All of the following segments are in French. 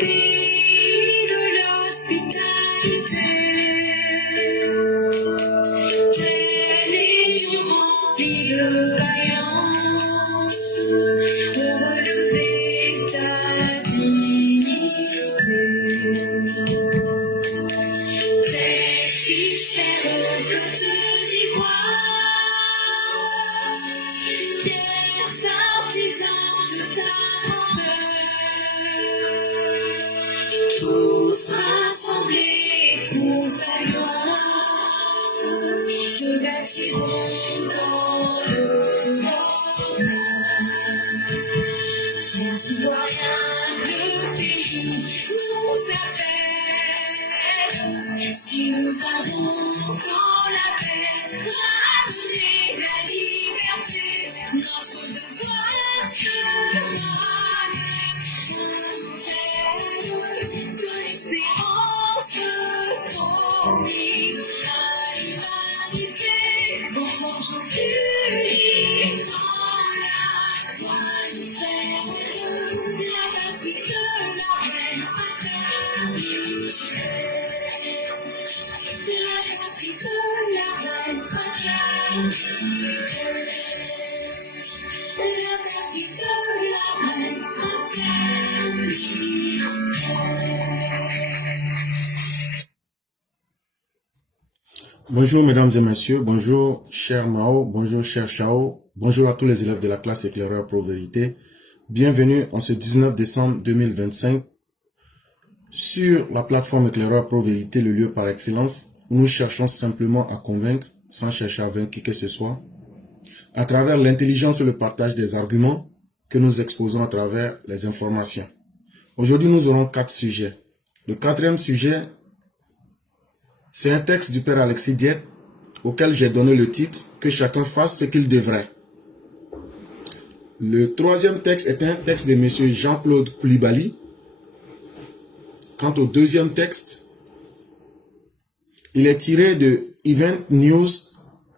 pays de l'hospitalité, tes légions remplies de vaillance pour relever ta dignité. Tes petites chères aux côtes d'ivoire, fiers artisans de ta grandeur, tous rassemblés pour ta gloire, te bâtiront dans le bonheur. Fiers Ivoiriens, le pays nous appelle. Si nous avons dans la paix ramené la liberté, notre devoir se donne de l'espérance promise à l'humanité. Bonjour unis dans la croix nouvelle, la patrie de la reine fraternité. La patrie de la reine fraternité. La patrie de la reine fraternité. Bonjour mesdames et messieurs, bonjour cher Mao, bonjour cher Chao, bonjour à tous les élèves de la classe éclaireur Pro-Vérité. Bienvenue en ce 19 décembre 2025 sur la plateforme éclaireur Pro-Vérité, le lieu par excellence où nous cherchons simplement à convaincre sans chercher à vaincre qui que ce soit, à travers l'intelligence et le partage des arguments que nous exposons à travers les informations. Aujourd'hui, nous aurons 4 sujets. Le 4e sujet, c'est un texte du père Alexis Diet auquel j'ai donné le titre « Que chacun fasse ce qu'il devrait ». Le 3e texte est un texte de M. Jean-Claude Koulibaly. Quant au 2e texte, il est tiré de Event News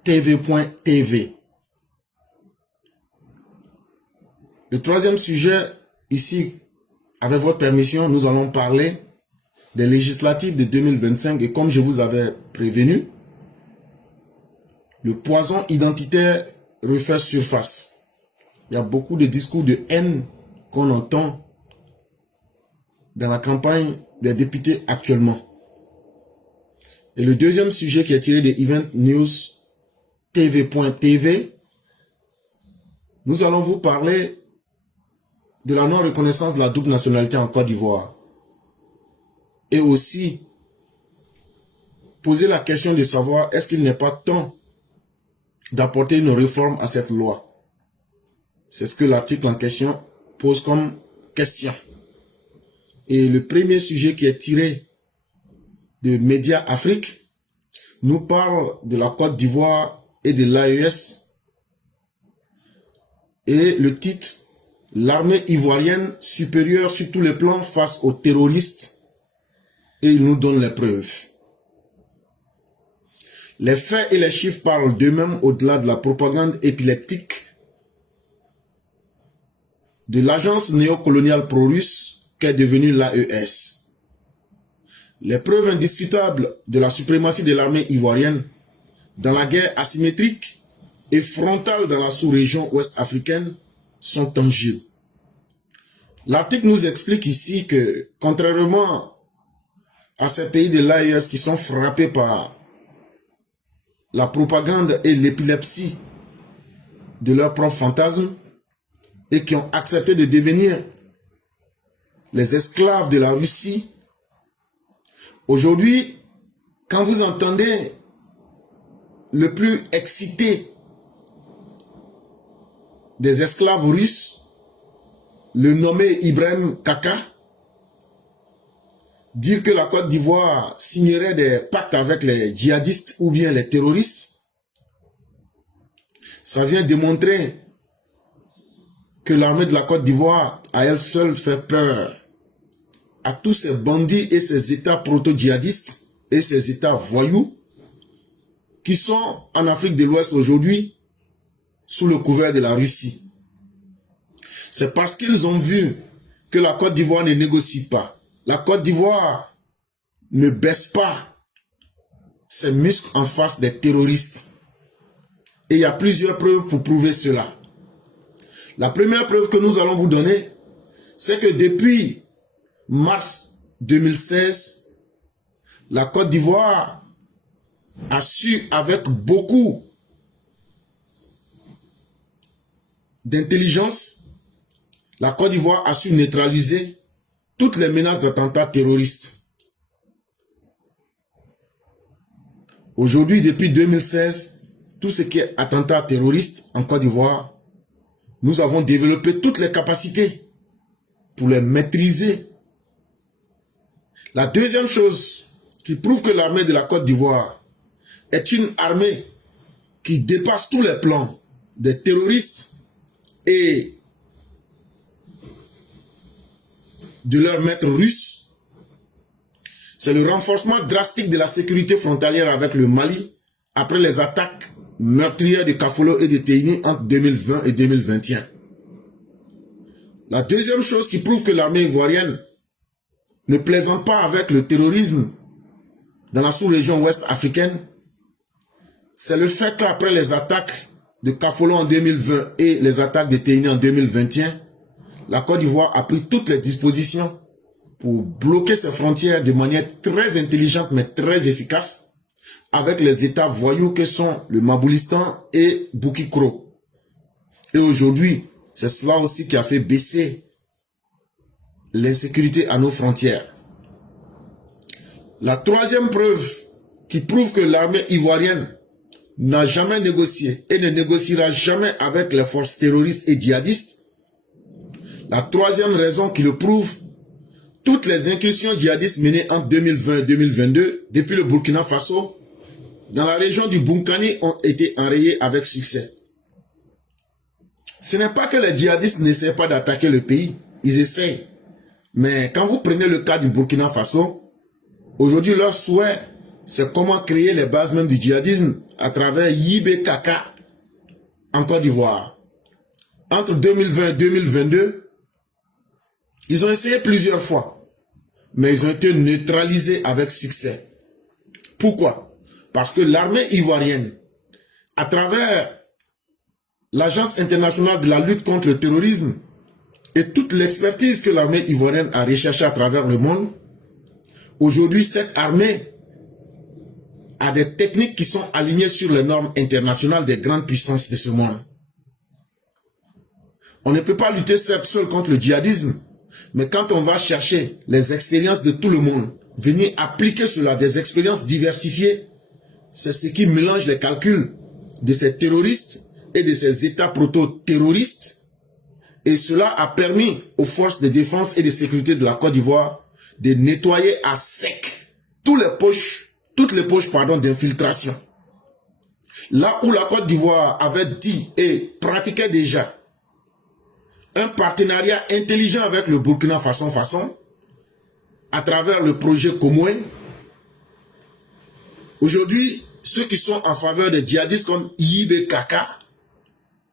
TV.tv. Le 3e sujet, ici, avec votre permission, nous allons parler des législatives de 2025 et comme je vous avais prévenu, le poison identitaire refait surface. Il y a beaucoup de discours de haine qu'on entend dans la campagne des députés actuellement. Et le 2e sujet qui est tiré de Event News TV.tv, nous allons vous parler de la non-reconnaissance de la double nationalité en Côte d'Ivoire. Et aussi poser la question de savoir est-ce qu'il n'est pas temps d'apporter une réforme à cette loi. C'est ce que l'article en question pose comme question. Et le premier sujet qui est tiré de Média Afrique nous parle de la Côte d'Ivoire et de l'AES. Et le titre, l'armée ivoirienne supérieure sur tous les plans face aux terroristes. Et il nous donne les preuves. Les faits et les chiffres parlent d'eux-mêmes au-delà de la propagande épileptique de l'agence néocoloniale pro-russe qu'est devenue l'AES. Les preuves indiscutables de la suprématie de l'armée ivoirienne dans la guerre asymétrique et frontale dans la sous-région ouest-africaine sont tangibles. L'article nous explique ici que, contrairement à ces pays de l'AES qui sont frappés par la propagande et l'épilepsie de leurs propres fantasmes et qui ont accepté de devenir les esclaves de la Russie. Aujourd'hui, quand vous entendez le plus excité des esclaves russes, le nommé Ibrahim Kaka, dire que la Côte d'Ivoire signerait des pactes avec les djihadistes ou bien les terroristes, ça vient démontrer que l'armée de la Côte d'Ivoire, à elle seule, fait peur à tous ces bandits et ces États proto-djihadistes et ces États voyous qui sont en Afrique de l'Ouest aujourd'hui sous le couvert de la Russie. C'est parce qu'ils ont vu que la Côte d'Ivoire ne négocie pas. La Côte d'Ivoire ne baisse pas ses muscles en face des terroristes. Et il y a plusieurs preuves pour prouver cela. La première preuve que nous allons vous donner, c'est que depuis mars 2016, la Côte d'Ivoire a su avec beaucoup d'intelligence, la Côte d'Ivoire a su neutraliser toutes les menaces d'attentats terroristes. Aujourd'hui, depuis 2016, tout ce qui est attentat terroriste en Côte d'Ivoire, nous avons développé toutes les capacités pour les maîtriser. La deuxième chose qui prouve que l'armée de la Côte d'Ivoire est une armée qui dépasse tous les plans des terroristes et de leurs maîtres russes, c'est le renforcement drastique de la sécurité frontalière avec le Mali après les attaques meurtrières de Kafolo et de Teini entre 2020 et 2021. La deuxième chose qui prouve que l'armée ivoirienne ne plaisante pas avec le terrorisme dans la sous-région ouest africaine, c'est le fait qu'après les attaques de Kafolo en 2020 et les attaques de Teini en 2021, la Côte d'Ivoire a pris toutes les dispositions pour bloquer ses frontières de manière très intelligente mais très efficace avec les États voyous que sont le Maboulistan et Boukikro. Et aujourd'hui, c'est cela aussi qui a fait baisser l'insécurité à nos frontières. La troisième preuve qui prouve que l'armée ivoirienne n'a jamais négocié et ne négociera jamais avec les forces terroristes et djihadistes. La troisième raison qui le prouve, toutes les incursions djihadistes menées entre 2020 et 2022 depuis le Burkina Faso dans la région du Bunkani ont été enrayées avec succès. Ce n'est pas que les djihadistes n'essaient pas d'attaquer le pays, ils essayent. Mais quand vous prenez le cas du Burkina Faso, aujourd'hui leur souhait, c'est comment créer les bases même du djihadisme à travers Yibé Kaka en Côte d'Ivoire. Entre 2020 et 2022, ils ont essayé plusieurs fois, mais ils ont été neutralisés avec succès. Pourquoi? Parce que l'armée ivoirienne, à travers l'Agence internationale de la lutte contre le terrorisme et toute l'expertise que l'armée ivoirienne a recherchée à travers le monde, aujourd'hui cette armée a des techniques qui sont alignées sur les normes internationales des grandes puissances de ce monde. On ne peut pas lutter seul contre le djihadisme, mais quand on va chercher les expériences de tout le monde, venir appliquer cela, des expériences diversifiées, c'est ce qui mélange les calculs de ces terroristes et de ces États proto-terroristes. Et cela a permis aux forces de défense et de sécurité de la Côte d'Ivoire de nettoyer à sec toutes les poches d'infiltration. Là où la Côte d'Ivoire avait dit et pratiquait déjà un partenariat intelligent avec le Burkina Faso à travers le projet Komoué. Aujourd'hui, ceux qui sont en faveur des djihadistes comme Yibé Kaka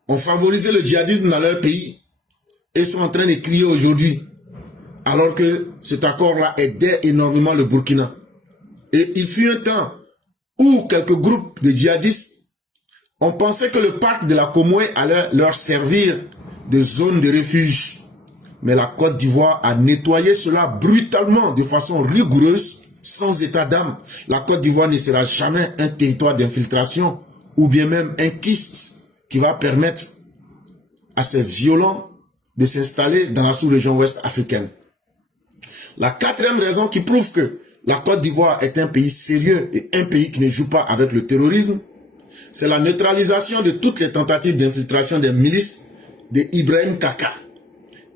ont favorisé le djihadisme dans leur pays et sont en train de crier aujourd'hui, alors que cet accord-là aidait énormément le Burkina. Et il fut un temps où quelques groupes de djihadistes ont pensé que le parc de la Komoué allait leur servir de zone de refuge. Mais la Côte d'Ivoire a nettoyé cela brutalement, de façon rigoureuse, sans état d'âme. La Côte d'Ivoire ne sera jamais un territoire d'infiltration ou bien même un kyste qui va permettre à ces violents de s'installer dans la sous-région ouest africaine. La quatrième raison qui prouve que la Côte d'Ivoire est un pays sérieux et un pays qui ne joue pas avec le terrorisme, c'est la neutralisation de toutes les tentatives d'infiltration des milices de Ibrahim Kaka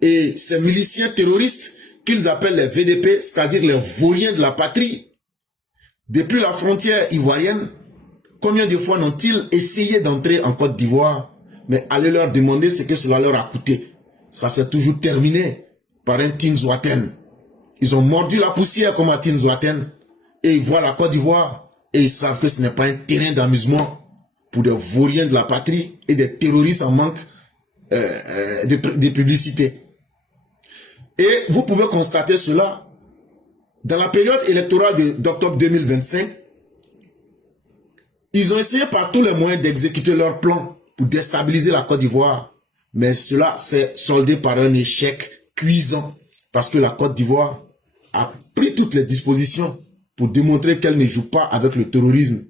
et ces miliciens terroristes qu'ils appellent les VDP, c'est-à-dire les vauriens de la patrie. Depuis la frontière ivoirienne, combien de fois n'ont-ils essayé d'entrer en Côte d'Ivoire, mais allez leur demander ce que cela leur a coûté. Ça s'est toujours terminé par un Tinzouaten. Ils ont mordu la poussière comme à Tinzouaten et ils voient la Côte d'Ivoire et ils savent que ce n'est pas un terrain d'amusement pour des vauriens de la patrie et des terroristes en manque de publicité. Et vous pouvez constater cela dans la période électorale d'octobre 2025. Ils ont essayé par tous les moyens d'exécuter leur plan pour déstabiliser la Côte d'Ivoire. Mais cela s'est soldé par un échec cuisant parce que la Côte d'Ivoire a pris toutes les dispositions pour démontrer qu'elle ne joue pas avec le terrorisme.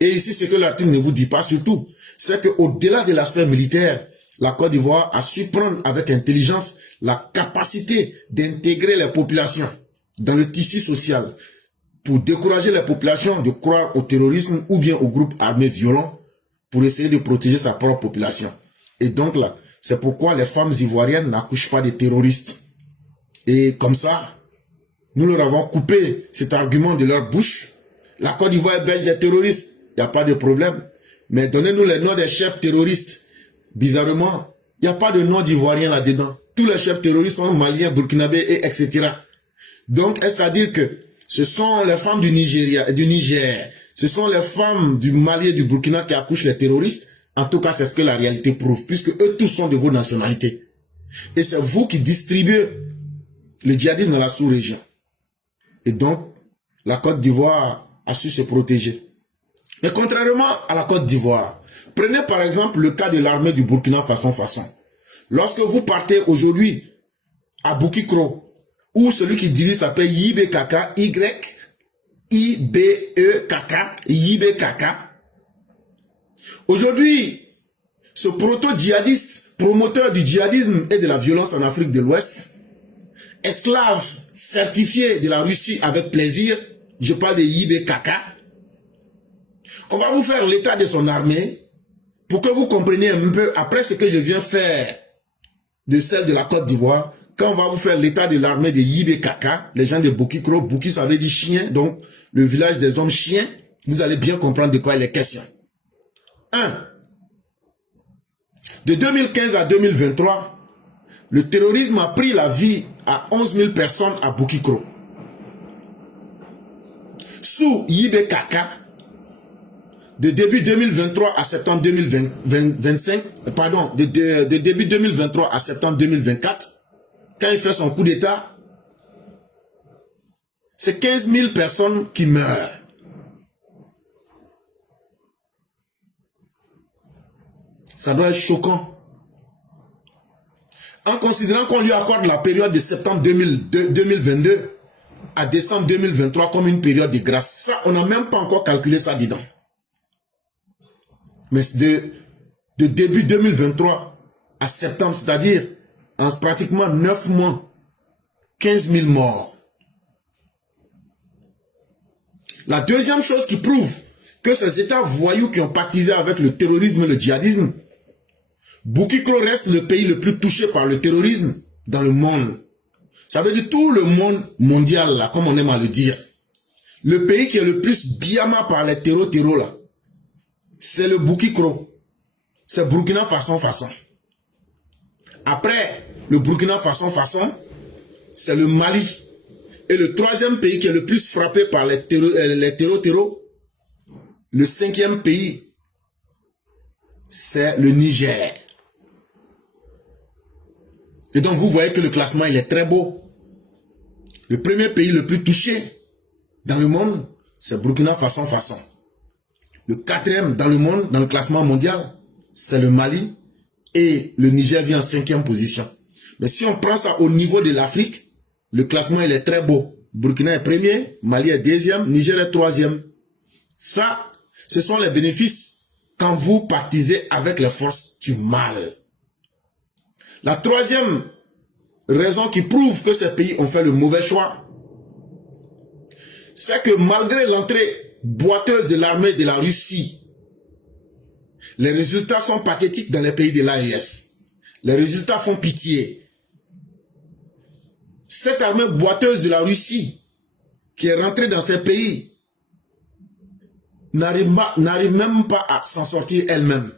Et ici, ce que l'article ne vous dit pas surtout, c'est qu'au-delà de l'aspect militaire, la Côte d'Ivoire a su prendre avec intelligence la capacité d'intégrer les populations dans le tissu social pour décourager les populations de croire au terrorisme ou bien aux groupes armés violents pour essayer de protéger sa propre population. Et donc là, c'est pourquoi les femmes ivoiriennes n'accouchent pas de terroristes. Et comme ça, nous leur avons coupé cet argument de leur bouche. La Côte d'Ivoire est belge des terroristes. Il n'y a pas de problème. Mais donnez-nous les noms des chefs terroristes. Bizarrement, il n'y a pas de nom d'Ivoiriens là-dedans. Tous les chefs terroristes sont maliens, burkinabés, et etc. Donc, c'est-à-dire que ce sont les femmes du Niger, ce sont les femmes du Mali et du Burkina qui accouchent les terroristes. En tout cas, c'est ce que la réalité prouve, puisque eux tous sont de vos nationalités. Et c'est vous qui distribuez le djihadisme dans la sous-région. Et donc, la Côte d'Ivoire a su se protéger. Mais contrairement à la Côte d'Ivoire, prenez par exemple le cas de l'armée du Burkina Faso. Lorsque vous partez aujourd'hui à Boukikro, où celui qui dirige s'appelle Yibé Kaka, Y-I-B-E-K-K, Yibé Kaka. Aujourd'hui, ce proto-djihadiste, promoteur du djihadisme et de la violence en Afrique de l'Ouest, esclave certifié de la Russie avec plaisir, je parle de Yibé Kaka, on va vous faire l'état de son armée pour que vous compreniez un peu, après ce que je viens faire de celle de la Côte d'Ivoire, quand on va vous faire l'état de l'armée de Yibé Kaka, les gens de Boukikro, Bouki ça veut dire chien, donc le village des hommes chiens, vous allez bien comprendre de quoi il est question. 1. De 2015 à 2023, le terrorisme a pris la vie à 11 000 personnes à Boukikro. Sous Yibé Kaka, de début 2023 à septembre 2025, pardon, de début 2023 à septembre 2024, quand il fait son coup d'État, c'est 15 000 personnes qui meurent. Ça doit être choquant. En considérant qu'on lui accorde la période de septembre 2022 à décembre 2023 comme une période de grâce. Ça, on n'a même pas encore calculé ça dedans. Mais de début 2023 à septembre, c'est-à-dire en pratiquement 9 mois, 15 000 morts. La deuxième chose qui prouve que ces États voyous qui ont pactisé avec le terrorisme et le djihadisme, Boukikro reste le pays le plus touché par le terrorisme dans le monde. Ça veut dire tout le monde mondial, là, comme on aime à le dire. Le pays qui est le plus biama par les terreaux là, c'est le Boukikro. C'est Burkina Faso. Après le Burkina Faso, c'est le Mali. Et le troisième pays qui est le plus frappé par les terreaux, le cinquième pays, c'est le Niger. Et donc vous voyez que le classement il est très beau. Le premier pays le plus touché dans le monde, c'est Burkina Faso. Le quatrième dans le monde, dans le classement mondial, c'est le Mali. Et le Niger vient en 5e position. Mais si on prend ça au niveau de l'Afrique, le classement il est très beau. Burkina est premier, Mali est 2e, Niger est 3e. Ça, ce sont les bénéfices quand vous partisez avec les forces du mal. La troisième raison qui prouve que ces pays ont fait le mauvais choix, c'est que malgré l'entrée boiteuse de l'armée de la Russie, les résultats sont pathétiques dans les pays de l'AES. Les résultats font pitié. Cette armée boiteuse de la Russie qui est rentrée dans ces pays n'arrive même pas à s'en sortir elle-même.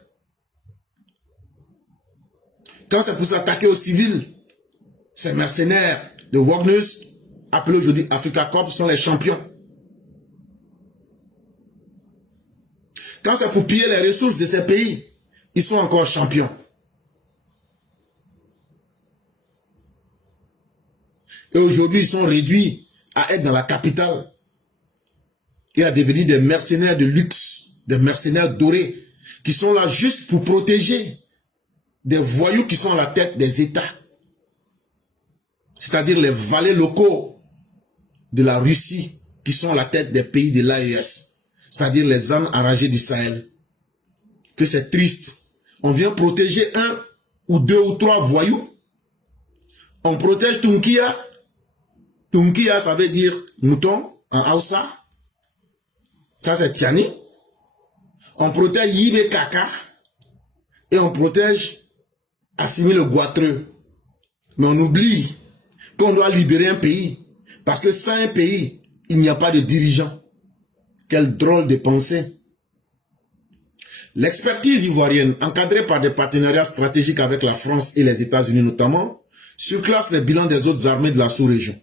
Quand c'est pour s'attaquer aux civils, ces mercenaires de Wagner, appelés aujourd'hui Africa Corps, sont les champions. Quand c'est pour piller les ressources de ces pays, ils sont encore champions. Et aujourd'hui, ils sont réduits à être dans la capitale et à devenir des mercenaires de luxe, des mercenaires dorés, qui sont là juste pour protéger des voyous qui sont à la tête des États. C'est-à-dire les valets locaux de la Russie qui sont à la tête des pays de l'AES. C'est-à-dire les âmes enragées du Sahel. Que c'est triste. On vient protéger un ou deux ou trois voyous. On protège Tunkia. Tunkia, ça veut dire mouton en Hausa. Ça, c'est Tiani. On protège Yibé Kaka. Et on protège Assimi le Goitreux. Mais on oublie qu'on doit libérer un pays. Parce que sans un pays, il n'y a pas de dirigeant. Quelle drôle de pensée. L'expertise ivoirienne, encadrée par des partenariats stratégiques avec la France et les États-Unis notamment, surclasse les bilans des autres armées de la sous-région.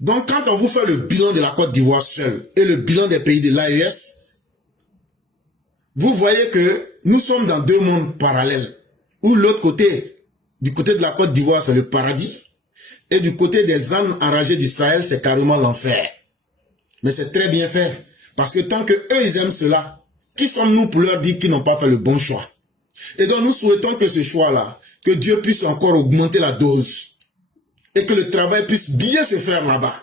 Donc quand on vous fait le bilan de la Côte d'Ivoire seule et le bilan des pays de l'AES, vous voyez que nous sommes dans deux mondes parallèles. Où l'autre côté, du côté de la Côte d'Ivoire, c'est le paradis. Et du côté des âmes enragées du Sahel, c'est carrément l'enfer. Mais c'est très bien fait. Parce que tant que eux, ils aiment cela, qui sommes-nous pour leur dire qu'ils n'ont pas fait le bon choix? Et donc nous souhaitons que ce choix-là, que Dieu puisse encore augmenter la dose. Et que le travail puisse bien se faire là-bas.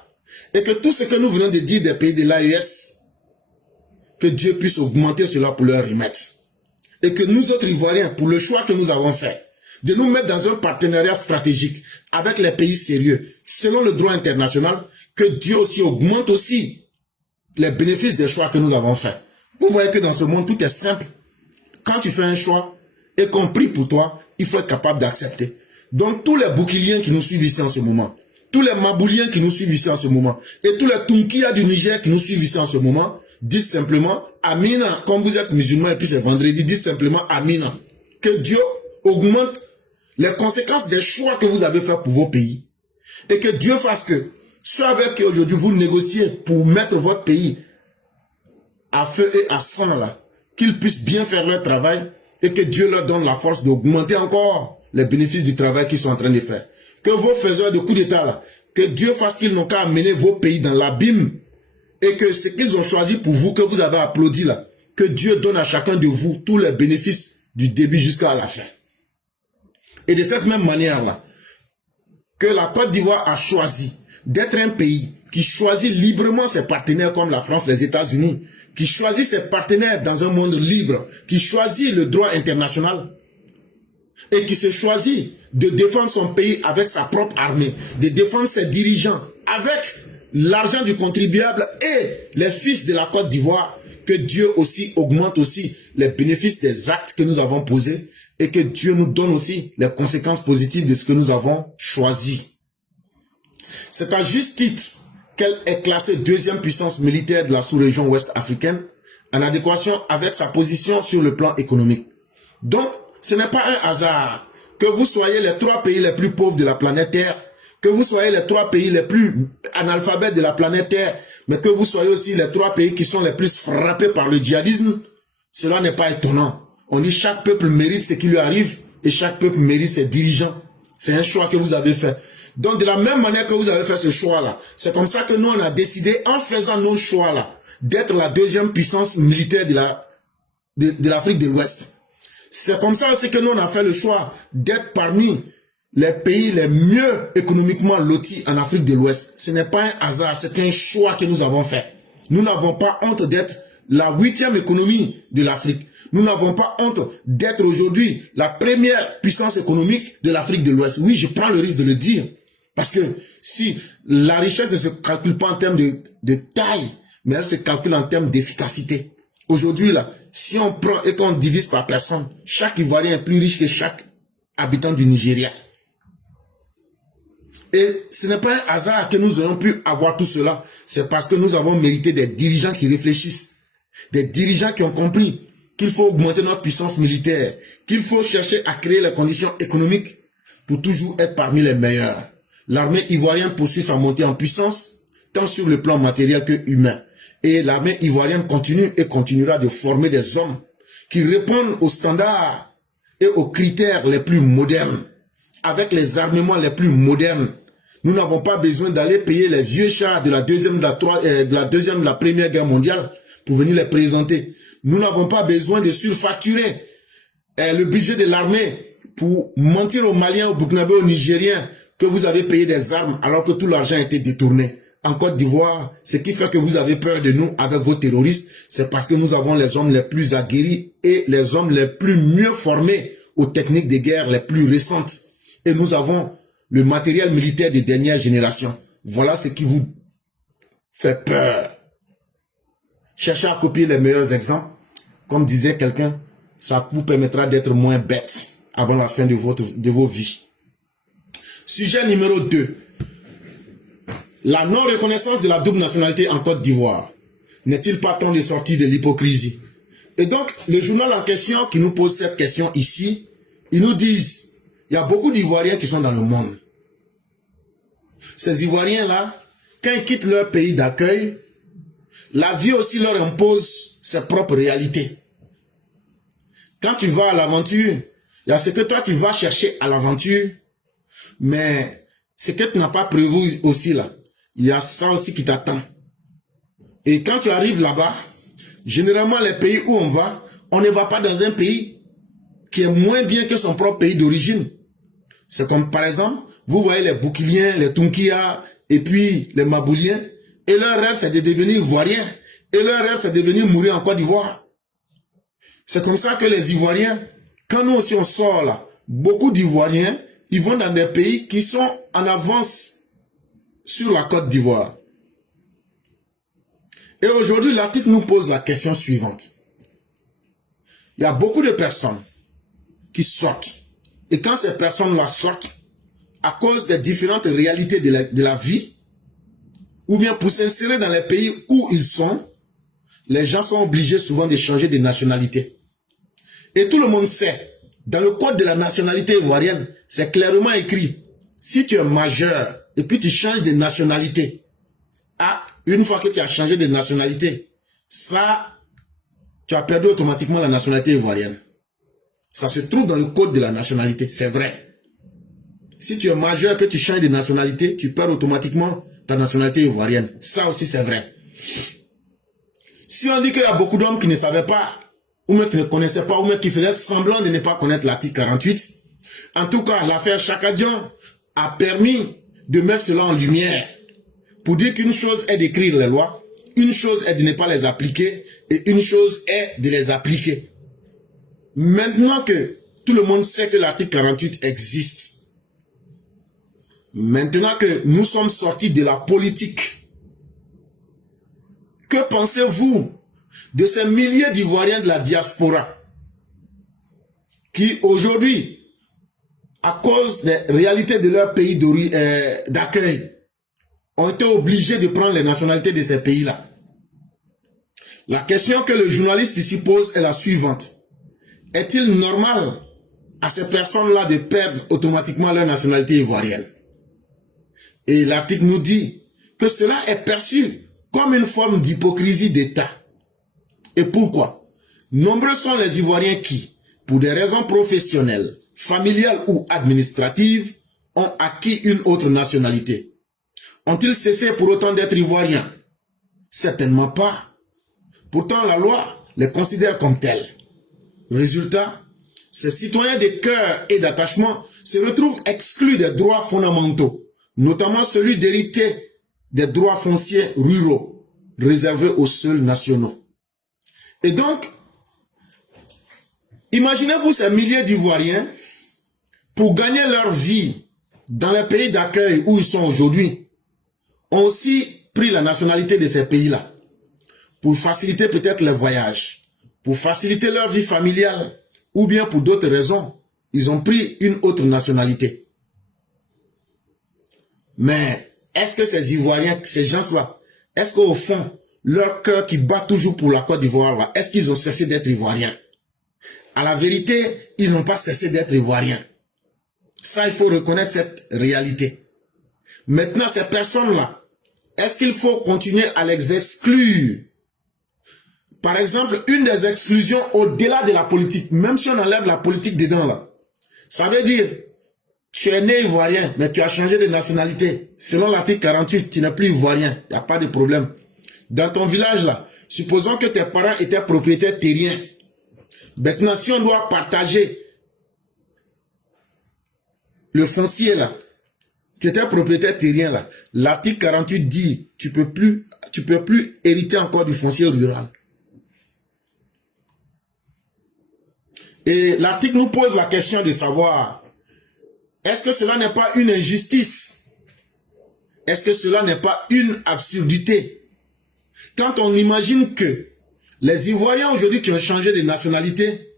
Et que tout ce que nous venons de dire des pays de l'AES, que Dieu puisse augmenter cela pour leur remettre. Et que nous autres Ivoiriens, pour le choix que nous avons fait, de nous mettre dans un partenariat stratégique avec les pays sérieux, selon le droit international, que Dieu aussi augmente aussi les bénéfices des choix que nous avons faits. Vous voyez que dans ce monde, tout est simple. Quand tu fais un choix et qu'on prie pour toi, il faut être capable d'accepter. Donc tous les bouquiliens qui nous suivent ici en ce moment, tous les mabouliens qui nous suivent ici en ce moment, et tous les Tunkia du Niger qui nous suivent ici en ce moment, dites simplement Amina. Comme vous êtes musulmans et puis c'est vendredi, dites simplement Amina. Que Dieu augmente les conséquences des choix que vous avez faits pour vos pays. Et que Dieu fasse que, soit avec qui aujourd'hui vous négociez pour mettre votre pays à feu et à sang là, qu'ils puissent bien faire leur travail et que Dieu leur donne la force d'augmenter encore les bénéfices du travail qu'ils sont en train de faire. Que vos faiseurs de coups d'État là, que Dieu fasse qu'ils n'ont qu'à amener vos pays dans l'abîme et que ce qu'ils ont choisi pour vous, que vous avez applaudi là, que Dieu donne à chacun de vous tous les bénéfices du début jusqu'à la fin. Et de cette même manière là, que la Côte d'Ivoire a choisi d'être un pays qui choisit librement ses partenaires comme la France, les États-Unis, qui choisit ses partenaires dans un monde libre, qui choisit le droit international et qui se choisit de défendre son pays avec sa propre armée, de défendre ses dirigeants avec l'argent du contribuable et les fils de la Côte d'Ivoire, que Dieu aussi augmente aussi les bénéfices des actes que nous avons posés et que Dieu nous donne aussi les conséquences positives de ce que nous avons choisi. C'est à juste titre qu'elle est classée deuxième puissance militaire de la sous-région ouest africaine en adéquation avec sa position sur le plan économique. Donc, ce n'est pas un hasard que vous soyez les trois pays les plus pauvres de la planète Terre, que vous soyez les trois pays les plus analphabètes de la planète Terre, mais que vous soyez aussi les trois pays qui sont les plus frappés par le djihadisme. Cela n'est pas étonnant. On dit chaque peuple mérite ce qui lui arrive et chaque peuple mérite ses dirigeants. C'est un choix que vous avez fait. Donc de la même manière que vous avez fait ce choix-là, c'est comme ça que nous on a décidé, en faisant nos choix-là, d'être la deuxième puissance militaire de l'Afrique de l'Ouest. C'est comme ça aussi que nous on a fait le choix d'être parmi les pays les mieux économiquement lotis en Afrique de l'Ouest. Ce n'est pas un hasard, c'est un choix que nous avons fait. Nous n'avons pas honte d'être la 8e économie de l'Afrique. Nous n'avons pas honte d'être aujourd'hui la première puissance économique de l'Afrique de l'Ouest. Oui, je prends le risque de le dire. Parce que si la richesse ne se calcule pas en termes de taille, mais elle se calcule en termes d'efficacité. Aujourd'hui, là, si on prend et qu'on divise par personne, chaque Ivoirien est plus riche que chaque habitant du Nigeria. Et ce n'est pas un hasard que nous ayons pu avoir tout cela. C'est parce que nous avons mérité des dirigeants qui réfléchissent. Des dirigeants qui ont compris qu'il faut augmenter notre puissance militaire, qu'il faut chercher à créer les conditions économiques pour toujours être parmi les meilleurs. L'armée ivoirienne poursuit sa montée en puissance, tant sur le plan matériel que humain. Et l'armée ivoirienne continue et continuera de former des hommes qui répondent aux standards et aux critères les plus modernes, avec les armements les plus modernes, Nous n'avons pas besoin d'aller payer les vieux chars de la deuxième, de la première guerre mondiale pour venir les présenter. Nous n'avons pas besoin de surfacturer le budget de l'armée pour mentir aux Maliens, aux Burkinabés, aux Nigériens que vous avez payé des armes alors que tout l'argent a été détourné. En Côte d'Ivoire, ce qui fait que vous avez peur de nous avec vos terroristes, c'est parce que nous avons les hommes les plus aguerris et les hommes les plus mieux formés aux techniques de guerre les plus récentes. Et nous avons le matériel militaire de dernière génération. Voilà ce qui vous fait peur. Cherchez à copier les meilleurs exemples. Comme disait quelqu'un, ça vous permettra d'être moins bête avant la fin de vos vies. Sujet numéro 2. La non-reconnaissance de la double nationalité en Côte d'Ivoire. N'est-il pas temps de sortir de l'hypocrisie? Et donc, le journal en question qui nous pose cette question ici, ils nous disent, il y a beaucoup d'Ivoiriens qui sont dans le monde. Ces Ivoiriens-là, quand ils quittent leur pays d'accueil, la vie aussi leur impose ses propres réalités. Quand tu vas à l'aventure, il y a ce que toi tu vas chercher à l'aventure, mais ce que tu n'as pas prévu aussi là, il y a ça aussi qui t'attend. Et quand tu arrives là-bas, généralement les pays où on ne va pas dans un pays qui est moins bien que son propre pays d'origine. C'est comme par exemple, vous voyez les Boukiliens, les Tunkia et puis les Mabouliens, et leur rêve c'est de devenir Ivoiriens, et leur rêve c'est de venir mourir en Côte d'Ivoire. C'est comme ça que les Ivoiriens, quand nous aussi on sort là, beaucoup d'Ivoiriens, ils vont dans des pays qui sont en avance sur la Côte d'Ivoire. Et aujourd'hui, l'article nous pose la question suivante. Il y a beaucoup de personnes qui sortent. Et quand ces personnes-là sortent, à cause des différentes réalités de la vie, ou bien pour s'insérer dans les pays où ils sont, les gens sont obligés souvent de changer de nationalité. Et tout le monde sait, dans le code de la nationalité ivoirienne, c'est clairement écrit, si tu es majeur et puis tu changes de nationalité, une fois que tu as changé de nationalité, ça, tu as perdu automatiquement la nationalité ivoirienne. Ça se trouve dans le code de la nationalité, c'est vrai. Si tu es majeur, que tu changes de nationalité, tu perds automatiquement ta nationalité ivoirienne. Ça aussi, c'est vrai. Si on dit qu'il y a beaucoup d'hommes qui ne savaient pas, ou même qui ne connaissaient pas, ou même qui faisaient semblant de ne pas connaître l'article 48, en tout cas, l'affaire Chakadian a permis de mettre cela en lumière pour dire qu'une chose est d'écrire les lois, une chose est de ne pas les appliquer, et une chose est de les appliquer. Maintenant que tout le monde sait que l'article 48 existe, maintenant que nous sommes sortis de la politique, que pensez-vous de ces milliers d'Ivoiriens de la diaspora qui aujourd'hui, à cause des réalités de leur pays d'accueil, ont été obligés de prendre les nationalités de ces pays-là? La question que le journaliste ici pose est la suivante. Est-il normal à ces personnes-là de perdre automatiquement leur nationalité ivoirienne? Et l'article nous dit que cela est perçu comme une forme d'hypocrisie d'État. Et pourquoi? Nombreux sont les Ivoiriens qui, pour des raisons professionnelles, familiales ou administratives, ont acquis une autre nationalité. Ont-ils cessé pour autant d'être Ivoiriens? Certainement pas. Pourtant, la loi les considère comme tels. Résultat, ces citoyens de cœur et d'attachement se retrouvent exclus des droits fondamentaux, notamment celui d'hériter des droits fonciers ruraux, réservés aux seuls nationaux. Et donc, imaginez-vous ces milliers d'Ivoiriens, pour gagner leur vie dans les pays d'accueil où ils sont aujourd'hui, ont aussi pris la nationalité de ces pays-là, pour faciliter peut-être les voyages, pour faciliter leur vie familiale, ou bien pour d'autres raisons, ils ont pris une autre nationalité. Mais est-ce que ces Ivoiriens, ces gens-là, est-ce qu'au fond, leur cœur qui bat toujours pour la Côte d'Ivoire, est-ce qu'ils ont cessé d'être Ivoiriens? À la vérité, ils n'ont pas cessé d'être Ivoiriens. Ça, il faut reconnaître cette réalité. Maintenant, ces personnes-là, est-ce qu'il faut continuer à les exclure? Par exemple, une des exclusions au-delà de la politique, même si on enlève la politique dedans, là, ça veut dire, Tu es né ivoirien, mais tu as changé de nationalité. Selon l'article 48, tu n'es plus ivoirien. Il n'y a pas de problème. Dans ton village là, supposons que tes parents étaient propriétaires terriens. Maintenant, si on doit partager le foncier là, tu étais propriétaire terrien là, l'article 48 dit, tu peux plus hériter encore du foncier rural. Et l'article nous pose la question de savoir, est-ce que cela n'est pas une injustice? Est-ce que cela n'est pas une absurdité? Quand on imagine que les Ivoiriens aujourd'hui qui ont changé de nationalité,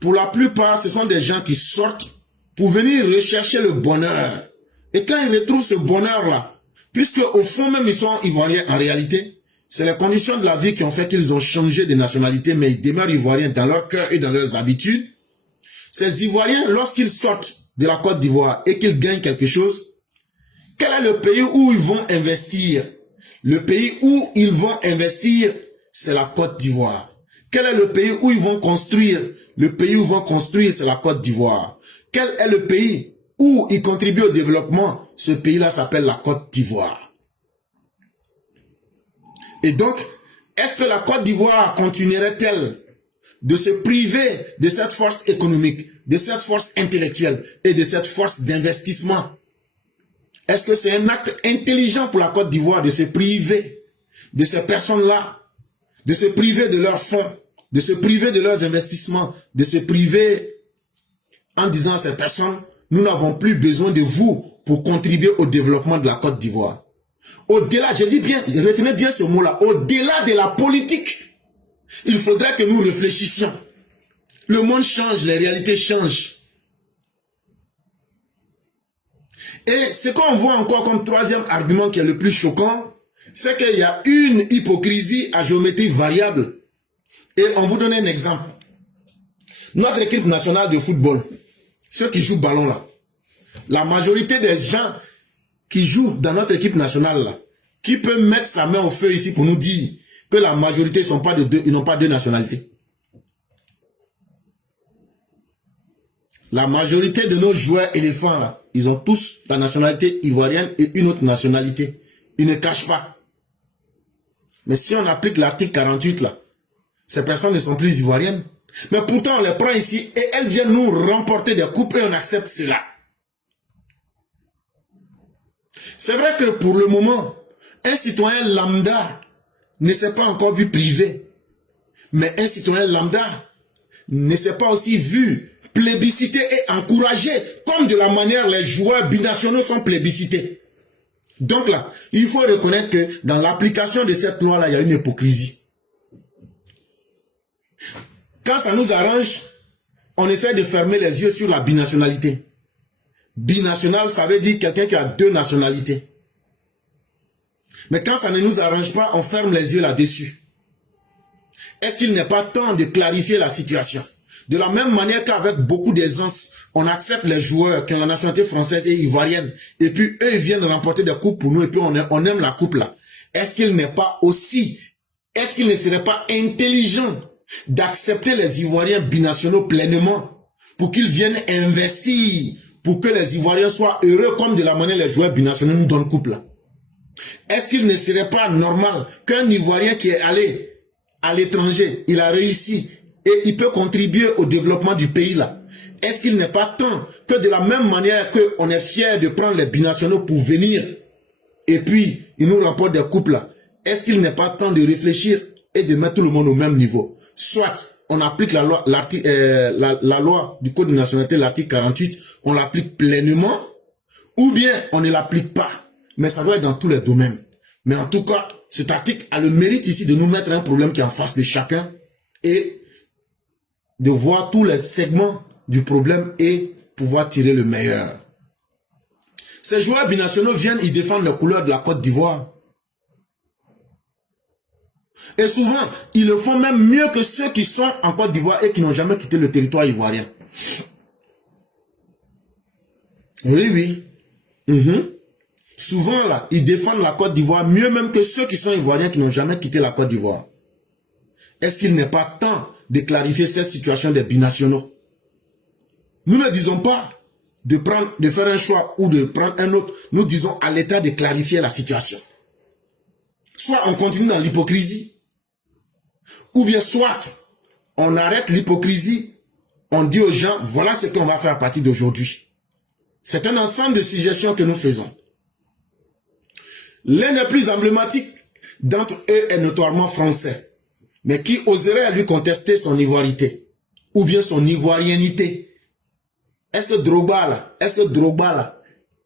pour la plupart, ce sont des gens qui sortent pour venir rechercher le bonheur. Et quand ils retrouvent ce bonheur-là, puisque au fond même ils sont Ivoiriens en réalité, c'est les conditions de la vie qui ont fait qu'ils ont changé de nationalité, mais ils demeurent Ivoiriens dans leur cœur et dans leurs habitudes. Ces Ivoiriens, lorsqu'ils sortent de la Côte d'Ivoire et qu'ils gagnent quelque chose, quel est le pays où ils vont investir? Le pays où ils vont investir, c'est la Côte d'Ivoire. Quel est le pays où ils vont construire? Le pays où ils vont construire, c'est la Côte d'Ivoire. Quel est le pays où ils contribuent au développement? Ce pays-là s'appelle la Côte d'Ivoire. Et donc, est-ce que la Côte d'Ivoire continuerait-elle de se priver de cette force économique, de cette force intellectuelle et de cette force d'investissement? Est-ce que c'est un acte intelligent pour la Côte d'Ivoire de se priver de ces personnes-là, de se priver de leurs fonds, de se priver de leurs investissements, de se priver en disant à ces personnes, nous n'avons plus besoin de vous pour contribuer au développement de la Côte d'Ivoire? Au-delà, je dis bien, retenez bien ce mot-là, au-delà de la politique, il faudrait que nous réfléchissions. Le monde change, les réalités changent. Et ce qu'on voit encore comme troisième argument qui est le plus choquant, c'est qu'il y a une hypocrisie à géométrie variable. Et on vous donne un exemple. Notre équipe nationale de football, ceux qui jouent ballon là, la majorité des gens qui jouent dans notre équipe nationale là, qui peut mettre sa main au feu ici pour nous dire que la majorité ils n'ont pas deux nationalités. La majorité de nos joueurs éléphants là, ils ont tous la nationalité ivoirienne et une autre nationalité. Ils ne cachent pas. Mais si on applique l'article 48 là, ces personnes ne sont plus ivoiriennes. Mais pourtant on les prend ici et elles viennent nous remporter des coupes et on accepte cela. C'est vrai que pour le moment, un citoyen lambda ne s'est pas encore vu privé. Mais un citoyen lambda ne s'est pas aussi vu plébiscité et encouragé, comme de la manière les joueurs binationaux sont plébiscités. Donc là, il faut reconnaître que dans l'application de cette loi-là, il y a une hypocrisie. Quand ça nous arrange, on essaie de fermer les yeux sur la binationalité. Binational, ça veut dire quelqu'un qui a deux nationalités. Mais quand ça ne nous arrange pas, on ferme les yeux là-dessus. Est-ce qu'il n'est pas temps de clarifier la situation? De la même manière qu'avec beaucoup d'aisance, on accepte les joueurs qui ont la nationalité française et ivoirienne, et puis eux ils viennent remporter des coupes pour nous, et puis on aime la coupe là. Est-ce qu'il ne serait pas intelligent d'accepter les Ivoiriens binationaux pleinement pour qu'ils viennent investir, pour que les Ivoiriens soient heureux comme de la manière les joueurs binationaux nous donnent coupe là? Est-ce qu'il ne serait pas normal qu'un Ivoirien qui est allé à l'étranger, il a réussi et il peut contribuer au développement du pays là? Est-ce qu'il n'est pas temps que de la même manière qu'on est fier de prendre les binationaux pour venir et puis ils nous rapportent des coupes là, est-ce qu'il n'est pas temps de réfléchir et de mettre tout le monde au même niveau? Soit on applique la loi du Code de nationalité, l'article 48, on l'applique pleinement, ou bien on ne l'applique pas. Mais ça doit être dans tous les domaines. Mais en tout cas, cet article a le mérite ici de nous mettre un problème qui est en face de chacun et de voir tous les segments du problème et pouvoir tirer le meilleur. Ces joueurs binationaux viennent, ils défendent les couleurs de la Côte d'Ivoire. Et souvent, ils le font même mieux que ceux qui sont en Côte d'Ivoire et qui n'ont jamais quitté le territoire ivoirien. Oui, oui. Souvent, là, ils défendent la Côte d'Ivoire mieux même que ceux qui sont ivoiriens qui n'ont jamais quitté la Côte d'Ivoire. Est-ce qu'il n'est pas temps de clarifier cette situation des binationaux? Nous ne disons pas de faire un choix ou de prendre un autre, nous disons à l'État de clarifier la situation. Soit on continue dans l'hypocrisie, ou bien soit on arrête l'hypocrisie, on dit aux gens, voilà ce qu'on va faire à partir d'aujourd'hui. C'est un ensemble de suggestions que nous faisons. L'un des plus emblématiques d'entre eux est notoirement français, mais qui oserait lui contester son ivoirité, ou bien son ivoiriennité. Est-ce que Drogba là,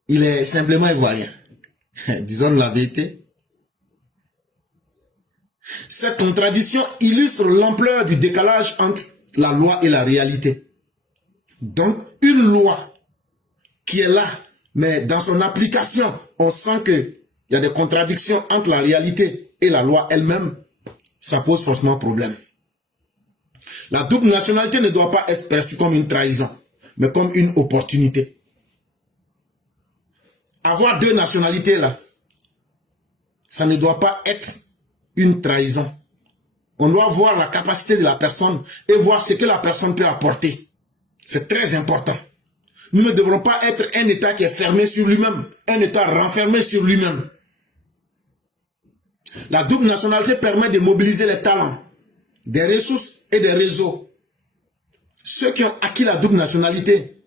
il est simplement ivoirien? Disons la vérité. Cette contradiction illustre l'ampleur du décalage entre la loi et la réalité. Donc, une loi qui est là, mais dans son application, on sent qu'il y a des contradictions entre la réalité et la loi elle-même, ça pose forcément problème. La double nationalité ne doit pas être perçue comme une trahison, mais comme une opportunité. Avoir deux nationalités là, ça ne doit pas être une trahison. On doit voir la capacité de la personne et voir ce que la personne peut apporter. C'est très important. Nous ne devrons pas être un État qui est fermé sur lui-même, un État renfermé sur lui-même. La double nationalité permet de mobiliser les talents, des ressources et des réseaux. Ceux qui ont acquis la double nationalité,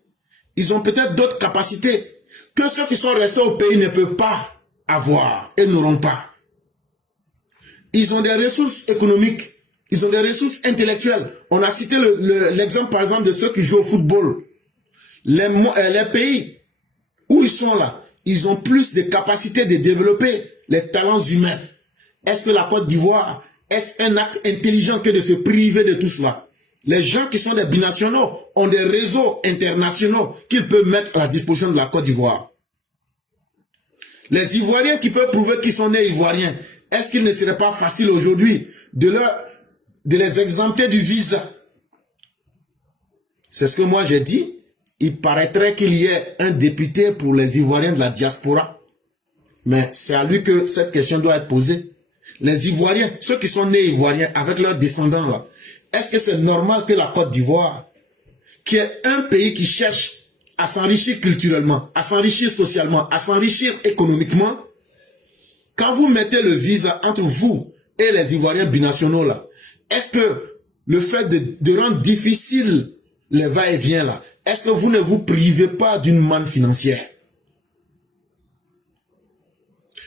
ils ont peut-être d'autres capacités que ceux qui sont restés au pays ne peuvent pas avoir et n'auront pas. Ils ont des ressources économiques, ils ont des ressources intellectuelles. On a cité l'exemple par exemple de ceux qui jouent au football. Les pays où ils sont là, ils ont plus de capacités de développer les talents humains. Est-ce que la Côte d'Ivoire, est-ce un acte intelligent que de se priver de tout cela? Les gens qui sont des binationaux ont des réseaux internationaux qu'ils peuvent mettre à la disposition de la Côte d'Ivoire. Les Ivoiriens qui peuvent prouver qu'ils sont nés Ivoiriens, est-ce qu'il ne serait pas facile aujourd'hui de les exempter du visa? C'est ce que moi j'ai dit. Il paraîtrait qu'il y ait un député pour les Ivoiriens de la diaspora. Mais c'est à lui que cette question doit être posée. Les Ivoiriens, ceux qui sont nés Ivoiriens avec leurs descendants là, est-ce que c'est normal que la Côte d'Ivoire, qui est un pays qui cherche à s'enrichir culturellement, à s'enrichir socialement, à s'enrichir économiquement, quand vous mettez le visa entre vous et les Ivoiriens binationaux là, est-ce que le fait de rendre difficile les va-et-vient là, est-ce que vous ne vous privez pas d'une manne financière?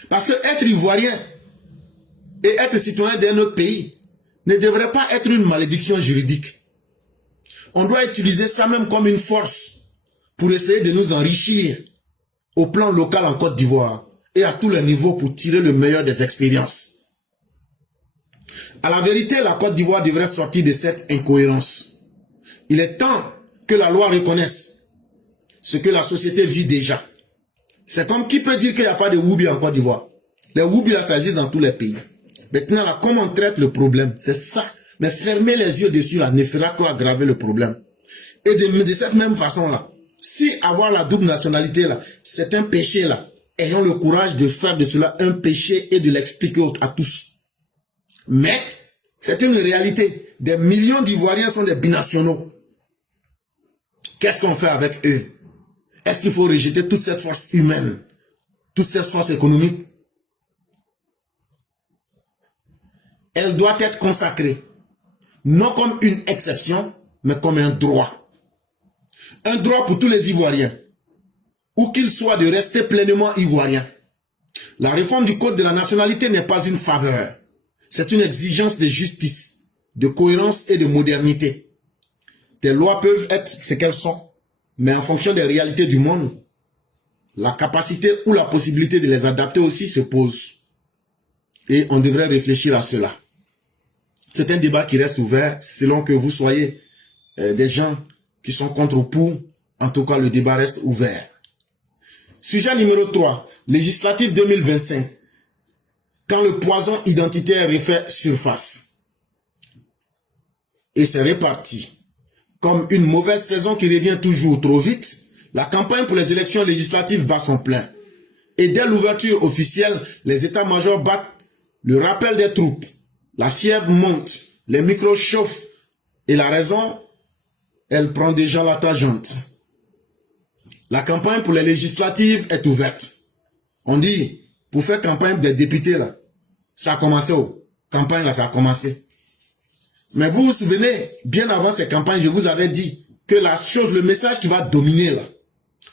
Parce que être Ivoirien et être citoyen d'un autre pays ne devrait pas être une malédiction juridique. On doit utiliser ça même comme une force pour essayer de nous enrichir au plan local en Côte d'Ivoire et à tous les niveaux pour tirer le meilleur des expériences. À la vérité, la Côte d'Ivoire devrait sortir de cette incohérence. Il est temps que la loi reconnaisse ce que la société vit déjà. C'est comme qui peut dire qu'il n'y a pas de Woubi en Côte d'Ivoire. Les Woubi là, ça existe dans tous les pays. Maintenant, là, comment on traite le problème? C'est ça. Mais fermer les yeux dessus, là, ne fera qu'aggraver le problème. Et de cette même façon-là, si avoir la double nationalité, là, c'est un péché, là, ayons le courage de faire de cela un péché et de l'expliquer à tous. Mais, c'est une réalité. Des millions d'Ivoiriens sont des binationaux. Qu'est-ce qu'on fait avec eux? Est-ce qu'il faut rejeter toute cette force humaine, toute cette force économique? Elle doit être consacrée, non comme une exception, mais comme un droit. Un droit pour tous les Ivoiriens, où qu'ils soient, de rester pleinement Ivoiriens. La réforme du code de la nationalité n'est pas une faveur. C'est une exigence de justice, de cohérence et de modernité. Des lois peuvent être ce qu'elles sont, mais en fonction des réalités du monde, la capacité ou la possibilité de les adapter aussi se pose. Et on devrait réfléchir à cela. C'est un débat qui reste ouvert, selon que vous soyez des gens qui sont contre ou pour. En tout cas, le débat reste ouvert. Sujet numéro 3, législative 2025. Quand le poison identitaire refait surface. Et c'est réparti. Comme une mauvaise saison qui revient toujours trop vite, la campagne pour les élections législatives bat son plein. Et dès l'ouverture officielle, les états-majors battent le rappel des troupes. La fièvre monte, les micros chauffent et la raison, elle prend déjà la tangente. La campagne pour les législatives est ouverte. On dit, pour faire campagne des députés, là, ça a commencé. Campagne, là, ça a commencé. Mais vous vous souvenez, bien avant ces campagnes, je vous avais dit que la chose, le message qui va dominer, là,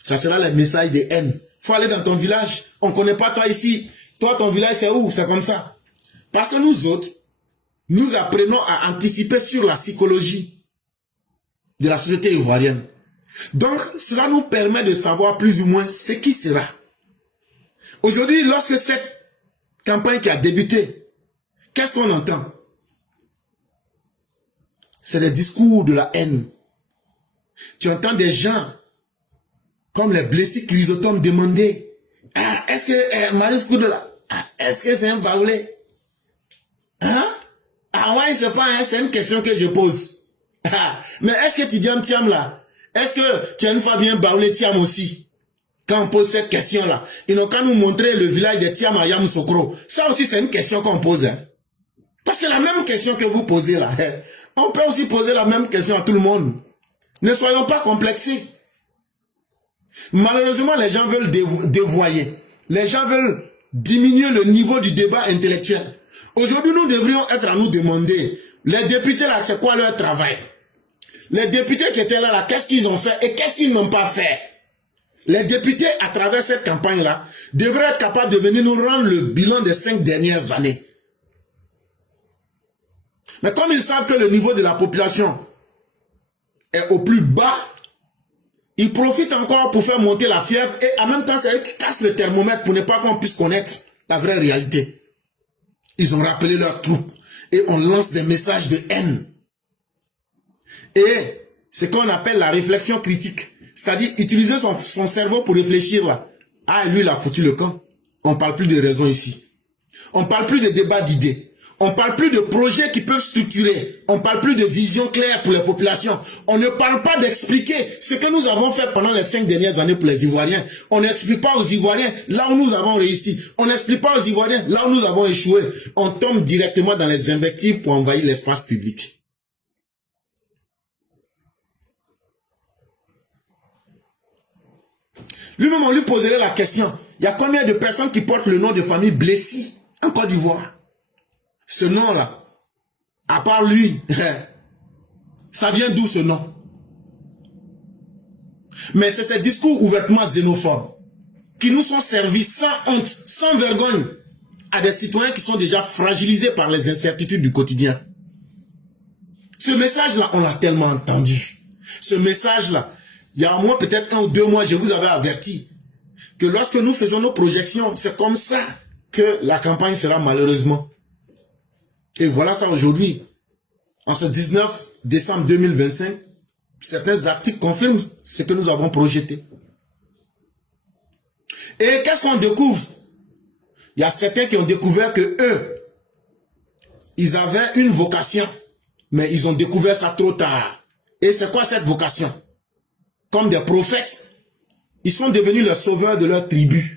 ça sera le message de haine. Faut aller dans ton village. On ne connaît pas toi ici. Toi, ton village, c'est où? C'est comme ça. Parce que nous autres, nous apprenons à anticiper sur la psychologie de la société ivoirienne. Donc, cela nous permet de savoir plus ou moins ce qui sera. Aujourd'hui, lorsque cette campagne qui a débuté, qu'est-ce qu'on entend? C'est des discours de la haine. Tu entends des gens, comme les blessés Chrysotomes, demander, ah, est-ce que Maurice Koudola, est-ce que c'est un baoulé? Hein? Ah ouais, c'est pas, hein, c'est une question que je pose. Mais est-ce que Tidiane Thiam là, est-ce que tu as une fois vu un baoulé Thiam aussi? Quand on pose cette question-là, ils n'ont qu'à nous montrer le village de Thiam à Yamoussoukro. Ça aussi, c'est une question qu'on pose. Hein. Parce que la même question que vous posez là, on peut aussi poser la même question à tout le monde. Ne soyons pas complexés. Malheureusement, les gens veulent dévoyer. Les gens veulent diminuer le niveau du débat intellectuel. Aujourd'hui, nous devrions être à nous demander, les députés là, c'est quoi leur travail? Les députés qui étaient là, qu'est-ce qu'ils ont fait et qu'est-ce qu'ils n'ont pas fait? Les députés, à travers cette campagne-là, devraient être capables de venir nous rendre le bilan des 5 dernières années. Mais comme ils savent que le niveau de la population est au plus bas, ils profitent encore pour faire monter la fièvre et en même temps, c'est eux qui cassent le thermomètre pour ne pas qu'on puisse connaître la vraie réalité. Ils ont rappelé leurs troupes et on lance des messages de haine. Et ce qu'on appelle la réflexion critique, c'est-à-dire utiliser son cerveau pour réfléchir là. Ah, lui, il a foutu le camp. On ne parle plus de raison ici. On ne parle plus de débat d'idées. On ne parle plus de projets qui peuvent structurer. On ne parle plus de vision claire pour les populations. On ne parle pas d'expliquer ce que nous avons fait pendant les 5 dernières années pour les Ivoiriens. On n'explique pas aux Ivoiriens là où nous avons réussi. On n'explique pas aux Ivoiriens là où nous avons échoué. On tombe directement dans les invectives pour envahir l'espace public. Lui-même, on lui poserait la question. Il y a combien de personnes qui portent le nom de famille Blessy en Côte d'Ivoire? Ce nom-là, à part lui, ça vient d'où ce nom? Mais c'est ces discours ouvertement xénophobes qui nous sont servis sans honte, sans vergogne à des citoyens qui sont déjà fragilisés par les incertitudes du quotidien. Ce message-là, on l'a tellement entendu. Ce message-là, il y a au moins peut-être 1 ou 2 mois, je vous avais averti que lorsque nous faisons nos projections, c'est comme ça que la campagne sera malheureusement. Et voilà ça aujourd'hui. En ce 19 décembre 2025, certains articles confirment ce que nous avons projeté. Et qu'est-ce qu'on découvre? Il y a certains qui ont découvert que eux, ils avaient une vocation, mais ils ont découvert ça trop tard. Et c'est quoi cette vocation? Comme des prophètes, ils sont devenus les sauveurs de leur tribu.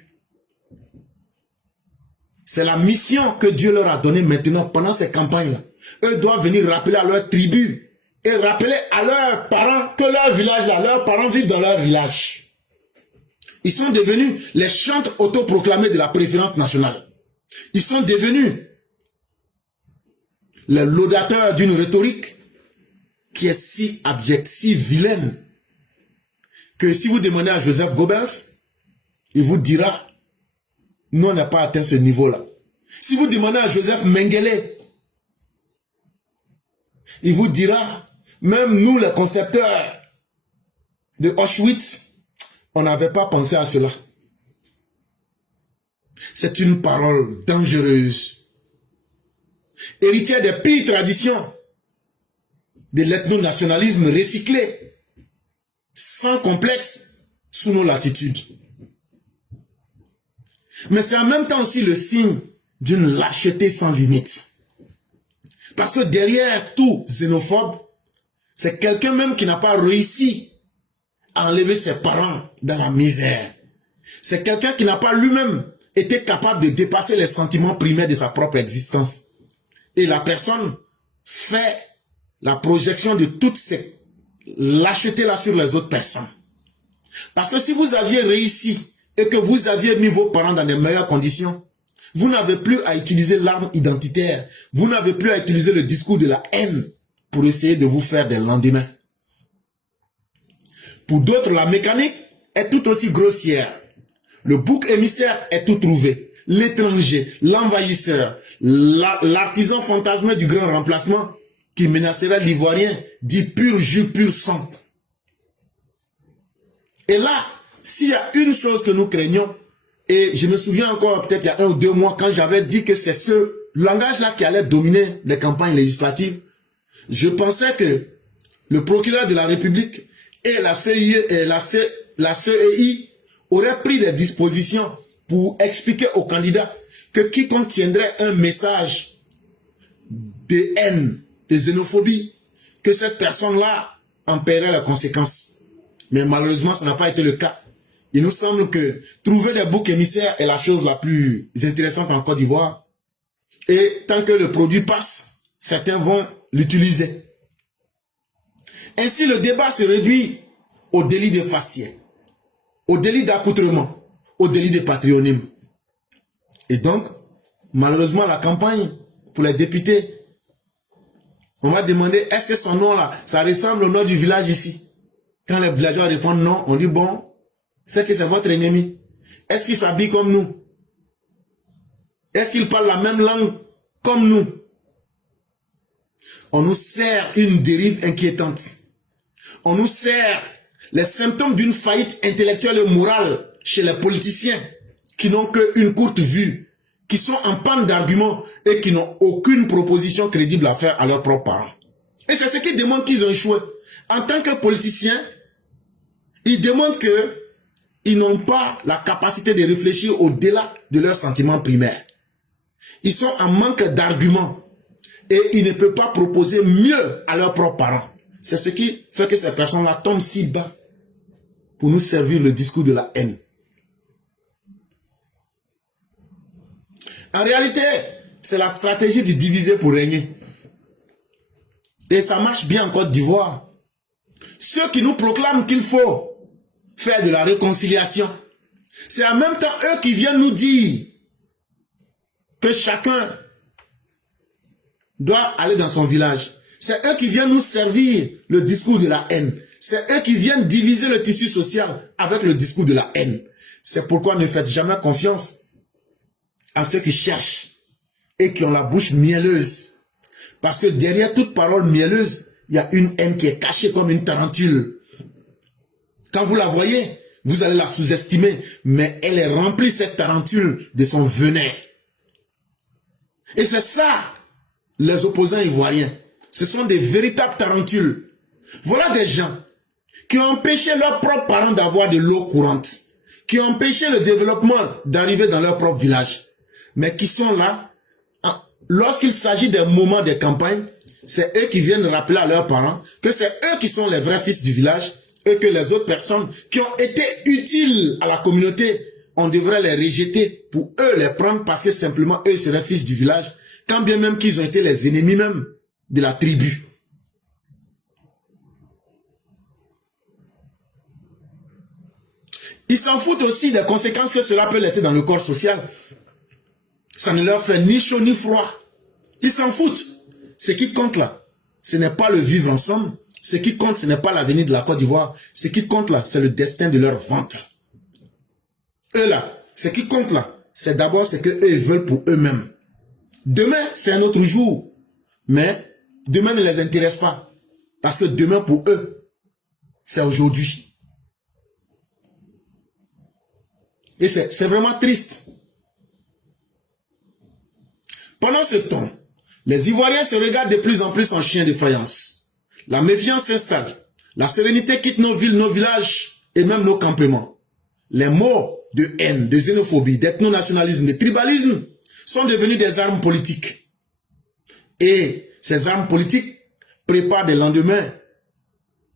C'est la mission que Dieu leur a donnée maintenant pendant ces campagnes-là. Eux doivent venir rappeler à leur tribu et rappeler à leurs parents que leur village là, leurs parents vivent dans leur village. Ils sont devenus les chantres autoproclamés de la préférence nationale. Ils sont devenus les laudateurs d'une rhétorique qui est si abjecte, si vilaine, que si vous demandez à Joseph Goebbels, il vous dira, nous on n'a pas atteint ce niveau-là. Si vous demandez à Joseph Mengele, il vous dira, même nous les concepteurs de Auschwitz, on n'avait pas pensé à cela. C'est une parole dangereuse, héritière des pires traditions de l'ethno-nationalisme recyclé, sans complexe, sous nos latitudes. Mais c'est en même temps aussi le signe d'une lâcheté sans limite. Parce que derrière tout xénophobe, c'est quelqu'un même qui n'a pas réussi à enlever ses parents dans la misère. C'est quelqu'un qui n'a pas lui-même été capable de dépasser les sentiments primaires de sa propre existence. Et la personne fait la projection de toute cette lâcheté-là sur les autres personnes. Parce que si vous aviez réussi et que vous aviez mis vos parents dans de meilleures conditions, vous n'avez plus à utiliser l'arme identitaire. Vous n'avez plus à utiliser le discours de la haine pour essayer de vous faire des lendemains. Pour d'autres, la mécanique est tout aussi grossière. Le bouc émissaire est tout trouvé. L'étranger, l'envahisseur, l'artisan fantasmé du grand remplacement qui menacerait l'Ivoirien dit pur jus, pur sang. Et là, s'il y a une chose que nous craignons, et je me souviens encore peut-être il y a 1 ou 2 mois quand j'avais dit que c'est ce langage-là qui allait dominer les campagnes législatives, je pensais que le procureur de la République et la CEI auraient pris des dispositions pour expliquer aux candidats que quiconque tiendrait un message de haine, de xénophobie, que cette personne-là en paierait les conséquences. Mais malheureusement, ça n'a pas été le cas. Il nous semble que trouver des boucs émissaires est la chose la plus intéressante en Côte d'Ivoire. Et tant que le produit passe, certains vont l'utiliser. Ainsi, le débat se réduit au délit de faciès, au délit d'accoutrement, au délit de patronyme. Et donc, malheureusement, la campagne pour les députés, on va demander, est-ce que son nom là, ça ressemble au nom du village ici? Quand les villageois répondent non, on dit bon, c'est que c'est votre ennemi. Est-ce qu'il s'habille comme nous? Est-ce qu'il parle la même langue comme nous? On nous sert une dérive inquiétante. On nous sert les symptômes d'une faillite intellectuelle et morale chez les politiciens qui n'ont qu'une courte vue, qui sont en panne d'arguments et qui n'ont aucune proposition crédible à faire à leurs propres parents. Et c'est ce qui démontre qu'ils ont échoué. En tant que politiciens, ils démontrent qu'ils n'ont pas la capacité de réfléchir au-delà de leurs sentiments primaires. Ils sont en manque d'arguments et ils ne peuvent pas proposer mieux à leurs propres parents. C'est ce qui fait que ces personnes-là tombent si bas pour nous servir le discours de la haine. En réalité, c'est la stratégie du diviser pour régner. Et ça marche bien en Côte d'Ivoire. Ceux qui nous proclament qu'il faut faire de la réconciliation, c'est en même temps eux qui viennent nous dire que chacun doit aller dans son village. C'est eux qui viennent nous servir le discours de la haine. C'est eux qui viennent diviser le tissu social avec le discours de la haine. C'est pourquoi ne faites jamais confiance à ceux qui cherchent et qui ont la bouche mielleuse. Parce que derrière toute parole mielleuse, il y a une haine qui est cachée comme une tarentule. Quand vous la voyez, vous allez la sous-estimer, mais elle est remplie, cette tarentule, de son venin. Et c'est ça, les opposants ivoiriens. Ce sont des véritables tarentules. Voilà des gens qui ont empêché leurs propres parents d'avoir de l'eau courante, qui ont empêché le développement d'arriver dans leur propre village, mais qui sont là. Lorsqu'il s'agit des moments de campagne, c'est eux qui viennent rappeler à leurs parents que c'est eux qui sont les vrais fils du village et que les autres personnes qui ont été utiles à la communauté, on devrait les rejeter pour eux les prendre parce que simplement eux seraient fils du village, quand bien même qu'ils ont été les ennemis même de la tribu. Ils s'en foutent aussi des conséquences que cela peut laisser dans le corps social. Ça ne leur fait ni chaud ni froid. Ils s'en foutent. Ce qui compte là, ce n'est pas le vivre ensemble. Ce qui compte, ce n'est pas l'avenir de la Côte d'Ivoire. Ce qui compte là, c'est le destin de leur ventre. Eux là, ce qui compte là, c'est d'abord ce que eux veulent pour eux-mêmes. Demain, c'est un autre jour. Mais demain ne les intéresse pas. Parce que demain pour eux, c'est aujourd'hui. Et c'est vraiment triste. Pendant ce temps, les Ivoiriens se regardent de plus en plus en chiens de faïence. La méfiance s'installe. La sérénité quitte nos villes, nos villages et même nos campements. Les mots de haine, de xénophobie, d'ethnonationalisme, de tribalisme sont devenus des armes politiques. Et ces armes politiques préparent des lendemains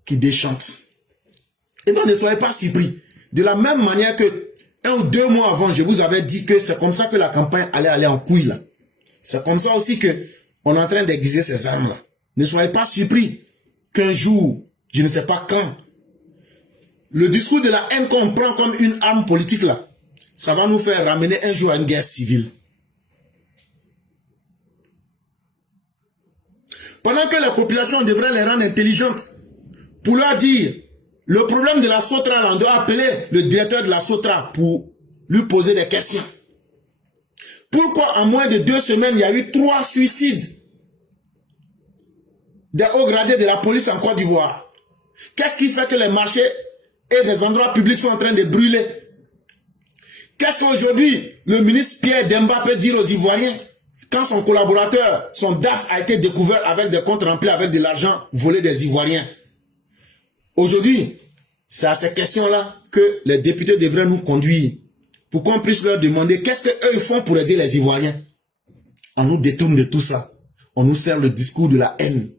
qui déchantent. Et donc ne soyez pas surpris. De la même manière que 1 ou 2 mois avant, je vous avais dit que c'est comme ça que la campagne allait aller en couille là. C'est comme ça aussi que on est en train d'aiguiser ces armes-là. Ne soyez pas surpris qu'un jour, je ne sais pas quand, Le discours de la haine qu'on prend comme une arme politique là, ça va nous faire ramener un jour à une guerre civile. Pendant que la population devrait les rendre intelligentes, pour leur dire, le problème de la Sotra, là, on doit appeler le directeur de la Sotra pour lui poser des questions. Pourquoi en moins de 2 semaines, il y a eu 3 suicides des hauts gradés de la police en Côte d'Ivoire? Qu'est-ce qui fait que les marchés et des endroits publics sont en train de brûler? Qu'est-ce qu'aujourd'hui le ministre Pierre Demba peut dire aux Ivoiriens quand son collaborateur, son DAF a été découvert avec des comptes remplis avec de l'argent volé des Ivoiriens? Aujourd'hui, c'est à ces questions-là que les députés devraient nous conduire pour qu'on puisse leur demander qu'est-ce qu'eux font pour aider les Ivoiriens. On nous détourne de tout ça. On nous sert le discours de la haine.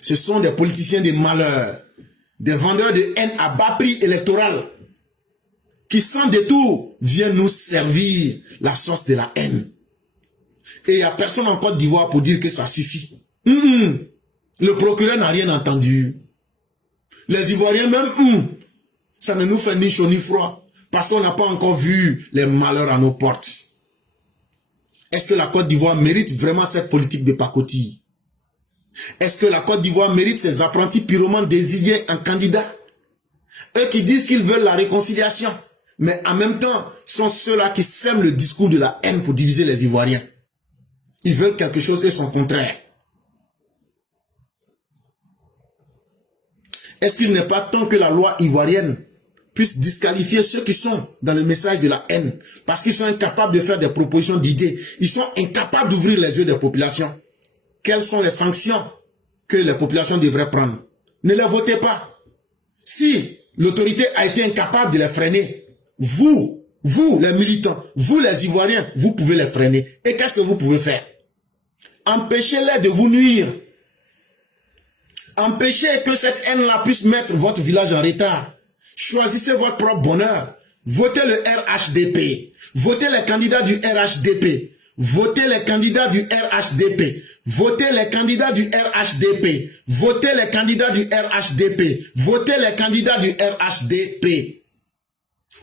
Ce sont des politiciens de malheur, des vendeurs de haine à bas prix électoral qui sans détour viennent nous servir la sauce de la haine. Et il n'y a personne en Côte d'Ivoire pour dire que ça suffit. Le procureur n'a rien entendu. Les Ivoiriens même, ça ne nous fait ni chaud ni froid. Parce qu'on n'a pas encore vu les malheurs à nos portes. Est-ce que la Côte d'Ivoire mérite vraiment cette politique de pacotille? Est-ce que la Côte d'Ivoire mérite ces apprentis pyromanes désignés en candidat? Eux qui disent qu'ils veulent la réconciliation, mais en même temps sont ceux-là qui sèment le discours de la haine pour diviser les Ivoiriens. Ils veulent quelque chose et son contraire. Est-ce qu'il n'est pas temps que la loi ivoirienne puisse disqualifier ceux qui sont dans le message de la haine parce qu'ils sont incapables de faire des propositions d'idées? Ils sont incapables d'ouvrir les yeux des populations. Quelles sont les sanctions que les populations devraient prendre? Ne les votez pas. Si l'autorité a été incapable de les freiner, vous les militants, vous les Ivoiriens, vous pouvez les freiner. Et qu'est-ce que vous pouvez faire? Empêchez-les de vous nuire. Empêchez que cette haine-là puisse mettre votre village en retard. Choisissez votre propre bonheur. Votez le RHDP. Votez les candidats du RHDP. Votez les candidats du RHDP. Votez les candidats du RHDP. Votez les candidats du RHDP. Votez les candidats du RHDP.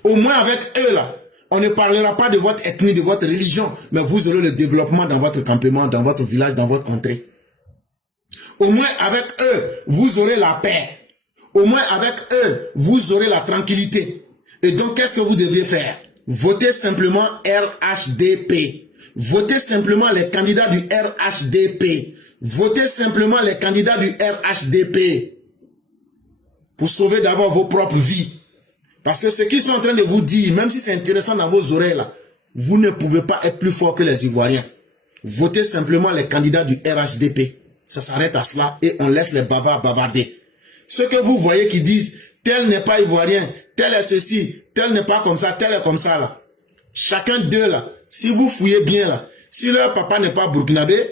Au moins avec eux là, on ne parlera pas de votre ethnie, de votre religion, mais vous aurez le développement dans votre campement, dans votre village, dans votre contrée. Au moins avec eux, vous aurez la paix. Au moins avec eux, vous aurez la tranquillité. Et donc, qu'est-ce que vous devez faire? Votez simplement RHDP. Votez simplement les candidats du RHDP. Votez simplement les candidats du RHDP. Pour sauver d'abord vos propres vies. Parce que ce qu'ils sont en train de vous dire, même si c'est intéressant dans vos oreilles là, vous ne pouvez pas être plus fort que les Ivoiriens. Votez simplement les candidats du RHDP. Ça s'arrête à cela et on laisse les bavards bavarder. Ceux que vous voyez qui disent, tel n'est pas ivoirien, tel est ceci, tel n'est pas comme ça, tel est comme ça là. Chacun d'eux là, si vous fouillez bien là, si leur papa n'est pas burkinabé,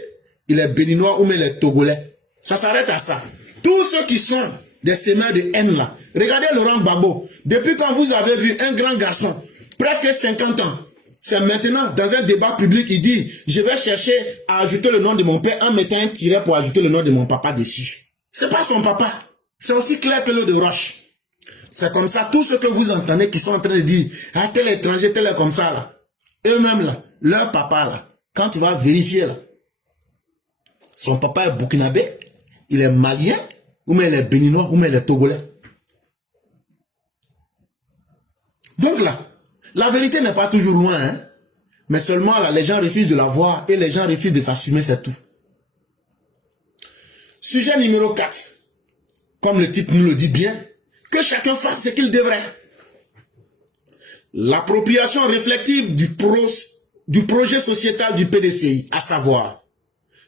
il est béninois ou même il est togolais. Ça s'arrête à ça. Tous ceux qui sont des semeurs de haine là, regardez Laurent Gbagbo. Depuis quand vous avez vu un grand garçon, presque 50 ans, c'est maintenant, dans un débat public, il dit, je vais chercher à ajouter le nom de mon père en mettant un tiret pour ajouter le nom de mon papa dessus. C'est pas son papa. C'est aussi clair que l'eau de roche. C'est comme ça, tous ceux que vous entendez qui sont en train de dire, ah, tel étranger, tel est comme ça, là. Eux-mêmes, là, leur papa, là, quand tu vas vérifier, là, son papa est burkinabé, il est malien, ou même il est béninois, ou même il est togolais. Donc là, la vérité n'est pas toujours loin, hein? Mais seulement là, les gens refusent de la voir et les gens refusent de s'assumer, c'est tout. Sujet numéro 4. Comme le titre nous le dit bien, que chacun fasse ce qu'il devrait. L'appropriation réflexive du projet sociétal du PDCI, à savoir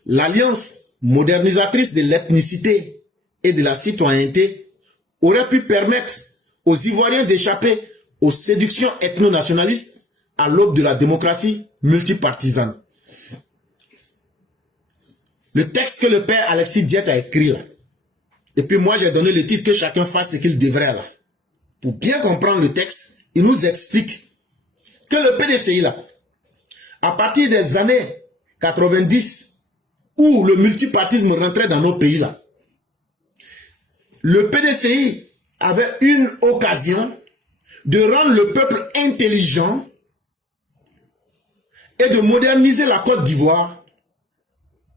l'alliance modernisatrice de l'ethnicité et de la citoyenneté, aurait pu permettre aux Ivoiriens d'échapper aux séductions ethno-nationalistes à l'aube de la démocratie multipartisane. Le texte que le père Alexis Diet a écrit là, et puis moi j'ai donné le titre que chacun fasse ce qu'il devrait là. Pour bien comprendre le texte, il nous explique que le PDCI là, à partir des années 90, où le multipartisme rentrait dans nos pays là, le PDCI avait une occasion de rendre le peuple intelligent et de moderniser la Côte d'Ivoire.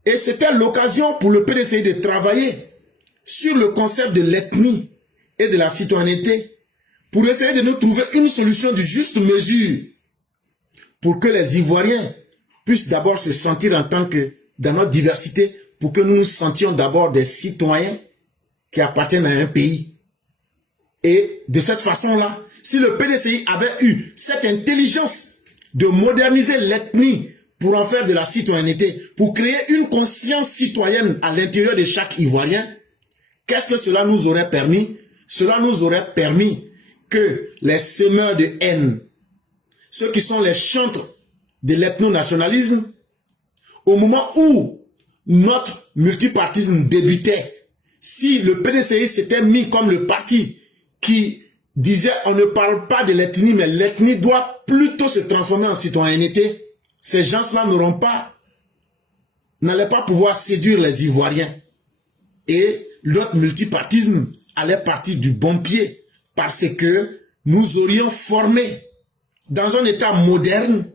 Et c'était l'occasion pour le PDCI de travailler sur le concept de l'ethnie et de la citoyenneté pour essayer de nous trouver une solution de juste mesure pour que les Ivoiriens puissent d'abord se sentir en tant que, dans notre diversité, pour que nous nous sentions d'abord des citoyens qui appartiennent à un pays. Et de cette façon-là, si le PDCI avait eu cette intelligence de moderniser l'ethnie pour en faire de la citoyenneté, pour créer une conscience citoyenne à l'intérieur de chaque Ivoirien, qu'est-ce que cela nous aurait permis? Cela nous aurait permis que les semeurs de haine, ceux qui sont les chantres de l'ethno-nationalisme, au moment où notre multipartisme débutait, si le PDCI s'était mis comme le parti qui disait on ne parle pas de l'ethnie, mais l'ethnie doit plutôt se transformer en citoyenneté, ces gens-là n'allaient pas pouvoir séduire les Ivoiriens. Et notre multipartisme allait partir du bon pied parce que nous aurions formé dans un état moderne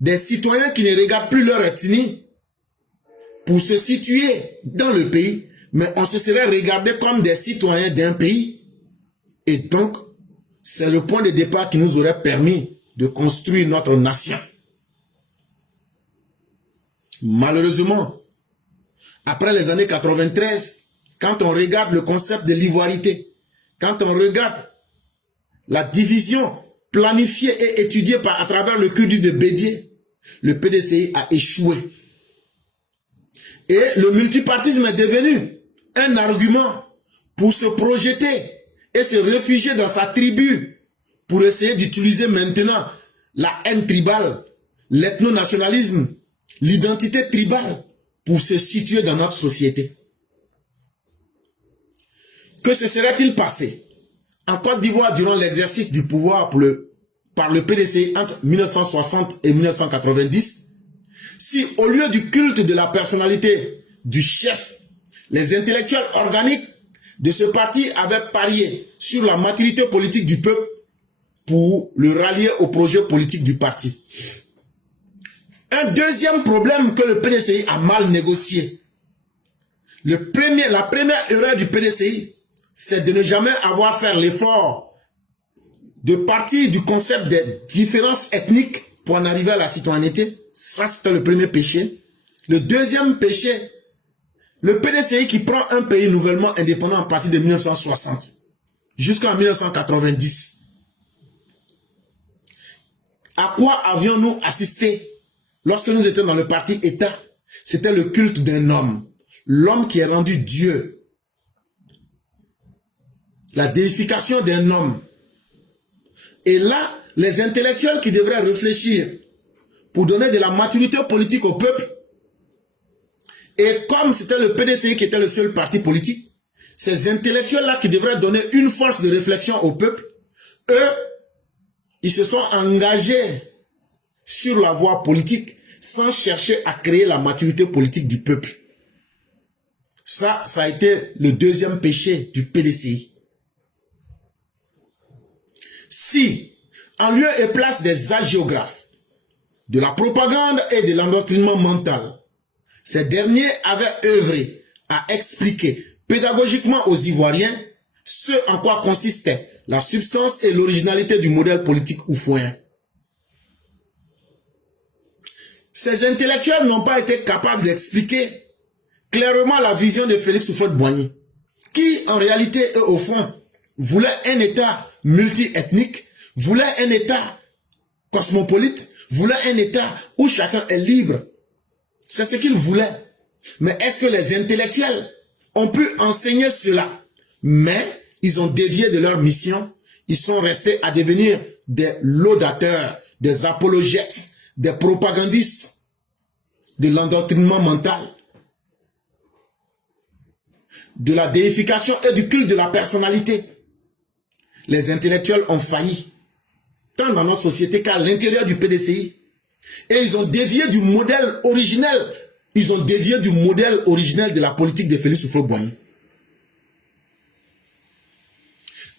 des citoyens qui ne regardent plus leur ethnie pour se situer dans le pays, mais on se serait regardé comme des citoyens d'un pays. Et donc, c'est le point de départ qui nous aurait permis de construire notre nation. Malheureusement, après les années 93, quand on regarde le concept de l'ivoirité, quand on regarde la division planifiée et étudiée à travers le culte de Bédier, le PDCI a échoué. Et le multipartisme est devenu un argument pour se projeter et se réfugier dans sa tribu pour essayer d'utiliser maintenant la haine tribale, l'ethno-nationalisme, l'identité tribale pour se situer dans notre société. Que se serait-il passé en Côte d'Ivoire durant l'exercice du pouvoir par le PDCI entre 1960 et 1990 si au lieu du culte de la personnalité du chef, les intellectuels organiques de ce parti avaient parié sur la maturité politique du peuple pour le rallier au projet politique du parti. Un deuxième problème que le PDCI a mal négocié. La première erreur du PDCI, c'est de ne jamais avoir fait l'effort de partir du concept des différences ethniques pour en arriver à la citoyenneté. Ça, c'était le premier péché. Le deuxième péché, le PDCI qui prend un pays nouvellement indépendant à partir de 1960 jusqu'en 1990. À quoi avions-nous assisté lorsque nous étions dans le parti État? C'était le culte d'un homme. L'homme qui est rendu Dieu. La déification d'un homme. Et là, les intellectuels qui devraient réfléchir pour donner de la maturité politique au peuple, et comme c'était le PDCI qui était le seul parti politique, ces intellectuels-là qui devraient donner une force de réflexion au peuple, eux, ils se sont engagés sur la voie politique sans chercher à créer la maturité politique du peuple. Ça a été le deuxième péché du PDCI. Si, en lieu et place des hagiographes, de la propagande et de l'endoctrinement mental, ces derniers avaient œuvré à expliquer pédagogiquement aux Ivoiriens ce en quoi consistait la substance et l'originalité du modèle politique oufouien. Ces intellectuels n'ont pas été capables d'expliquer clairement la vision de Félix Houphouët-Boigny, qui en réalité et au fond voulait un État multi-ethnique, voulait un État cosmopolite, voulait un État où chacun est libre. C'est ce qu'ils voulaient. Mais est-ce que les intellectuels ont pu enseigner cela? Mais ils ont dévié de leur mission. Ils sont restés à devenir des laudateurs, des apologètes, des propagandistes de l'endoctrinement mental, de la déification et du culte de la personnalité. Les intellectuels ont failli, tant dans notre société qu'à l'intérieur du PDCI. Et ils ont dévié du modèle originel. Ils ont dévié du modèle originel de la politique de Félix Houphouët-Boigny.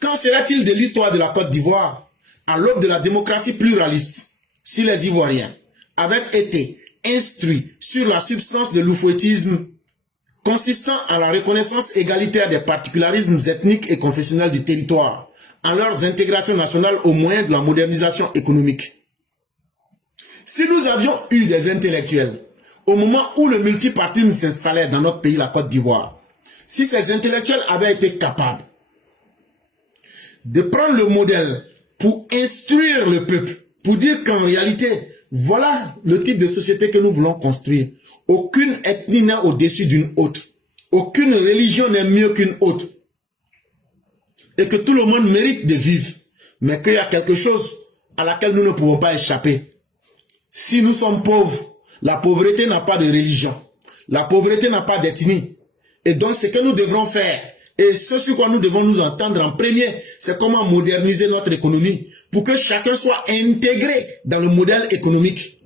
Qu'en serait-il de l'histoire de la Côte d'Ivoire à l'aube de la démocratie pluraliste si les Ivoiriens avaient été instruits sur la substance de l'oufouettisme consistant à la reconnaissance égalitaire des particularismes ethniques et confessionnels du territoire en leurs intégrations nationales au moyen de la modernisation économique? Si nous avions eu des intellectuels au moment où le multipartisme s'installait dans notre pays, la Côte d'Ivoire, si ces intellectuels avaient été capables de prendre le modèle pour instruire le peuple, pour dire qu'en réalité, voilà le type de société que nous voulons construire. Aucune ethnie n'est au-dessus d'une autre. Aucune religion n'est mieux qu'une autre. Et que tout le monde mérite de vivre. Mais qu'il y a quelque chose à laquelle nous ne pouvons pas échapper. Si nous sommes pauvres, la pauvreté n'a pas de religion. La pauvreté n'a pas d'ethnie. Et donc ce que nous devrons faire, et ce sur quoi nous devons nous entendre en premier, c'est comment moderniser notre économie pour que chacun soit intégré dans le modèle économique.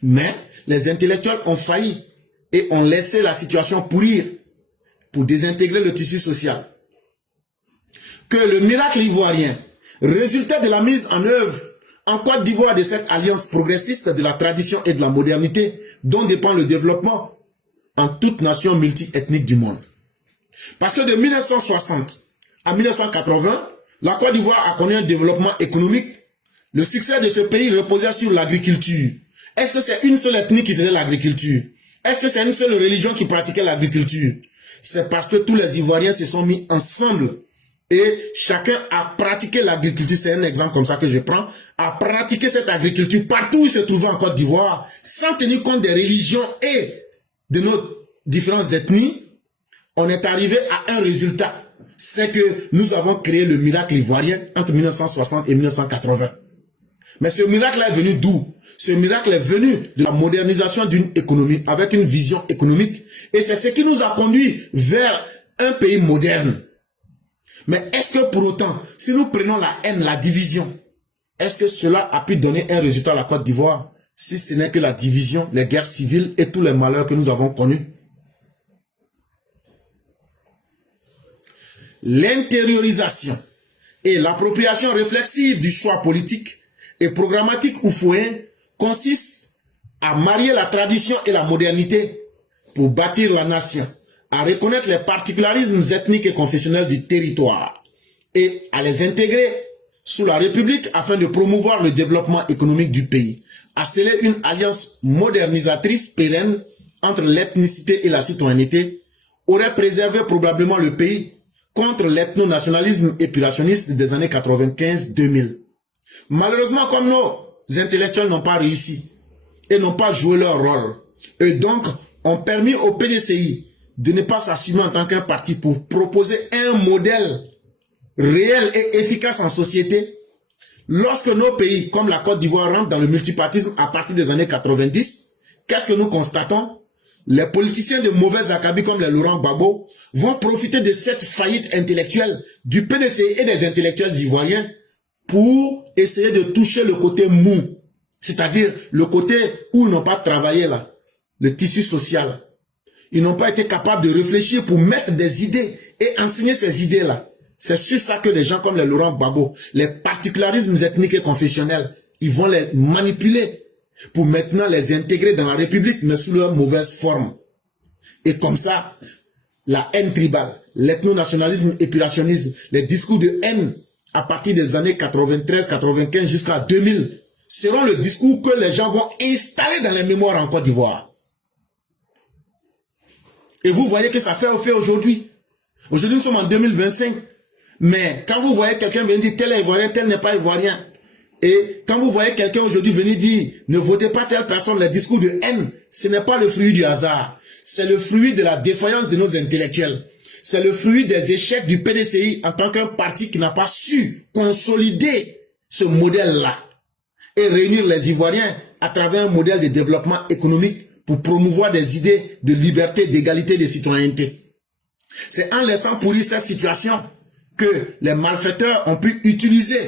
Mais les intellectuels ont failli et ont laissé la situation pourrir pour désintégrer le tissu social. Que le miracle ivoirien, résultat de la mise en œuvre en Côte d'Ivoire de cette alliance progressiste de la tradition et de la modernité dont dépend le développement en toute nation multiethnique du monde. Parce que de 1960 à 1980, la Côte d'Ivoire a connu un développement économique. Le succès de ce pays reposait sur l'agriculture. Est-ce que c'est une seule ethnie qui faisait l'agriculture? Est-ce que c'est une seule religion qui pratiquait l'agriculture? C'est parce que tous les Ivoiriens se sont mis ensemble et chacun a pratiqué l'agriculture. C'est un exemple comme ça que je prends. A pratiqué cette agriculture partout où il se trouvait en Côte d'Ivoire, sans tenir compte des religions et de nos différentes ethnies. On est arrivé à un résultat. C'est que nous avons créé le miracle ivoirien entre 1960 et 1980. Mais ce miracle est venu d'où? Ce miracle est venu de la modernisation d'une économie avec une vision économique. Et c'est ce qui nous a conduit vers un pays moderne. Mais est-ce que pour autant, si nous prenons la haine, la division, est-ce que cela a pu donner un résultat à la Côte d'Ivoire? Si ce n'est que la division, les guerres civiles et tous les malheurs que nous avons connus. L'intériorisation et l'appropriation réflexive du choix politique et programmatique oufouéen consiste à marier la tradition et la modernité pour bâtir la nation, à reconnaître les particularismes ethniques et confessionnels du territoire et à les intégrer sous la République afin de promouvoir le développement économique du pays, à sceller une alliance modernisatrice pérenne entre l'ethnicité et la citoyenneté, aurait préservé probablement le pays contre l'ethno-nationalisme épurationniste des années 95-2000. Malheureusement, comme nos intellectuels n'ont pas réussi et n'ont pas joué leur rôle, et donc ont permis au PDCI de ne pas s'assumer en tant qu'un parti pour proposer un modèle réel et efficace en société, lorsque nos pays, comme la Côte d'Ivoire, rentrent dans le multipartisme à partir des années 90, qu'est-ce que nous constatons? Les politiciens de mauvais acabit comme les Laurent Gbagbo vont profiter de cette faillite intellectuelle du PDCI et des intellectuels ivoiriens pour essayer de toucher le côté mou, c'est-à-dire le côté où ils n'ont pas travaillé là, le tissu social. Ils n'ont pas été capables de réfléchir pour mettre des idées et enseigner ces idées-là. C'est sur ça que des gens comme les Laurent Gbagbo, les particularismes ethniques et confessionnels, ils vont les manipuler pour maintenant les intégrer dans la République, mais sous leur mauvaise forme. Et comme ça, la haine tribale, l'ethno-nationalisme, épurationnisme, les discours de haine à partir des années 93, 95 jusqu'à 2000 seront le discours que les gens vont installer dans les mémoires en Côte d'Ivoire. Et vous voyez que ça fait au fait aujourd'hui. Aujourd'hui, nous sommes en 2025. Mais quand vous voyez quelqu'un venir dire tel est ivoirien, tel n'est pas ivoirien, et quand vous voyez quelqu'un aujourd'hui venir dire ne votez pas telle personne, les discours de haine, ce n'est pas le fruit du hasard. C'est le fruit de la défaillance de nos intellectuels. C'est le fruit des échecs du PDCI en tant qu'un parti qui n'a pas su consolider ce modèle-là et réunir les Ivoiriens à travers un modèle de développement économique pour promouvoir des idées de liberté, d'égalité, de citoyenneté. C'est en laissant pourrir cette situation que les malfaiteurs ont pu utiliser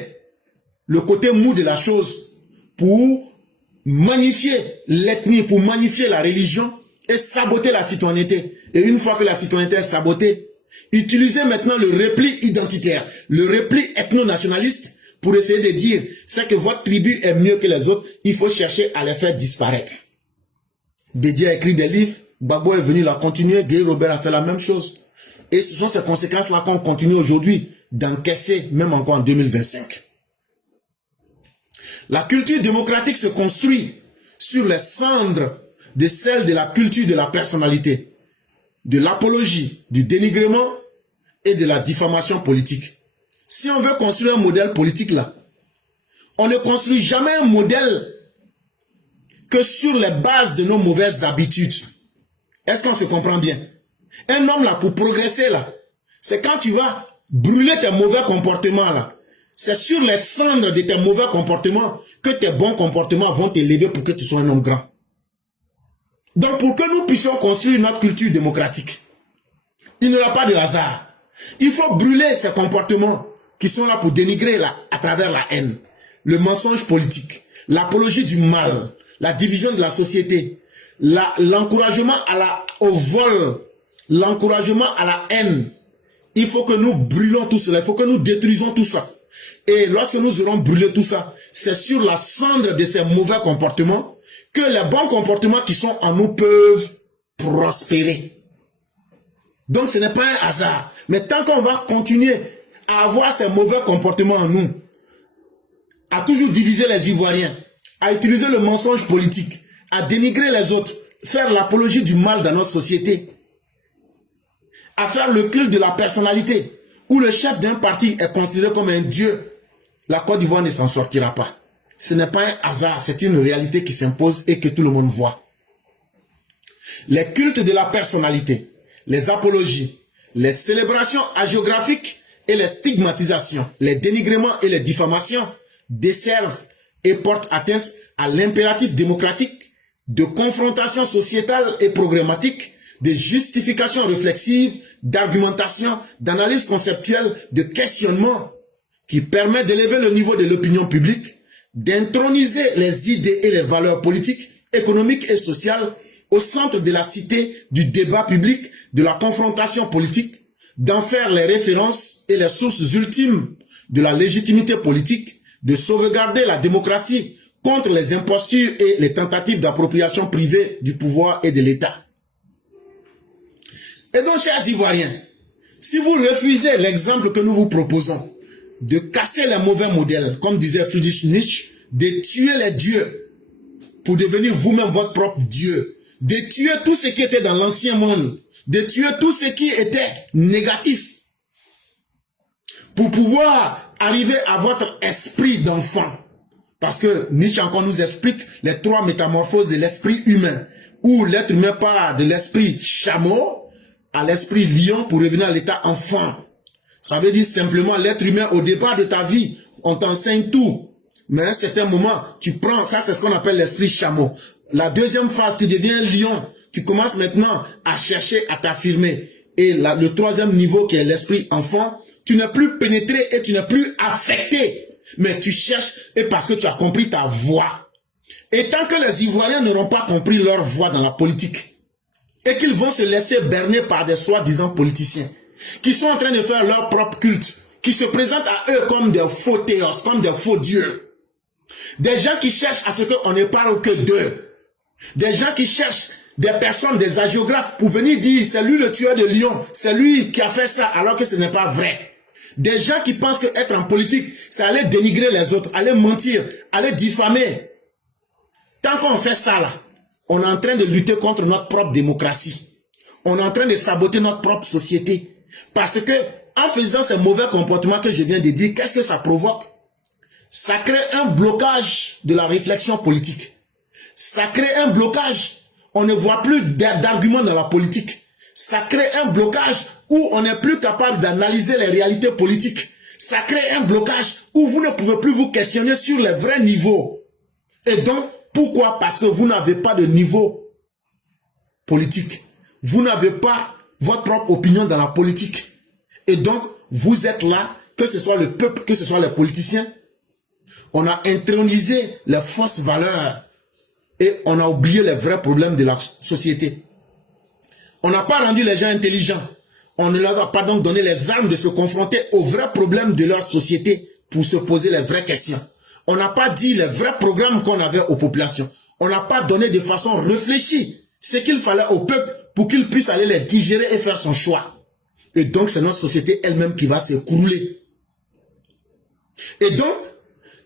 le côté mou de la chose pour magnifier l'ethnie, pour magnifier la religion et saboter la citoyenneté. Et une fois que la citoyenneté est sabotée, Utilisez maintenant le repli identitaire, le repli ethno-nationaliste pour essayer de dire c'est que votre tribu est mieux que les autres, il faut chercher à les faire disparaître. Bédié a écrit des livres, Gbagbo est venu la continuer, Guy Robert a fait la même chose. Et ce sont ces conséquences-là qu'on continue aujourd'hui d'encaisser, même encore en 2025. La culture démocratique se construit sur les cendres de celle de la culture de la personnalité, de l'apologie, du dénigrement et de la diffamation politique. Si on veut construire un modèle politique là, on ne construit jamais un modèle que sur les bases de nos mauvaises habitudes. Est-ce qu'on se comprend bien? Un homme là, pour progresser là, c'est quand tu vas brûler tes mauvais comportements là. C'est sur les cendres de tes mauvais comportements que tes bons comportements vont t'élever pour que tu sois un homme grand. Donc pour que nous puissions construire notre culture démocratique, il n'y aura pas de hasard. Il faut brûler ces comportements qui sont là pour dénigrer là, à travers la haine, le mensonge politique, l'apologie du mal, la division de la société, l'encouragement au vol, l'encouragement à la haine. Il faut que nous brûlons tout cela, il faut que nous détruisons tout ça. Et lorsque nous aurons brûlé tout ça, c'est sur la cendre de ces mauvais comportements que les bons comportements qui sont en nous peuvent prospérer. Donc ce n'est pas un hasard. Mais tant qu'on va continuer à avoir ces mauvais comportements en nous, à toujours diviser les Ivoiriens, à utiliser le mensonge politique, à dénigrer les autres, faire l'apologie du mal dans notre société, à faire le culte de la personnalité, où le chef d'un parti est considéré comme un dieu, la Côte d'Ivoire ne s'en sortira pas. Ce n'est pas un hasard, c'est une réalité qui s'impose et que tout le monde voit. Les cultes de la personnalité, les apologies, les célébrations hagiographiques et les stigmatisations, les dénigrements et les diffamations desservent et portent atteinte à l'impératif démocratique de confrontation sociétale et programmatique, de justification réflexive, d'argumentation, d'analyse conceptuelle, de questionnement qui permet d'élever le niveau de l'opinion publique, d'introniser les idées et les valeurs politiques, économiques et sociales au centre de la cité du débat public, de la confrontation politique, d'en faire les références et les sources ultimes de la légitimité politique, de sauvegarder la démocratie contre les impostures et les tentatives d'appropriation privée du pouvoir et de l'État. Et donc, chers Ivoiriens, si vous refusez l'exemple que nous vous proposons, de casser les mauvais modèles, comme disait Friedrich Nietzsche, de tuer les dieux pour devenir vous-même votre propre Dieu, de tuer tout ce qui était dans l'ancien monde, de tuer tout ce qui était négatif, pour pouvoir arriver à votre esprit d'enfant. Parce que Nietzsche encore nous explique les trois métamorphoses de l'esprit humain, où l'être humain part de l'esprit chameau à l'esprit lion pour revenir à l'état enfant. Ça veut dire simplement l'être humain au départ de ta vie, on t'enseigne tout. Mais à un certain moment, tu prends, ça c'est ce qu'on appelle l'esprit chameau. La deuxième phase, tu deviens lion. Tu commences maintenant à chercher à t'affirmer. Et le troisième niveau qui est l'esprit enfant, tu n'es plus pénétré et tu n'es plus affecté. Mais tu cherches et parce que tu as compris ta voie. Et tant que les Ivoiriens n'auront pas compris leur voie dans la politique, et qu'ils vont se laisser berner par des soi-disant politiciens, qui sont en train de faire leur propre culte, qui se présentent à eux comme des faux théos, comme des faux dieux. Des gens qui cherchent à ce qu'on ne parle que d'eux. Des gens qui cherchent des personnes, des hagiographes pour venir dire c'est lui le tueur de lion, c'est lui qui a fait ça alors que ce n'est pas vrai. Des gens qui pensent qu'être en politique, c'est aller dénigrer les autres, aller mentir, aller diffamer. Tant qu'on fait ça là, on est en train de lutter contre notre propre démocratie. On est en train de saboter notre propre société. Parce que, en faisant ces mauvais comportements que je viens de dire, qu'est-ce que ça provoque? Ça crée un blocage de la réflexion politique. Ça crée un blocage. On ne voit plus d'arguments dans la politique. Ça crée un blocage où on n'est plus capable d'analyser les réalités politiques. Ça crée un blocage où vous ne pouvez plus vous questionner sur les vrais niveaux. Et donc, pourquoi? Parce que vous n'avez pas de niveau politique. Vous n'avez pas votre propre opinion dans la politique. Et donc, vous êtes là, que ce soit le peuple, que ce soit les politiciens. On a intronisé les fausses valeurs et on a oublié les vrais problèmes de la société. On n'a pas rendu les gens intelligents. On ne leur a pas donc donné les armes de se confronter aux vrais problèmes de leur société pour se poser les vraies questions. On n'a pas dit les vrais programmes qu'on avait aux populations. On n'a pas donné de façon réfléchie ce qu'il fallait au peuple pour qu'il puisse aller les digérer et faire son choix. Et donc, c'est notre société elle-même qui va s'écrouler. Et donc,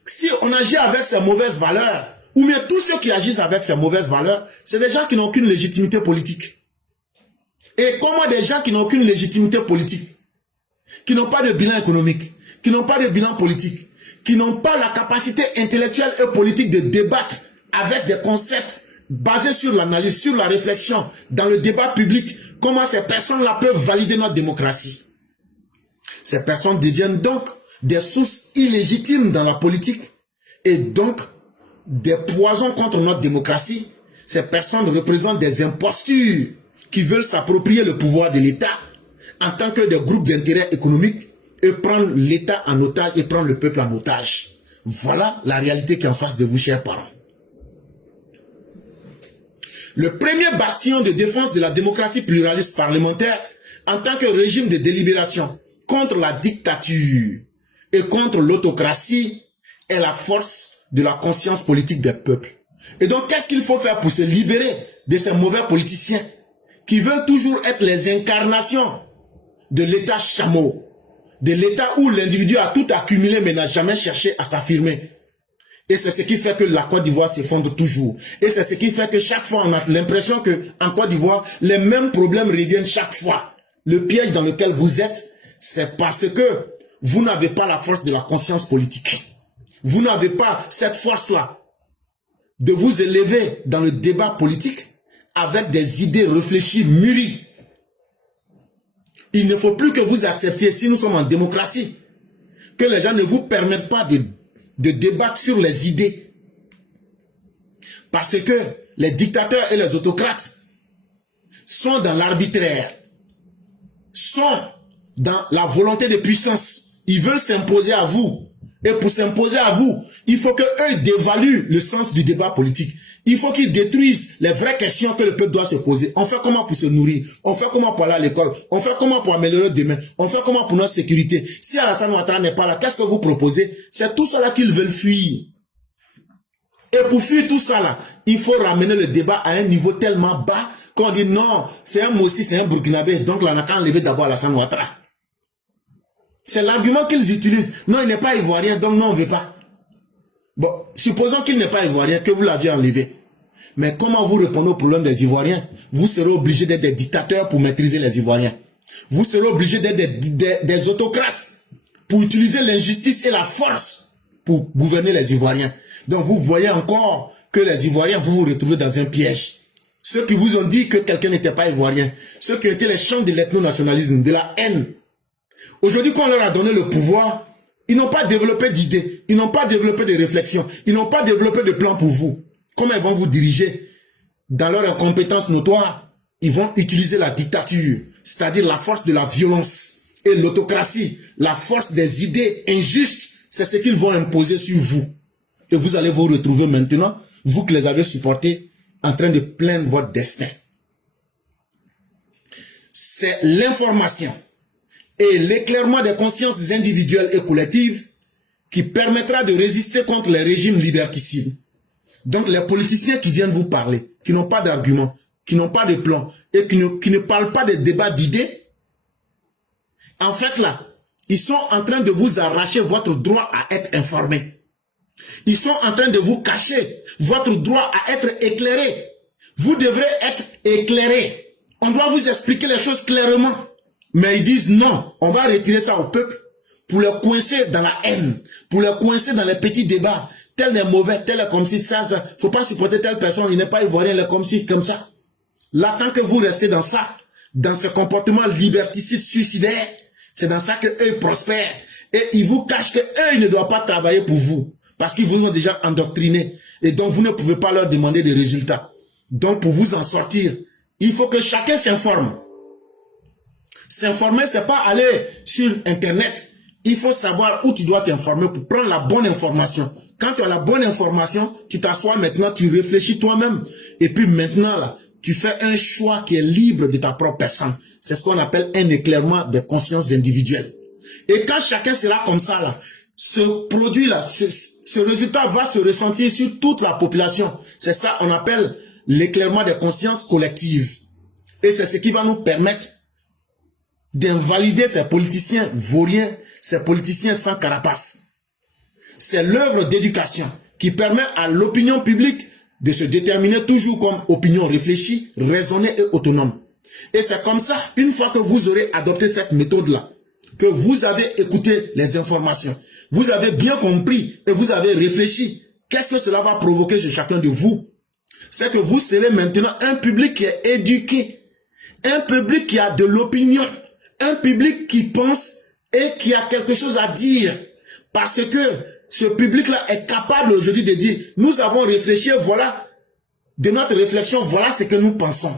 si on agit avec ces mauvaises valeurs, ou bien tous ceux qui agissent avec ces mauvaises valeurs, c'est des gens qui n'ont aucune légitimité politique. Et comment des gens qui n'ont aucune légitimité politique, qui n'ont pas de bilan économique, qui n'ont pas de bilan politique, qui n'ont pas la capacité intellectuelle et politique de débattre avec des concepts basés sur l'analyse, sur la réflexion, dans le débat public, comment ces personnes-là peuvent valider notre démocratie? Ces personnes deviennent donc des sources illégitimes dans la politique et donc des poisons contre notre démocratie. Ces personnes représentent des impostures qui veulent s'approprier le pouvoir de l'État en tant que des groupes d'intérêt économiques et prendre l'État en otage et prendre le peuple en otage. Voilà la réalité qui est en face de vous, chers parents. Le premier bastion de défense de la démocratie pluraliste parlementaire en tant que régime de délibération contre la dictature et contre l'autocratie est la force de la conscience politique des peuples. Et donc, qu'est-ce qu'il faut faire pour se libérer de ces mauvais politiciens qui veulent toujours être les incarnations de l'État chameau, de l'État où l'individu a tout accumulé mais n'a jamais cherché à s'affirmer. Et c'est ce qui fait que la Côte d'Ivoire s'effondre toujours. Et c'est ce qui fait que chaque fois, on a l'impression qu'en Côte d'Ivoire, les mêmes problèmes reviennent chaque fois. Le piège dans lequel vous êtes, c'est parce que vous n'avez pas la force de la conscience politique. Vous n'avez pas cette force-là de vous élever dans le débat politique avec des idées réfléchies, mûries. Il ne faut plus que vous acceptiez, si nous sommes en démocratie, que les gens ne vous permettent pas de débattre sur les idées. Parce que les dictateurs et les autocrates sont dans l'arbitraire, sont dans la volonté de puissance. Ils veulent s'imposer à vous. Et pour s'imposer à vous, il faut qu'eux dévaluent le sens du débat politique. Il faut qu'ils détruisent les vraies questions que le peuple doit se poser. On fait comment pour se nourrir? On fait comment pour aller à l'école? On fait comment pour améliorer demain? On fait comment pour notre sécurité? Si Alassane Ouattara n'est pas là, qu'est-ce que vous proposez? C'est tout ça là qu'ils veulent fuir. Et pour fuir tout ça là, il faut ramener le débat à un niveau tellement bas qu'on dit non, c'est un Mossi, c'est un Burkinabé, donc là on n'a qu'à enlever d'abord Alassane Ouattara. C'est l'argument qu'ils utilisent. Non, il n'est pas ivoirien, donc non, on ne veut pas. Bon, supposons qu'il n'est pas ivoirien, que vous l'aviez enlevé. Mais comment vous répondez au problème des Ivoiriens? Vous serez obligé d'être des dictateurs pour maîtriser les Ivoiriens. Vous serez obligé d'être des autocrates pour utiliser l'injustice et la force pour gouverner les Ivoiriens. Donc vous voyez encore que les Ivoiriens, vous vous retrouvez dans un piège. Ceux qui vous ont dit que quelqu'un n'était pas ivoirien, ceux qui étaient les champs de l'ethno-nationalisme, de la haine. Aujourd'hui, quand on leur a donné le pouvoir, ils n'ont pas développé d'idées, ils n'ont pas développé de réflexion, ils n'ont pas développé de plan pour vous. Comment ils vont vous diriger? Dans leur incompétence notoire, ils vont utiliser la dictature, c'est-à-dire la force de la violence et l'autocratie, la force des idées injustes, c'est ce qu'ils vont imposer sur vous. Et vous allez vous retrouver maintenant, vous qui les avez supportés, en train de plaindre votre destin. C'est l'information et l'éclairement des consciences individuelles et collectives qui permettra de résister contre les régimes liberticides. Donc les politiciens qui viennent vous parler, qui n'ont pas d'arguments, qui n'ont pas de plan et qui ne parlent pas des débats d'idées, en fait là, ils sont en train de vous arracher votre droit à être informé. Ils sont en train de vous cacher votre droit à être éclairé. Vous devrez être éclairé. On doit vous expliquer les choses clairement. Mais ils disent non, on va retirer ça au peuple pour les coincer dans la haine, pour les coincer dans les petits débats. Tel est mauvais, tel est comme si ça. Faut pas supporter telle personne, il n'est pas ivoirien, il est comme si, comme ça. Là, tant que vous restez dans ça, dans ce comportement liberticide, suicidaire, c'est dans ça que eux prospèrent. Et ils vous cachent que eux, ils ne doivent pas travailler pour vous. Parce qu'ils vous ont déjà endoctriné. Et donc, vous ne pouvez pas leur demander des résultats. Donc, pour vous en sortir, il faut que chacun s'informe. S'informer, c'est pas aller sur Internet. Il faut savoir où tu dois t'informer pour prendre la bonne information. Quand tu as la bonne information, tu t'assois maintenant, tu réfléchis toi-même. Et puis maintenant, là, tu fais un choix qui est libre de ta propre personne. C'est ce qu'on appelle un éclairement des consciences individuelles. Et quand chacun sera comme ça, là, ce produit-là, ce résultat va se ressentir sur toute la population. C'est ça qu'on appelle l'éclairement des consciences collectives. Et c'est ce qui va nous permettre d'invalider ces politiciens vauriens, ces politiciens sans carapace. C'est l'œuvre d'éducation qui permet à l'opinion publique de se déterminer toujours comme opinion réfléchie, raisonnée et autonome. Et c'est comme ça, une fois que vous aurez adopté cette méthode-là, que vous avez écouté les informations, vous avez bien compris et vous avez réfléchi, qu'est-ce que cela va provoquer chez chacun de vous? C'est que vous serez maintenant un public qui est éduqué, un public qui a de l'opinion, un public qui pense et qui a quelque chose à dire. Parce que ce public-là est capable aujourd'hui de dire, nous avons réfléchi, voilà, de notre réflexion, voilà ce que nous pensons.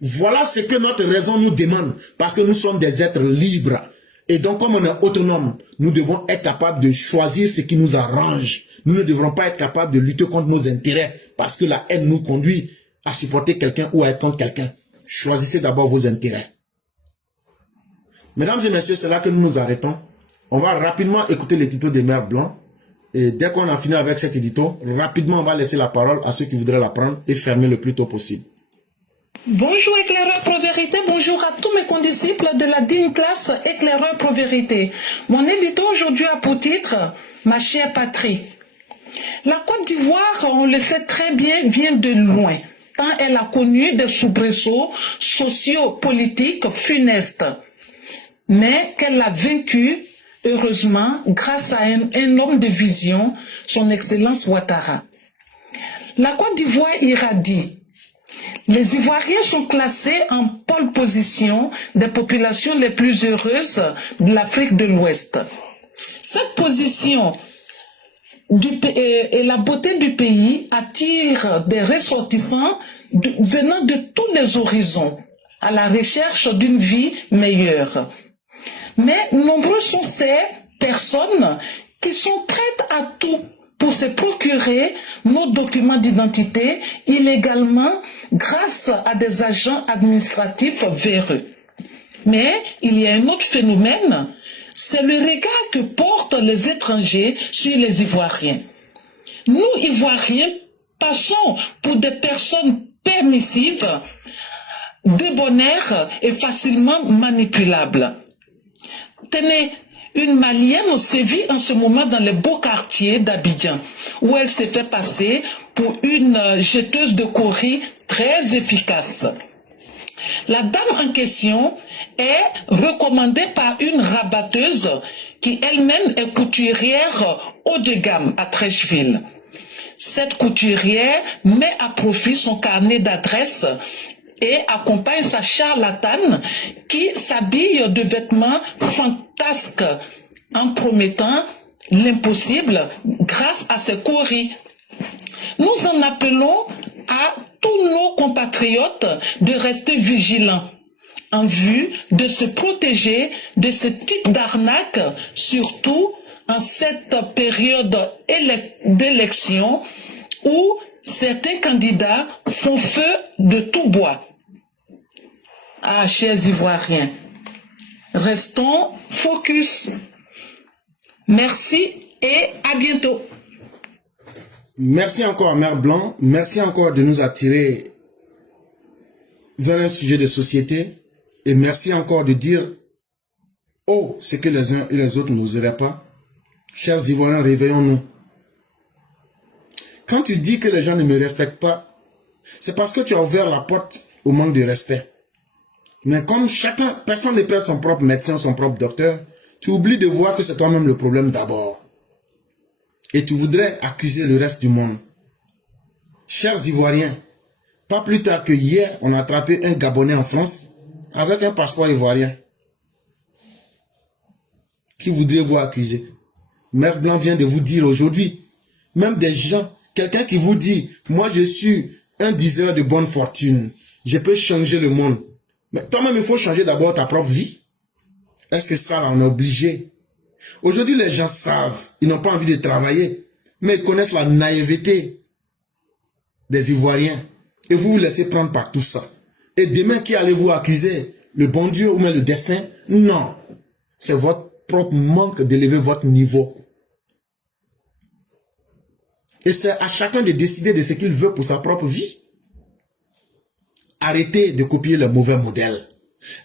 Voilà ce que notre raison nous demande. Parce que nous sommes des êtres libres. Et donc, comme on est autonome, nous devons être capables de choisir ce qui nous arrange. Nous ne devrons pas être capables de lutter contre nos intérêts. Parce que la haine nous conduit à supporter quelqu'un ou à être contre quelqu'un. Choisissez d'abord vos intérêts. Mesdames et messieurs, c'est là que nous nous arrêtons. On va rapidement écouter l'édito des Mères Blancs. Et dès qu'on a fini avec cet édito, rapidement on va laisser la parole à ceux qui voudraient la prendre et fermer le plus tôt possible. Bonjour éclaireur pro-vérité, bonjour à tous mes condisciples de la digne classe éclaireur pro-vérité. Mon édito aujourd'hui a pour titre « Ma chère patrie ». La Côte d'Ivoire, on le sait très bien, vient de loin, tant elle a connu des soubresauts socio-politiques funestes, mais qu'elle a vaincu, heureusement, grâce à un homme de vision, son Excellence Ouattara. La Côte d'Ivoire irradie. Les Ivoiriens sont classés en pole position des populations les plus heureuses de l'Afrique de l'Ouest. Cette position et la beauté du pays attirent des ressortissants venant de tous les horizons à la recherche d'une vie meilleure. Mais nombreux sont ces personnes qui sont prêtes à tout pour se procurer nos documents d'identité illégalement grâce à des agents administratifs véreux. Mais il y a un autre phénomène, c'est le regard que portent les étrangers sur les Ivoiriens. Nous, Ivoiriens, passons pour des personnes permissives, débonnaires et facilement manipulables. Tenez, une Malienne sévit en ce moment dans les beaux quartiers d'Abidjan, où elle s'est fait passer pour une jetteuse de courrier très efficace. La dame en question est recommandée par une rabatteuse qui elle-même est couturière haut de gamme à Trècheville. Cette couturière met à profit son carnet d'adresses et accompagne sa charlatane qui s'habille de vêtements fantasques en promettant l'impossible grâce à ses courriers. Nous en appelons à tous nos compatriotes de rester vigilants en vue de se protéger de ce type d'arnaque, surtout en cette période d'élection où certains candidats font feu de tout bois. Ah, chers Ivoiriens, restons focus. Merci et à bientôt. Merci encore, Mère Blanc. Merci encore de nous attirer vers un sujet de société. Et merci encore de dire « Oh, ce que les uns et les autres n'oseraient pas ». Chers Ivoiriens, réveillons-nous. Quand tu dis que les gens ne me respectent pas, c'est parce que tu as ouvert la porte au manque de respect. Mais comme personne ne perd son propre médecin, son propre docteur, tu oublies de voir que c'est toi-même le problème d'abord. Et tu voudrais accuser le reste du monde. Chers Ivoiriens, pas plus tard que hier, on a attrapé un Gabonais en France avec un passeport ivoirien. Qui voudriez-vous accuser? Mère Blanc vient de vous dire aujourd'hui, même des gens, quelqu'un qui vous dit, moi je suis un diseur de bonne fortune, je peux changer le monde. Mais toi-même, il faut changer d'abord ta propre vie. Est-ce que ça, là, on est obligé? Aujourd'hui, les gens savent, ils n'ont pas envie de travailler, mais ils connaissent la naïveté des Ivoiriens. Et vous vous laissez prendre par tout ça. Et demain, qui allez-vous accuser? Le bon Dieu ou même le destin? Non. C'est votre propre manque d'élever votre niveau. Et c'est à chacun de décider de ce qu'il veut pour sa propre vie. Arrêtez de copier le mauvais modèle.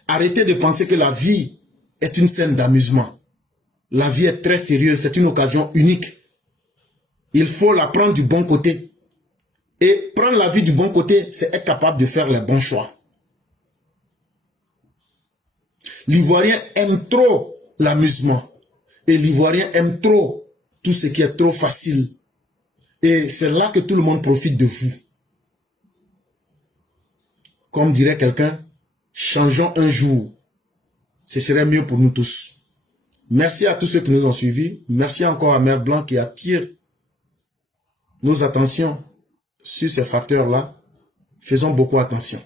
Arrêtez de penser que la vie est une scène d'amusement. La vie est très sérieuse, c'est une occasion unique. Il faut la prendre du bon côté. Et prendre la vie du bon côté, c'est être capable de faire les bons choix. L'Ivoirien aime trop l'amusement. Et l'Ivoirien aime trop tout ce qui est trop facile. Et c'est là que tout le monde profite de vous. Comme dirait quelqu'un, changeons un jour. Ce serait mieux pour nous tous. Merci à tous ceux qui nous ont suivis. Merci encore à Mère Blanc qui attire nos attentions sur ces facteurs-là. Faisons beaucoup attention.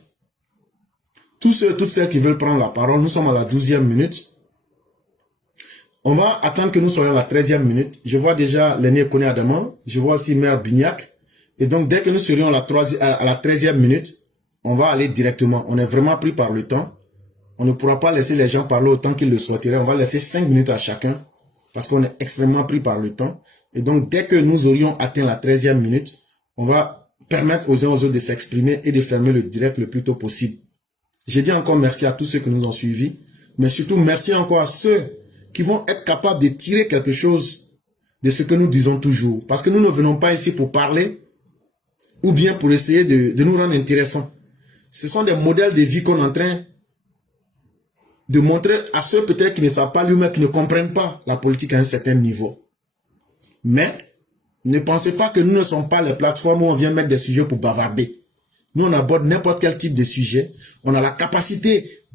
Tous ceux et toutes celles qui veulent prendre la parole, nous sommes à la 12e minute. On va attendre que nous soyons à la 13e minute. Je vois déjà l'aîné Koné Adama. Je vois aussi Mère Bignac. Et donc, dès que nous serions à la 13e minute, on va aller directement. On est vraiment pris par le temps. On ne pourra pas laisser les gens parler autant qu'ils le souhaiteraient. On va laisser 5 minutes à chacun parce qu'on est extrêmement pris par le temps. Et donc, dès que nous aurions atteint la 13e minute, on va permettre aux uns aux autres de s'exprimer et de fermer le direct le plus tôt possible. Je dis encore merci à tous ceux qui nous ont suivis, mais surtout merci encore à ceux qui vont être capables de tirer quelque chose de ce que nous disons toujours. Parce que nous ne venons pas ici pour parler ou bien pour essayer de nous rendre intéressants. Ce sont des modèles de vie qu'on est en train de montrer à ceux peut-être qui ne savent pas lui-même, qui ne comprennent pas la politique à un certain niveau. Mais ne pensez pas que nous ne sommes pas les plateformes où on vient mettre des sujets pour bavarder. Nous, on aborde n'importe quel type de sujet. On a la capacité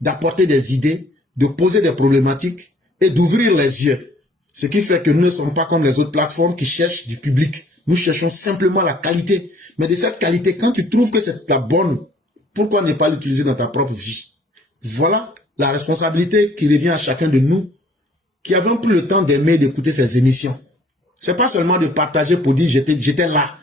d'apporter des idées, de poser des problématiques et d'ouvrir les yeux. Ce qui fait que nous ne sommes pas comme les autres plateformes qui cherchent du public. Nous cherchons simplement la qualité. Mais de cette qualité, quand tu trouves que c'est la bonne, pourquoi ne pas l'utiliser dans ta propre vie? Voilà la responsabilité qui revient à chacun de nous qui avons pris le temps d'aimer et d'écouter ces émissions. C'est pas seulement de partager pour dire j'étais là.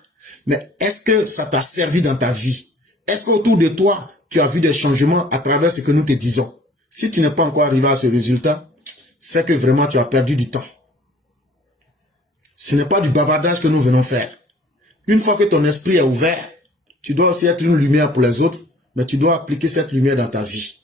Mais est-ce que ça t'a servi dans ta vie? Est-ce qu'autour de toi, tu as vu des changements à travers ce que nous te disons? Si tu n'es pas encore arrivé à ce résultat, c'est que vraiment tu as perdu du temps. Ce n'est pas du bavardage que nous venons faire. Une fois que ton esprit est ouvert, tu dois aussi être une lumière pour les autres, mais tu dois appliquer cette lumière dans ta vie.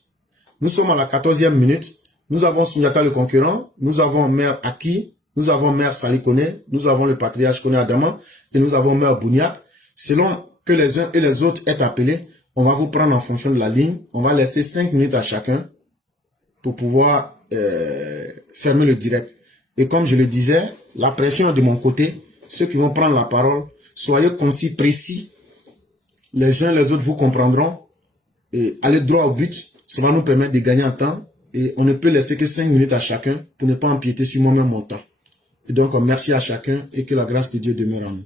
Nous sommes à la 14e minute. Nous avons Souniata le concurrent, nous avons Mère Aki, nous avons Mère Sali Koné, nous avons le patriarche Koné Adama et nous avons Mère Bounia. Selon que les uns et les autres aient appelé, on va vous prendre en fonction de la ligne. On va laisser 5 minutes à chacun pour pouvoir fermer le direct. Et comme je le disais, la pression est de mon côté. Ceux qui vont prendre la parole, soyez concis, précis. Les uns et les autres vous comprendront. Et allez droit au but. Ça va nous permettre de gagner en temps. Et on ne peut laisser que 5 minutes à chacun pour ne pas empiéter sur moi-même mon temps. Et donc, merci à chacun et que la grâce de Dieu demeure en nous.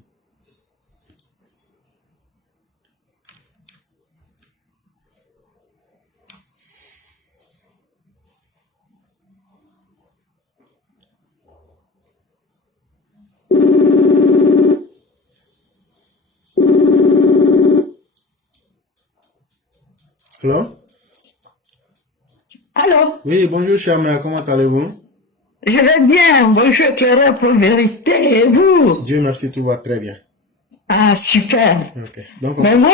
Allô? Allô? Oui, bonjour chère mère, comment allez-vous? Je vais bien, bonjour éclaireur pour vérité, et vous? Dieu merci, tout va très bien. Ah, super. Ok. Donc, Mais moi,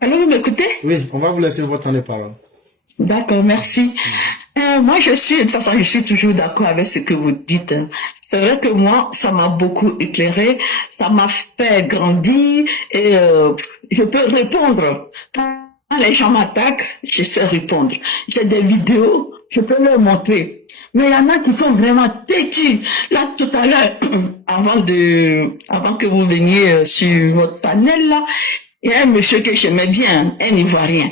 Allô, vous m'écoutez? oui, on va vous laisser votre temps de parole. D'accord, merci. Moi, de toute façon, je suis toujours d'accord avec ce que vous dites. Hein. C'est vrai que moi, ça m'a beaucoup éclairé, ça m'a fait grandir et je peux répondre. Quand les gens m'attaquent, je sais répondre. J'ai des vidéos, je peux leur montrer. Mais il y en a qui sont vraiment têtus. Là, tout à l'heure, avant que vous veniez sur votre panel, là, il y a un monsieur que j'aimais bien, un Ivoirien.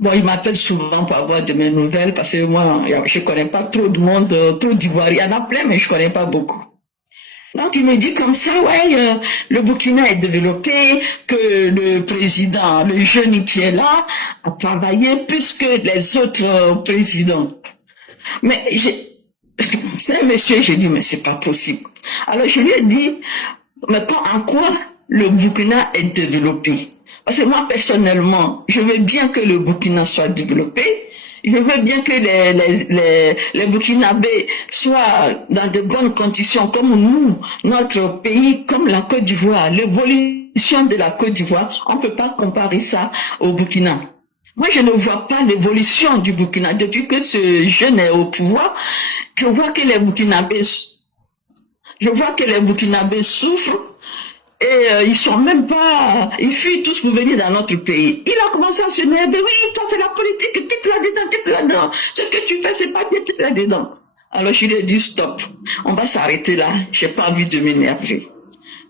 Bon, il m'appelle souvent pour avoir de mes nouvelles parce que moi, je connais pas trop de monde, trop d'Ivoiriens. Il y en a plein, mais je connais pas beaucoup. Donc, il me dit comme ça, ouais, le Burkina est développé, que le président, le jeune qui est là, a travaillé plus que les autres présidents. Mais c'est un monsieur, j'ai dit, mais c'est pas possible. Alors, je lui ai dit, mais en quoi le Burkina est développé. Parce que moi, personnellement, je veux bien que le Burkina soit développé. Je veux bien que les Burkinabés soient dans de bonnes conditions comme nous, notre pays, comme la Côte d'Ivoire. L'évolution de la Côte d'Ivoire, on ne peut pas comparer ça au Burkina. Moi, je ne vois pas l'évolution du Burkina. Depuis que ce jeune est au pouvoir, je vois que les Burkinabés souffrent. Et ils sont même pas, ils fuient tous pour venir dans notre pays. Il a commencé à se m'énerver. Oui, toi c'est la politique, quitte là-dedans. Ce que tu fais, c'est pas bien, quitte là-dedans. Alors je lui ai dit stop, on va s'arrêter là. J'ai pas envie de m'énerver.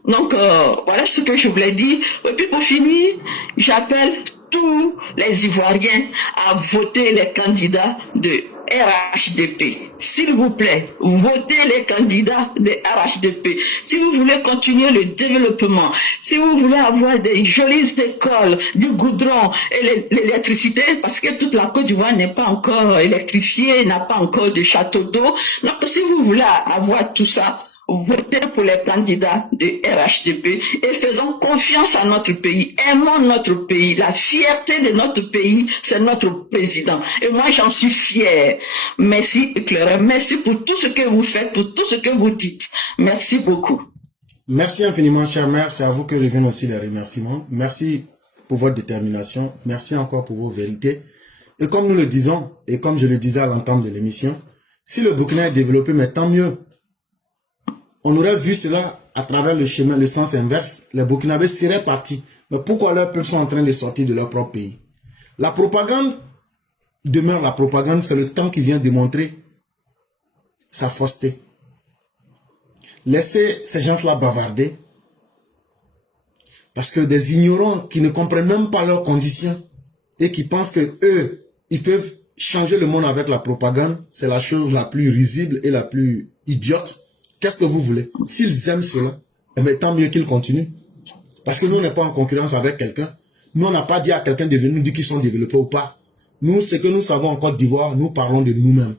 Donc voilà ce que je voulais dire. Et puis pour finir, j'appelle tous les Ivoiriens à voter les candidats de RHDP. S'il vous plaît, votez les candidats de RHDP. Si vous voulez continuer le développement, si vous voulez avoir des jolies écoles, du goudron et l'électricité, parce que toute la Côte d'Ivoire n'est pas encore électrifiée, n'a pas encore de château d'eau. Donc si vous voulez avoir tout ça, votez pour les candidats de RHDP et faisons confiance à notre pays. Aimons notre pays. La fierté de notre pays, c'est notre président. Et moi, j'en suis fière. Merci, Éclaireur. Merci pour tout ce que vous faites, pour tout ce que vous dites. Merci beaucoup. Merci infiniment, chère mère. C'est à vous que reviennent aussi les remerciements. Merci pour votre détermination. Merci encore pour vos vérités. Et comme nous le disons, et comme je le disais à l'entame de l'émission, si le Burkina est développé, mais tant mieux. On aurait vu cela à travers le chemin, le sens inverse. Les Burkinabés seraient partis. Mais pourquoi leurs peuples sont en train de sortir de leur propre pays? La propagande demeure la propagande. C'est le temps qui vient démontrer sa fausseté. Laissez ces gens-là bavarder. Parce que des ignorants qui ne comprennent même pas leurs conditions et qui pensent que eux, ils peuvent changer le monde avec la propagande, c'est la chose la plus risible et la plus idiote. Qu'est-ce que vous voulez? S'ils aiment cela, eh tant mieux qu'ils continuent. Parce que nous, on n'est pas en concurrence avec quelqu'un. Nous, on n'a pas dit à quelqu'un de venir nous dire qu'ils sont développés ou pas. Nous, ce que nous savons en Côte d'Ivoire, nous parlons de nous-mêmes.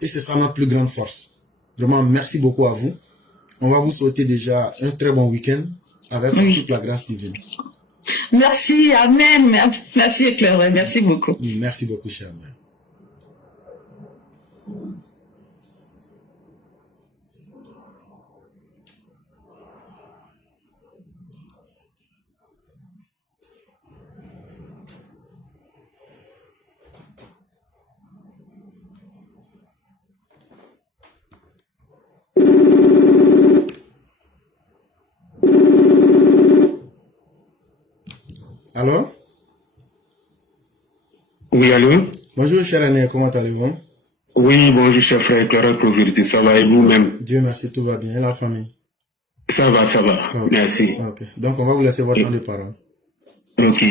Et c'est ça notre plus grande force. Vraiment, merci beaucoup à vous. On va vous souhaiter déjà un très bon week-end avec toute la grâce divine. Merci, amen. Merci, Éclaireur. Merci beaucoup. Merci beaucoup, chère mère. Allô? Oui, allô? Bonjour, cher Aîné, comment allez-vous? Oui, bonjour, cher frère Éclaireur Proverité, ça va et vous-même? Dieu merci, tout va bien. Et la famille? Ça va, Okay. merci. Ok, donc on va vous laisser votre temps de parole. Ok,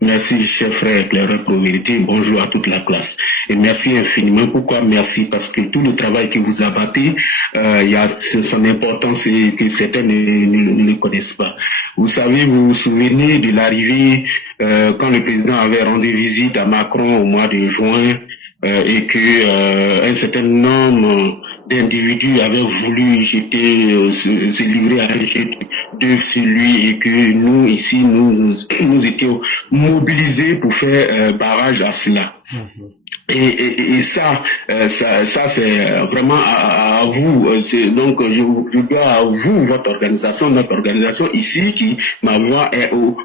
merci, cher frère Éclaireur Proverité, bonjour à toute la classe. Et merci infiniment. Pourquoi merci? Parce que tout le travail que vous abattez, il y a son importance et que certains ne le connaissent pas. Vous savez, vous vous souvenez de l'arrivée quand le président avait rendu visite à Macron au mois de juin et que un certain nombre d'individus avaient voulu se livrer à un jet d'œufs sur lui et que nous ici nous étions mobilisés pour faire barrage à cela. Et ça c'est vraiment à vous. Donc je dois à vous, votre organisation, notre organisation ici, qui ma voix est au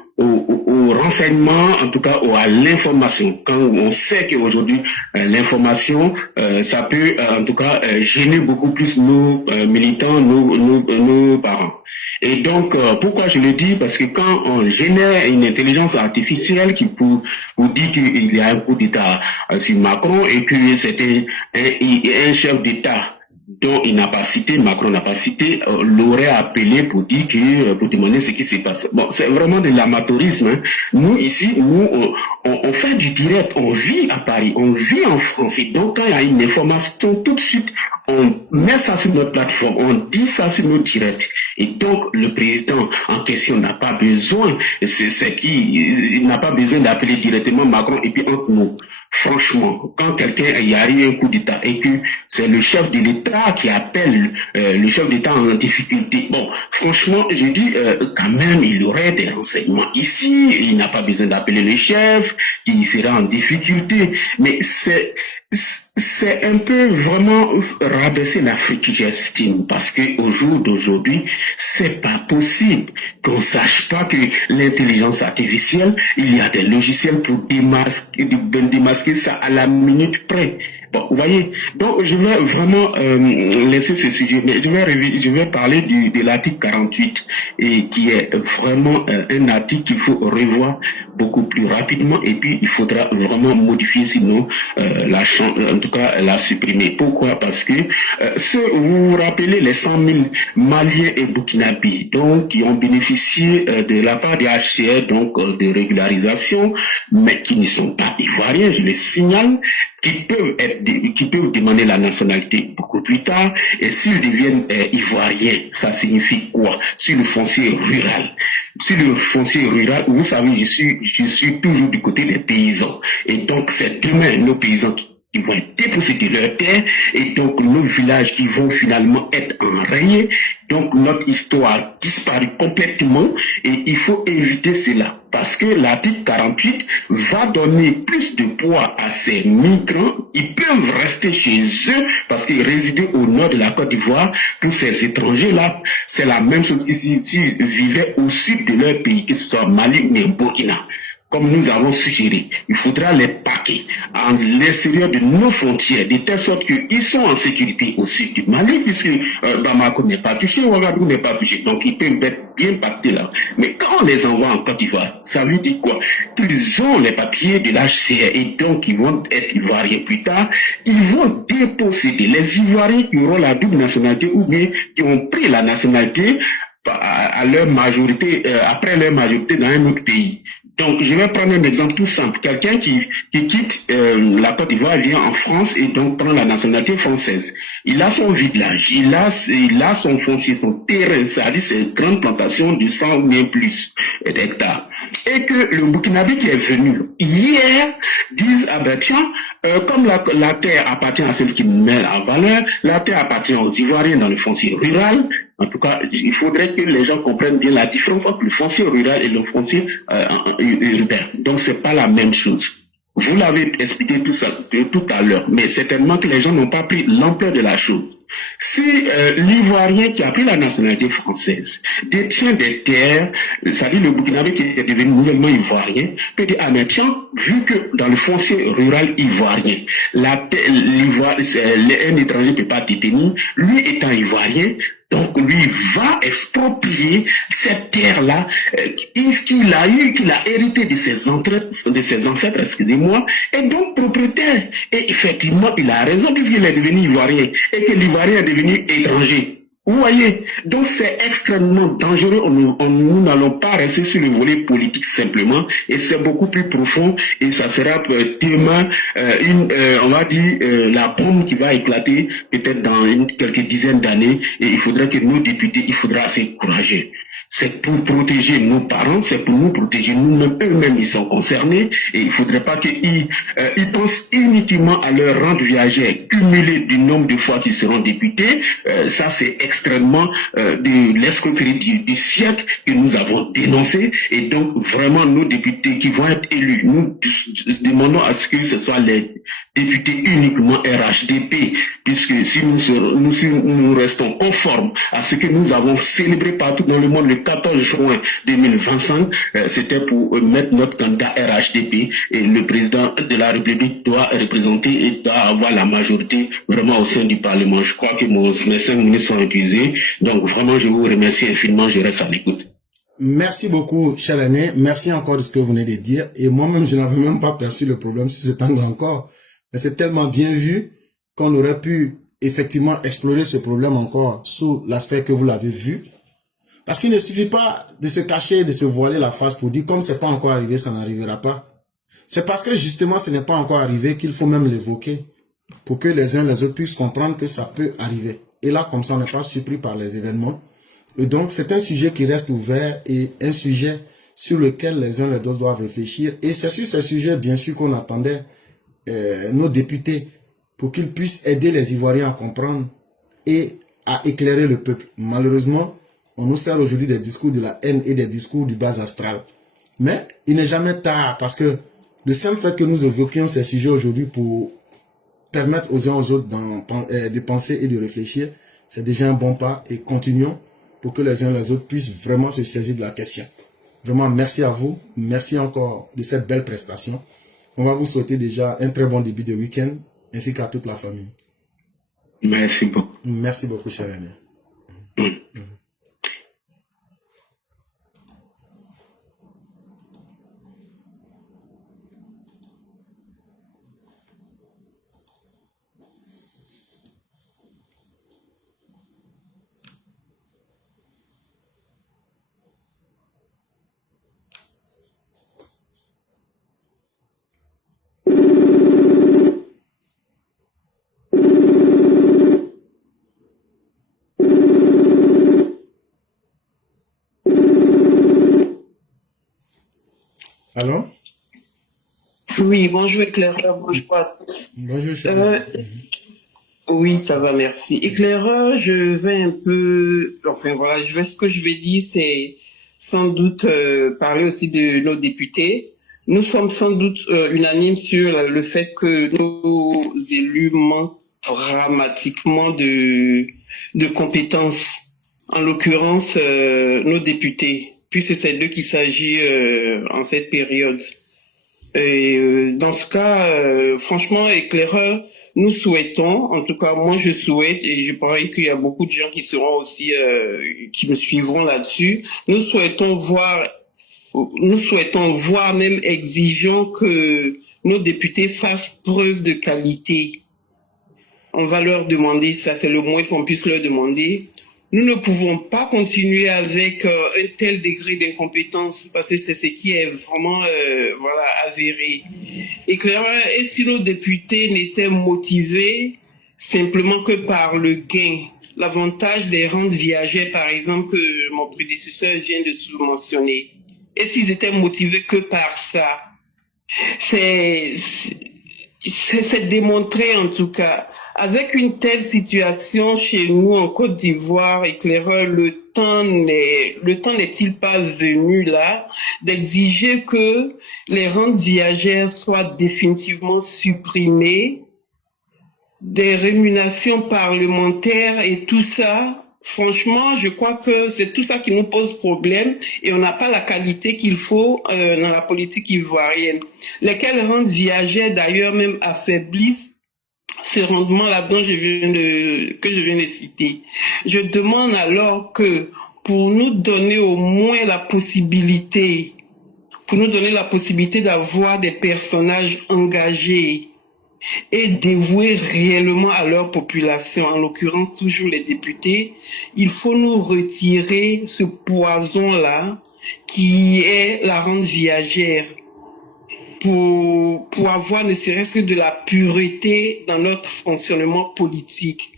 renseignement, en tout cas à l'information. Quand on sait qu'aujourd'hui l'information, ça peut en tout cas gêner beaucoup plus nos militants, nos parents. Et donc, pourquoi je le dis? Parce que quand on génère une intelligence artificielle qui pour dire qu'il y a un coup d'État sur Macron et que c'était un chef d'État dont il n'a pas cité, Macron n'a pas cité, l'aurait appelé pour dire pour demander ce qui s'est passé. Bon, c'est vraiment de l'amateurisme. Hein. Nous, ici, on fait du direct, on vit à Paris, on vit en France. Et donc, quand il y a une information, tout de suite, on met ça sur notre plateforme, on dit ça sur nos directs. Et donc, le président en question n'a pas besoin, il n'a pas besoin d'appeler directement Macron et puis entre nous. Franchement, quand quelqu'un y arrive un coup d'État et que c'est le chef de l'État qui appelle le chef d'État en difficulté, bon, franchement, je dis quand même, il aurait des renseignements ici, il n'a pas besoin d'appeler le chef qui sera en difficulté, mais c'est un peu vraiment rabaisser l'Afrique, j'estime, parce que au jour d'aujourd'hui, c'est pas possible qu'on sache pas que l'intelligence artificielle, il y a des logiciels pour démasquer ça à la minute près. Bon, vous voyez, donc je vais vraiment laisser ce sujet, mais je vais parler de l'article 48 et qui est vraiment un article qu'il faut revoir beaucoup plus rapidement et puis il faudra vraiment modifier sinon en tout cas la supprimer. Pourquoi? Parce que vous vous rappelez les 100 000 Maliens et Burkinabés donc qui ont bénéficié de la part des HCR donc de régularisation, mais qui ne sont pas ivoiriens, je les signale, qui peuvent demander la nationalité beaucoup plus tard, et s'ils deviennent ivoiriens, ça signifie quoi? Sur le foncier rural. Sur le foncier rural, vous savez, je suis toujours du côté des paysans. Et donc, c'est demain nos paysans qui vont être dépossédés de leurs terres, et donc nos villages qui vont finalement être enrayés. Donc, notre histoire disparaît complètement, et il faut éviter cela. Parce que l'article 48 va donner plus de poids à ces migrants. Ils peuvent rester chez eux parce qu'ils résidaient au nord de la Côte d'Ivoire. Pour ces étrangers-là, c'est la même chose que s'ils vivaient au sud de leur pays, que ce soit Mali ou Burkina. Comme nous avons suggéré, il faudra les paquer à l'extérieur de nos frontières, de telle sorte qu'ils sont en sécurité au sud du Mali, puisque Bamako n'est pas touché, Ouagadougou n'est pas touché, donc ils peuvent être bien pactés là. Mais quand on les envoie en Côte d'Ivoire, ça veut dire quoi? Qu'ils ont les papiers de l'HCR et donc ils vont être ivoiriens plus tard, ils vont déposséder les Ivoiriens qui auront la double nationalité ou bien qui ont pris la nationalité à leur majorité, après leur majorité dans un autre pays. Donc, je vais prendre un exemple tout simple. Quelqu'un qui quitte la Côte d'Ivoire, vient en France et donc prend la nationalité française. Il a son village, il a son foncier, son terrain, c'est-à-dire ses grandes plantations de 100 ou bien plus d'hectares. Et que le Burkinabé qui est venu hier dise, ah ben tiens, comme la terre appartient à celui qui met la valeur, la terre appartient aux Ivoiriens dans le foncier rural. En tout cas, il faudrait que les gens comprennent bien la différence entre le foncier rural et le foncier urbain. Donc, c'est pas la même chose. Vous l'avez expliqué tout à l'heure, mais certainement que les gens n'ont pas pris l'ampleur de la chose. Si l'Ivoirien qui a pris la nationalité française détient des terres, c'est-à-dire le Burkinabé qui est devenu nouvellement ivoirien, peut dire, ah mais tiens, vu que dans le foncier rural ivoirien, un étranger ne peut pas détenir, lui étant ivoirien, donc lui va exproprier cette terre-là qu'il a hérité de ses ancêtres, excusez-moi, et donc propriétaire. Et effectivement, il a raison puisqu'il est devenu ivoirien et que l'ivoirien est devenu étranger. Vous voyez, donc c'est extrêmement dangereux. Nous n'allons pas rester sur le volet politique simplement, et c'est beaucoup plus profond, et ça sera demain on va dire la bombe qui va éclater peut-être dans quelques dizaines d'années, et il faudrait que nos députés, il faudra se courager. C'est pour protéger nos parents, c'est pour nous protéger nous-mêmes, eux-mêmes ils sont concernés, et il ne faudrait pas qu'ils pensent uniquement à leur rendre viagère cumulé du nombre de fois qu'ils seront députés. Ça c'est extrêmement de l'escroquerie du siècle que nous avons dénoncé, et donc vraiment nos députés qui vont être élus, nous demandons à ce que ce soit les députés uniquement RHDP, puisque si nous restons conformes à ce que nous avons célébré partout dans le monde le 14 juin 2025, c'était pour mettre notre candidat RHDP, et le président de la République doit représenter et doit avoir la majorité vraiment au sein du Parlement. Je crois que mes 5 minutes sont épuisées, donc vraiment je vous remercie infiniment, je reste à l'écoute. Merci beaucoup, cher Aîné. Merci encore de ce que vous venez de dire. Et moi-même, je n'avais même pas perçu le problème sur cet angle encore. Mais c'est tellement bien vu qu'on aurait pu effectivement explorer ce problème encore sous l'aspect que vous l'avez vu. Parce qu'il ne suffit pas de se cacher, de se voiler la face pour dire comme c'est pas encore arrivé, ça n'arrivera pas. C'est parce que justement ce n'est pas encore arrivé qu'il faut même l'évoquer. pour que les uns et les autres puissent comprendre que ça peut arriver. Et là, comme ça, on n'est pas surpris par les événements. Et donc, c'est un sujet qui reste ouvert et un sujet sur lequel les uns et les autres doivent réfléchir. Et c'est sur ce sujet, bien sûr, qu'on attendait nos députés pour qu'ils puissent aider les Ivoiriens à comprendre et à éclairer le peuple. Malheureusement, on nous sert aujourd'hui des discours de la haine et des discours du bas astral. Mais il n'est jamais tard parce que le simple fait que nous évoquions ces sujets aujourd'hui pour permettre aux uns aux autres de penser et de réfléchir, c'est déjà un bon pas et continuons pour que les uns et les autres puissent vraiment se saisir de la question. Vraiment, merci à vous. Merci encore de cette belle prestation. On va vous souhaiter déjà un très bon début de week-end ainsi qu'à toute la famille. Merci beaucoup. Merci beaucoup, cher ami. Allô? Oui, bonjour éclaireur, bonjour à tous. Bonjour, cher ami. Oui, ça va, merci. Éclaireur, je vais un peu, enfin voilà, ce que je vais dire, c'est sans doute parler aussi de nos députés. Nous sommes sans doute unanimes sur le fait que nos élus manquent dramatiquement de compétences. En l'occurrence, nos députés, puisque c'est d'eux qu'il s'agit en cette période. Et dans ce cas, franchement, éclaireur, nous souhaitons, en tout cas moi je souhaite, et je parie qu'il y a beaucoup de gens qui seront aussi, qui me suivront là-dessus, nous souhaitons voir, même exigeons que nos députés fassent preuve de qualité. On va leur demander, ça c'est le moins qu'on puisse leur demander. Nous ne pouvons pas continuer avec un tel degré d'incompétence parce que c'est ce qui est vraiment voilà, avéré. Et clairement, et si nos députés n'étaient motivés simplement que par le gain, l'avantage des rentes viagères, par exemple, que mon prédécesseur vient de sous-mentionner, et s'ils étaient motivés que par ça, c'est démontré en tout cas. Avec une telle situation chez nous en Côte d'Ivoire, éclaireur, le temps n'est-il pas venu là d'exiger que les rentes viagères soient définitivement supprimées, des rémunérations parlementaires et tout ça? Franchement, je crois que c'est tout ça qui nous pose problème et on n'a pas la qualité qu'il faut dans la politique ivoirienne. Lesquelles rentes viagères d'ailleurs même affaiblissent ce rendement là-dedans que je viens de citer. Je demande alors que pour nous donner au moins la possibilité, d'avoir des personnages engagés et dévoués réellement à leur population, en l'occurrence toujours les députés, il faut nous retirer ce poison-là qui est la rente viagère, pour avoir ne serait-ce que de la pureté dans notre fonctionnement politique.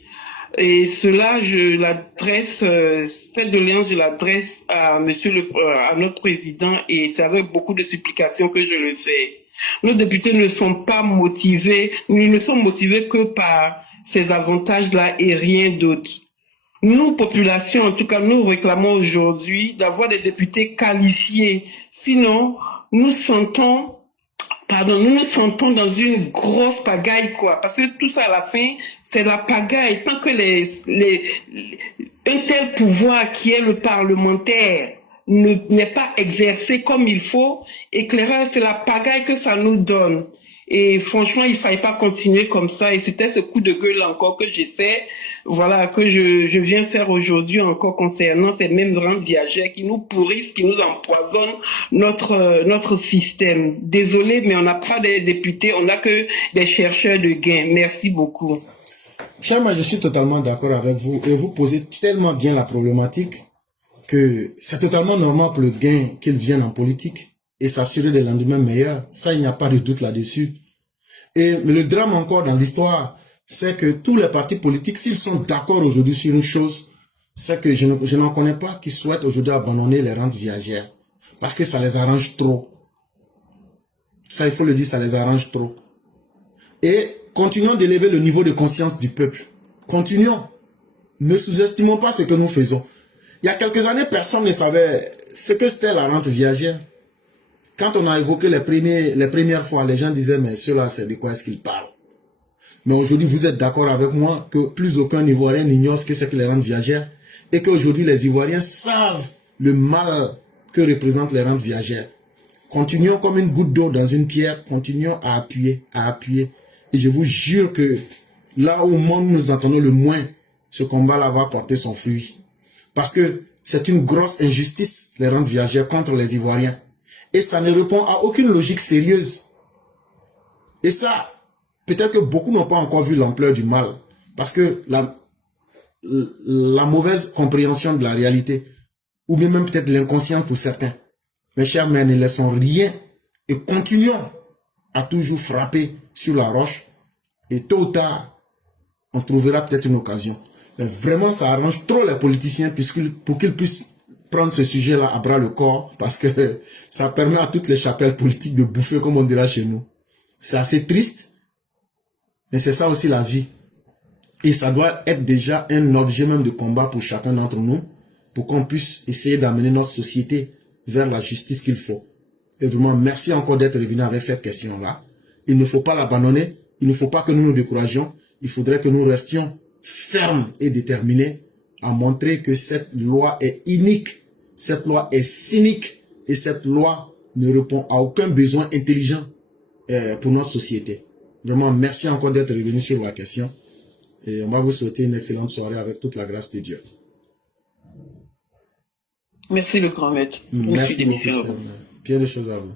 Et cela, cette doléance, je l'adresse à à notre président et c'est avec beaucoup de supplications que je le fais. Nos députés ne sont pas motivés, ils ne sont motivés que par ces avantages-là et rien d'autre. Nous, population, en tout cas, nous réclamons aujourd'hui d'avoir des députés qualifiés. Sinon, nous nous sentons dans une grosse pagaille, quoi. Parce que tout ça, à la fin, c'est la pagaille. Tant que un tel pouvoir qui est le parlementaire n'est pas exercé comme il faut, éclaireur, c'est la pagaille que ça nous donne. Et franchement, il fallait pas continuer comme ça. Et c'était ce coup de gueule encore que je viens faire aujourd'hui encore concernant ces mêmes rentes viagères qui nous pourrissent, qui nous empoisonnent notre système. Désolé, mais on n'a pas des députés, on n'a que des chercheurs de gains. Merci beaucoup. Cher, moi, je suis totalement d'accord avec vous et vous posez tellement bien la problématique que c'est totalement normal pour le gain qu'ils viennent en politique et s'assurer des lendemains meilleurs. Ça, il n'y a pas de doute là-dessus. Mais le drame encore dans l'histoire, c'est que tous les partis politiques, s'ils sont d'accord aujourd'hui sur une chose, c'est que je n'en connais pas qui souhaitent aujourd'hui abandonner les rentes viagères. Parce que ça les arrange trop. Ça, il faut le dire, ça les arrange trop. Et continuons d'élever le niveau de conscience du peuple. Continuons. Ne sous-estimons pas ce que nous faisons. Il y a quelques années, personne ne savait ce que c'était la rente viagère. Quand on a évoqué les premières fois, les gens disaient, mais ceux-là, c'est de quoi est-ce qu'ils parlent? Mais aujourd'hui, vous êtes d'accord avec moi que plus aucun Ivoirien n'ignore ce que c'est que les rentes viagères et qu'aujourd'hui, les Ivoiriens savent le mal que représentent les rentes viagères. Continuons comme une goutte d'eau dans une pierre, continuons à appuyer. Et je vous jure que là où nous entendons le moins, ce combat-là va porter son fruit. Parce que c'est une grosse injustice, les rentes viagères contre les Ivoiriens. Et ça ne répond à aucune logique sérieuse. Et ça, peut-être que beaucoup n'ont pas encore vu l'ampleur du mal. Parce que la mauvaise compréhension de la réalité, ou bien même peut-être l'inconscient pour certains. Mes chers mères, ne laissons rien et continuons à toujours frapper sur la roche. Et tôt ou tard, on trouvera peut-être une occasion. Mais vraiment, ça arrange trop les politiciens pour qu'ils puissent prendre ce sujet-là à bras le corps, parce que ça permet à toutes les chapelles politiques de bouffer, comme on dira chez nous. C'est assez triste, mais c'est ça aussi la vie. Et ça doit être déjà un objet même de combat pour chacun d'entre nous, pour qu'on puisse essayer d'amener notre société vers la justice qu'il faut. Et vraiment, merci encore d'être revenu avec cette question-là. Il ne faut pas l'abandonner, il ne faut pas que nous nous découragions, il faudrait que nous restions fermes et déterminés à montrer que cette loi est inique, cette loi est cynique et cette loi ne répond à aucun besoin intelligent pour notre société. Vraiment, merci encore d'être revenu sur la question et on va vous souhaiter une excellente soirée avec toute la grâce de Dieu. Merci le grand maître. Merci beaucoup, cher maître. Bien de choses à vous.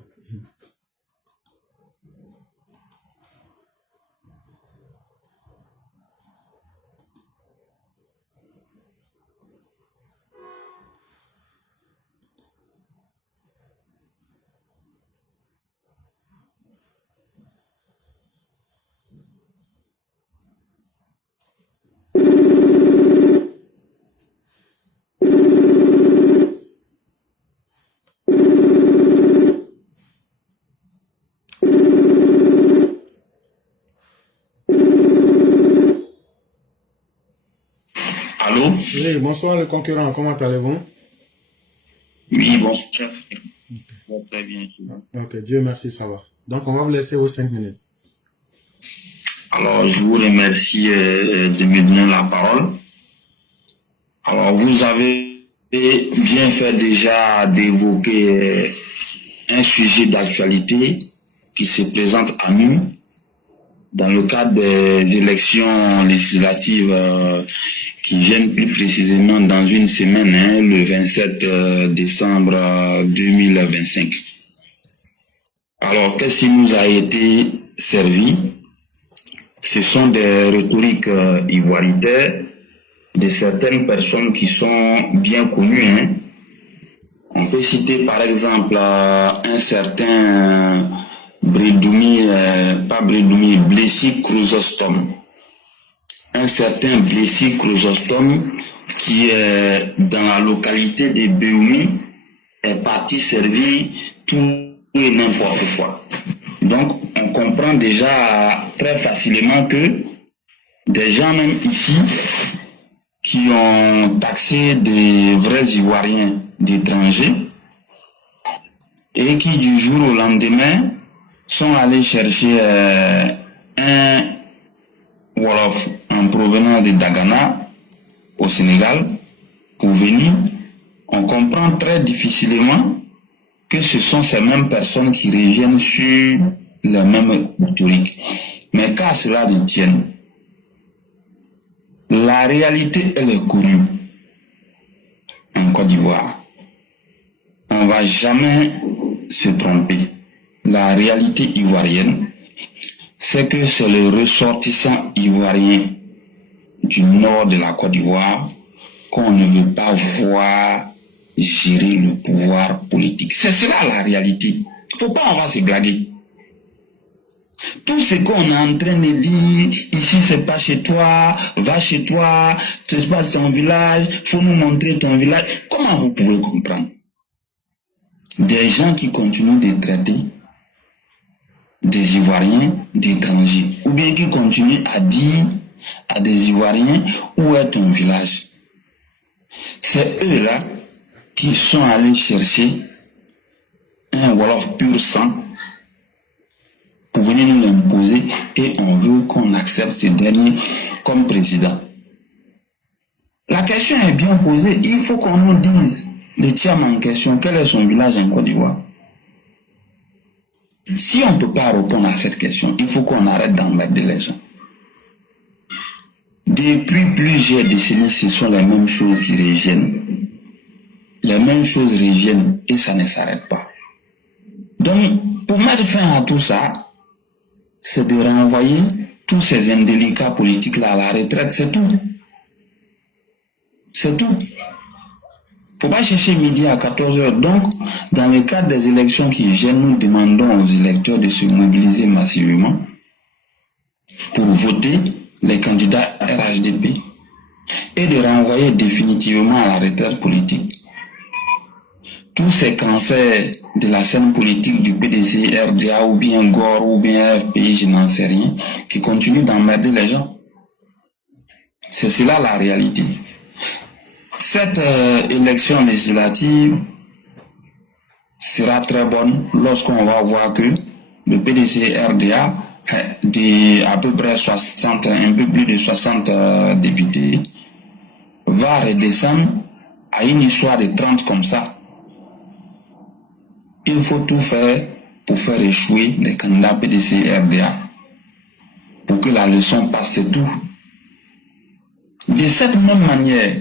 Allô? Oui, bonsoir le concurrent, comment allez-vous? Oui, bonsoir, chef. Très bien. Ok, Dieu merci, ça va. Donc, on va vous laisser aux 5 minutes. Alors, je vous remercie de me donner la parole. Alors, vous avez bien fait déjà d'évoquer un sujet d'actualité qui se présente à nous dans le cadre de l'élection législative qui viennent plus précisément dans une semaine, le 27 décembre 2025. Alors, qu'est-ce qui nous a été servi? Ce sont des rhétoriques ivoiritaires de certaines personnes qui sont bien connues. On peut citer par exemple un certain Blessis Chrysostome. Un certain Blessis Chrysostome qui est dans la localité de Béoumi est parti servir tout et n'importe quoi. Donc on comprend déjà très facilement que des gens même ici qui ont taxé des vrais Ivoiriens d'étrangers et qui du jour au lendemain sont allés chercher un Wolof en provenance de Dagana au Sénégal pour venir, on comprend très difficilement que ce sont ces mêmes personnes qui reviennent sur la même rhétorique. Mais qu'à cela ne tienne, la réalité elle est connue en Côte d'Ivoire. On ne va jamais se tromper. La réalité ivoirienne, c'est que c'est le ressortissant ivoirien du nord de la Côte d'Ivoire qu'on ne veut pas voir gérer le pouvoir politique. C'est cela la réalité. Il ne faut pas avoir se blaguer. Tout ce qu'on est en train de dire, ici c'est pas chez toi, va chez toi, c'est pas ton village, faut nous montrer ton village. Comment vous pouvez comprendre? Des gens qui continuent de traiter des Ivoiriens d'étrangers, ou bien qui continuent à dire à des Ivoiriens où est ton village. C'est eux-là qui sont allés chercher un Wolof pur sang pour venir nous l'imposer et on veut qu'on accepte ce dernier comme président. La question est bien posée. Il faut qu'on nous dise, le Thiam en question, quel est son village en Côte d'Ivoire. Si on ne peut pas répondre à cette question, il faut qu'on arrête d'emmerder les gens. Depuis plusieurs décennies, ce sont les mêmes choses qui reviennent. Les mêmes choses reviennent et ça ne s'arrête pas. Donc, pour mettre fin à tout ça, c'est de renvoyer tous ces indélicats politiques-là à la retraite, c'est tout. C'est tout. Faut pas chercher midi à 14h. Donc, dans le cadre des élections qui viennent, nous demandons aux électeurs de se mobiliser massivement pour voter les candidats RHDP et de renvoyer définitivement à la retraite politique tous ces cancers de la scène politique du PDC, RDA ou bien GOR ou bien FPI, je n'en sais rien, qui continuent d'emmerder les gens. C'est cela la réalité. Cette élection législative sera très bonne lorsqu'on va voir que le PDC RDA de à peu près 60, un peu plus de 60 députés va redescendre à une histoire de 30 comme ça. Il faut tout faire pour faire échouer les candidats PDC RDA pour que la leçon passe, c'est tout. De cette même manière,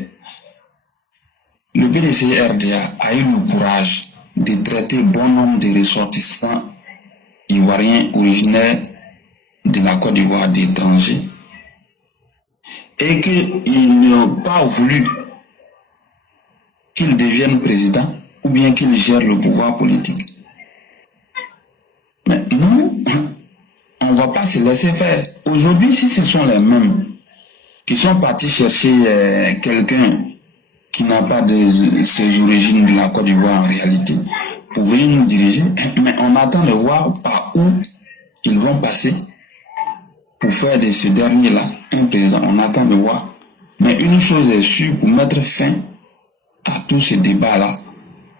le PDC RDA a eu le courage de traiter bon nombre de ressortissants ivoiriens originaires de la Côte d'Ivoire d'étrangers et qu'ils n'ont pas voulu qu'ils deviennent présidents ou bien qu'ils gèrent le pouvoir politique. Mais nous, on ne va pas se laisser faire. Aujourd'hui, si ce sont les mêmes qui sont partis chercher quelqu'un qui n'a pas ses origines de la Côte d'Ivoire en réalité, pour venir nous diriger, mais on attend de voir par où ils vont passer pour faire de ce dernier-là un président. On attend de voir. Mais une chose est sûre, pour mettre fin à tout ce débat-là,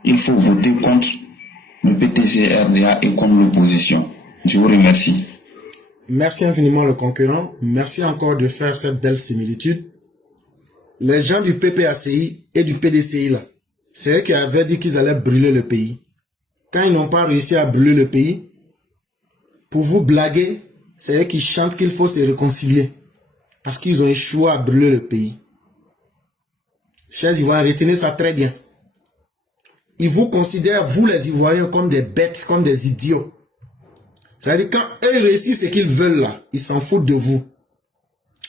il faut voter contre le PTC RDA et contre l'opposition. Je vous remercie. Merci infiniment le concurrent. Merci encore de faire cette belle similitude. Les gens du PPACI et du PDCI là, c'est eux qui avaient dit qu'ils allaient brûler le pays. Quand ils n'ont pas réussi à brûler le pays, pour vous blaguer, c'est eux qui chantent qu'il faut se réconcilier. Parce qu'ils ont échoué à brûler le pays. Chers Ivoiriens, retenez ça très bien. Ils vous considèrent, vous les Ivoiriens, comme des bêtes, comme des idiots. C'est-à-dire, quand eux réussissent ce qu'ils veulent là, ils s'en foutent de vous.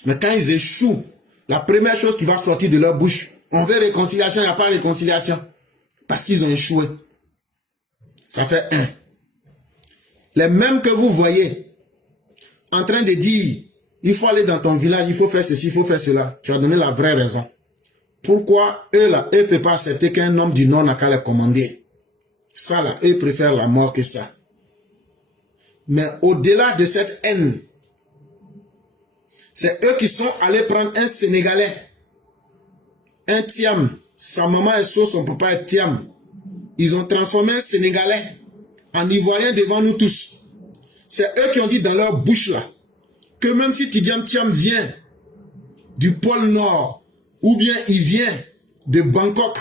Mais quand ils échouent, la première chose qui va sortir de leur bouche, on veut réconciliation, il n'y a pas de réconciliation. Parce qu'ils ont échoué. Ça fait un. Les mêmes que vous voyez, en train de dire, il faut aller dans ton village, il faut faire ceci, il faut faire cela. Tu as donné la vraie raison. Pourquoi eux là, eux ne peuvent pas accepter qu'un homme du Nord n'a qu'à les commander. Ça là, eux préfèrent la mort que ça. Mais au-delà de cette haine, c'est eux qui sont allés prendre un Sénégalais, un Thiam. Sa maman est sourde, son papa est Thiam. Ils ont transformé un Sénégalais en Ivoirien devant nous tous. C'est eux qui ont dit dans leur bouche là, que même si Tidiane Thiam vient du pôle Nord, ou bien il vient de Bangkok,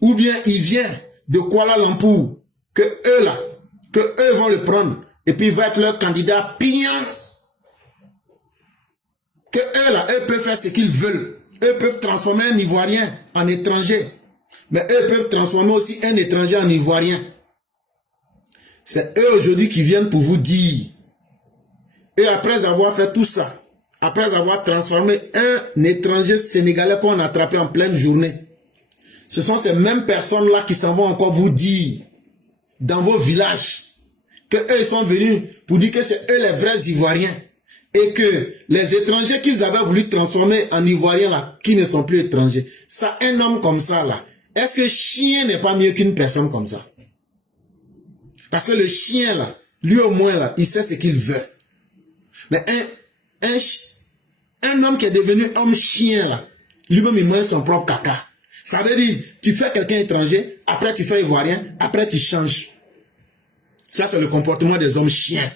ou bien il vient de Kuala Lumpur, que eux là, que eux vont le prendre, et puis il va être leur candidat pignant. Que eux là, eux peuvent faire ce qu'ils veulent. Eux peuvent transformer un Ivoirien en étranger. Mais eux peuvent transformer aussi un étranger en Ivoirien. C'est eux aujourd'hui qui viennent pour vous dire. Et après avoir fait tout ça, après avoir transformé un étranger sénégalais qu'on a attrapé en pleine journée, ce sont ces mêmes personnes-là qui s'en vont encore vous dire, dans vos villages, que eux ils sont venus pour dire que c'est eux les vrais Ivoiriens et que les étrangers qu'ils avaient voulu transformer en Ivoiriens là, qui ne sont plus étrangers. Ça, un homme comme ça là, est-ce que chien n'est pas mieux qu'une personne comme ça? Parce que le chien là, lui au moins là, il sait ce qu'il veut. Mais un homme qui est devenu homme chien là, lui-même il mange son propre caca. Ça veut dire, tu fais quelqu'un étranger, après tu fais Ivoirien, après tu changes. Ça c'est le comportement des hommes chiens.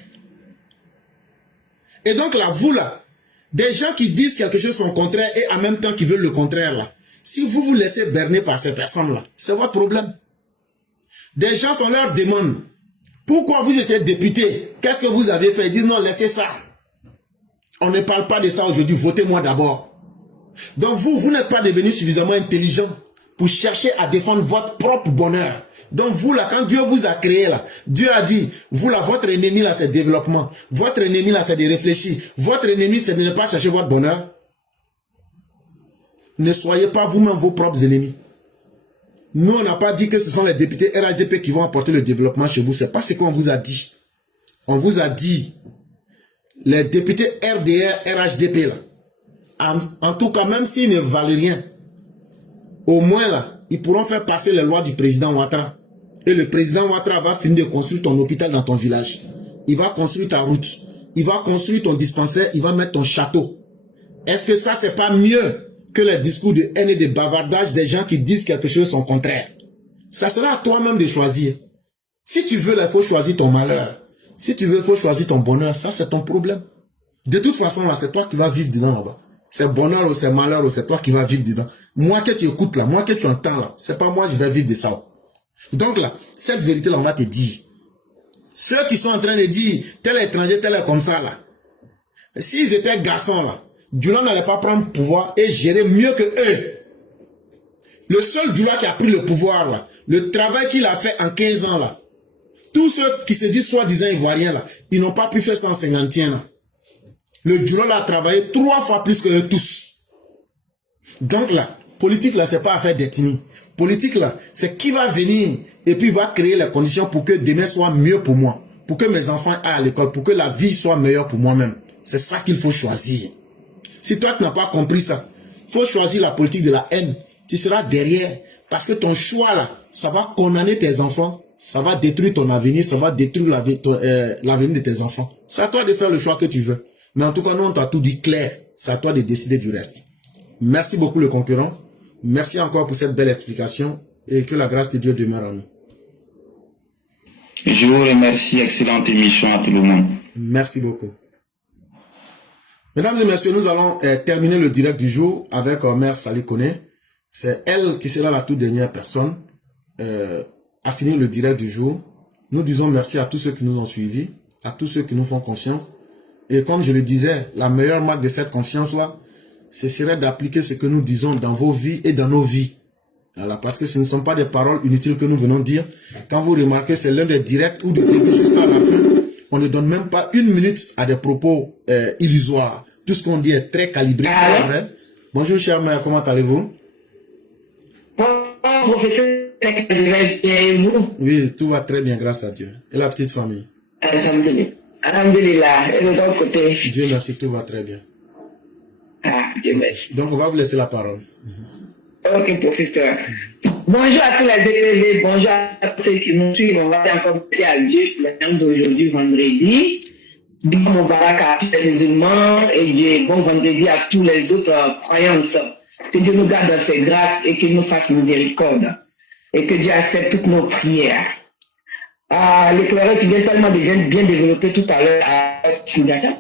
Et donc là, vous là, des gens qui disent quelque chose son contraire et en même temps qui veulent le contraire là, si vous vous laissez berner par ces personnes là, c'est votre problème. Des gens, on leur demande, pourquoi vous étiez député? Qu'est-ce que vous avez fait? Ils disent non, laissez ça. On ne parle pas de ça aujourd'hui, votez-moi d'abord. Donc vous n'êtes pas devenu suffisamment intelligent pour chercher à défendre votre propre bonheur. Donc vous là, quand Dieu vous a créé là, Dieu a dit, vous là, votre ennemi là c'est développement, votre ennemi là c'est de réfléchir, votre ennemi c'est de ne pas chercher votre bonheur. Ne soyez pas vous-même vos propres ennemis. Nous on n'a pas dit que ce sont les députés RHDP qui vont apporter le développement chez vous, c'est pas ce qu'on vous a dit. On vous a dit, les députés RDR, RHDP là, en tout cas même s'ils ne valent rien, au moins là, ils pourront faire passer les lois du président Ouattara. Et le président Ouattara va finir de construire ton hôpital dans ton village. Il va construire ta route. Il va construire ton dispensaire. Il va mettre ton château. Est-ce que ça, c'est pas mieux que les discours de haine et de bavardage des gens qui disent quelque chose son contraire? Ça sera à toi-même de choisir. Si tu veux, il faut choisir ton malheur. Si tu veux, il faut choisir ton bonheur. Ça, c'est ton problème. De toute façon, là, c'est toi qui vas vivre dedans là-bas. C'est bonheur ou c'est malheur ou c'est toi qui vas vivre dedans. Moi que tu écoutes là, moi que tu entends là, c'est pas moi qui vais vivre de ça. Donc là, cette vérité là, on va te dire. Ceux qui sont en train de dire, tel étranger, tel est comme ça là. S'ils étaient garçons là, Djoula n'allait pas prendre le pouvoir et gérer mieux que eux. Le seul Djoula qui a pris le pouvoir là, le travail qu'il a fait en 15 ans là, tous ceux qui se disent soi-disant ivoiriens là, ils n'ont pas pu faire 150 ans là. Le Djoula a travaillé 3 fois plus que eux tous. Donc là, politique là, c'est pas affaire d'ethnie. Politique là, c'est qui va venir et puis va créer les conditions pour que demain soit mieux pour moi, pour que mes enfants aillent à l'école, pour que la vie soit meilleure pour moi-même. C'est ça qu'il faut choisir. Si toi tu n'as pas compris ça, faut choisir la politique de la haine. Tu seras derrière parce que ton choix là, ça va condamner tes enfants, ça va détruire ton avenir, ça va détruire l'avenir de tes enfants. C'est à toi de faire le choix que tu veux. Mais en tout cas, nous on t'a tout dit clair. C'est à toi de décider du reste. Merci beaucoup le concurrent. Merci encore pour cette belle explication et que la grâce de Dieu demeure en nous. Je vous remercie, excellente émission à tout le monde. Merci beaucoup. Mesdames et messieurs, nous allons terminer le direct du jour avec Mère Sali Kone. C'est elle qui sera la toute dernière personne à finir le direct du jour. Nous disons merci à tous ceux qui nous ont suivis, à tous ceux qui nous font confiance. Et comme je le disais, la meilleure marque de cette confiance-là, ce serait d'appliquer ce que nous disons dans vos vies et dans nos vies. Voilà, parce que ce ne sont pas des paroles inutiles que nous venons dire. Quand vous remarquez, c'est l'un des directs où du début jusqu'à la fin, on ne donne même pas une minute à des propos illusoires. Tout ce qu'on dit est très calibré. Bonjour, chère mère, comment allez-vous? Bonjour, professeur, je vais bien et vous? Oui, tout va très bien, grâce à Dieu. Et la petite famille? Alhamdulillah. Et de l'autre côté? Dieu merci, tout va très bien. Ah, Dieu merci. Donc, on va vous laisser la parole. Ok, professeur. Bonjour à tous les DPV, bonjour à tous ceux qui nous suivent. On va encore prier à Dieu pour le temps d'aujourd'hui, vendredi. Bon Moubarak à tous les musulmans et bon vendredi à tous les autres croyances. Que Dieu nous garde dans ses grâces et qu'il nous fasse miséricorde. Et que Dieu accepte toutes nos prières. L'éclaireur qui vient tellement de bien développé tout à l'heure à Singapore.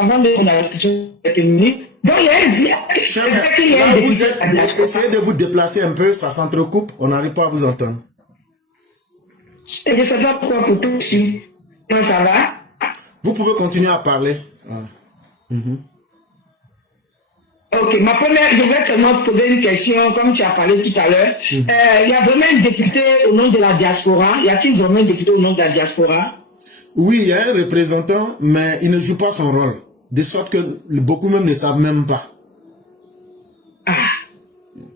Avant de prendre la question de minutes, donc il y a un essayez de vous déplacer un peu, ça s'entrecoupe, on n'arrive pas à vous entendre. Je ne sais pas pourquoi pour tout de suite. Comment ça va? Vous pouvez continuer à parler. Ok, ma première, je vais seulement poser une question, comme tu as parlé tout à l'heure. Il y a vraiment un député au nom de la diaspora. Y a-t-il vraiment un député au nom de la diaspora? Oui, il y a un représentant, mais il ne joue pas son rôle. De sorte que beaucoup même ne savent même pas.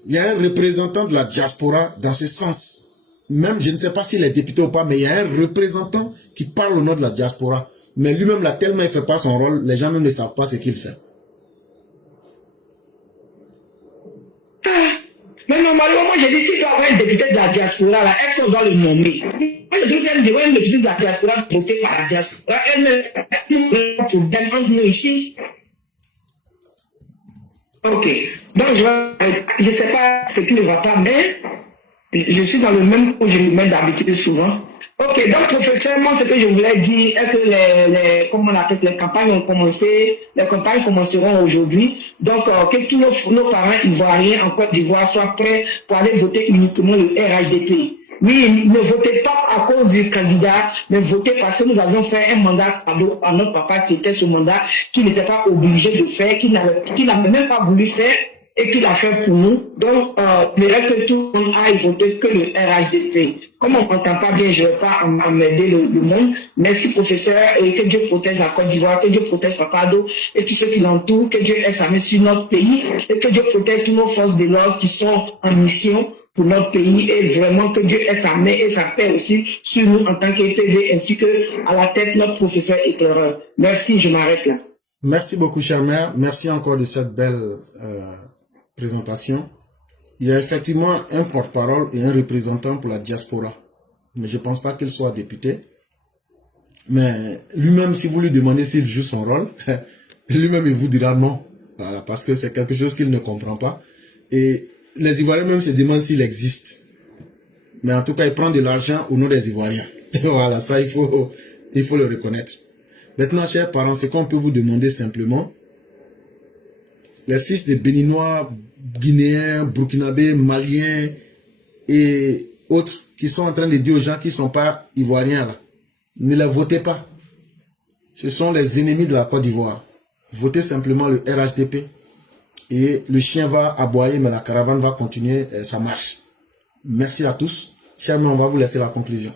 Il y a un représentant de la diaspora dans ce sens. même, je ne sais pas s'il est député ou pas, mais il y a un représentant qui parle au nom de la diaspora. Mais lui-même, là, tellement il fait pas son rôle, les gens même ne savent pas ce qu'il fait. Mais normalement, moi, j'ai dit, s'il doit y avoir un député de la diaspora, là, est-ce qu'on doit le nommer? Moi, je trouve qu'un député de la diaspora voté par la diaspora, elle me problème entre nous ici. Ok. Donc, je ne sais pas ce qui ne va pas, mais je suis dans le même où je me mets d'habitude souvent. Ok, donc professeur, moi ce que je voulais dire est que comment on appelle, les campagnes ont commencé, les campagnes commenceront aujourd'hui. Donc que tous nos parents ivoiriens en Côte d'Ivoire soient prêts pour aller voter uniquement le RHDP. Oui, ne votez pas à cause du candidat, mais votez parce que nous avions fait un mandat à notre papa qui était ce mandat, qui n'était pas obligé de faire, qui n'avait même pas voulu faire et qu'il a fait pour nous. Donc, il faudrait que tout le monde aille voter que le RHDP. Comme on ne m'entend pas bien, je ne vais pas m'aider le monde. Merci professeur, et que Dieu protège la Côte d'Ivoire, que Dieu protège Papa Ado et tous ceux qui l'entourent, que Dieu ait sa main sur notre pays et que Dieu protège toutes nos forces de l'ordre qui sont en mission pour notre pays et vraiment que Dieu ait sa main et sa paix aussi sur nous en tant qu'ETV ainsi que à la tête notre professeur éclaireur. Merci, je m'arrête là. Merci beaucoup, chère mère. Merci encore de cette belle présentation. Il y a effectivement un porte-parole et un représentant pour la diaspora. Mais je ne pense pas qu'il soit député. Mais lui-même, si vous lui demandez s'il joue son rôle, lui-même, il vous dira non. Voilà, parce que c'est quelque chose qu'il ne comprend pas. Et les Ivoiriens même se demandent s'il existe. Mais en tout cas, il prend de l'argent au nom des Ivoiriens. Et voilà, ça, il faut le reconnaître. Maintenant, chers parents, ce qu'on peut vous demander simplement, les fils des Béninois, Guinéens, Burkinabés, Maliens et autres qui sont en train de dire aux gens qui ne sont pas Ivoiriens là, ne les votez pas. Ce sont les ennemis de la Côte d'Ivoire. Votez simplement le RHDP et le chien va aboyer, mais la caravane va continuer sa marche. Merci à tous. Chers amis, on va vous laisser la conclusion.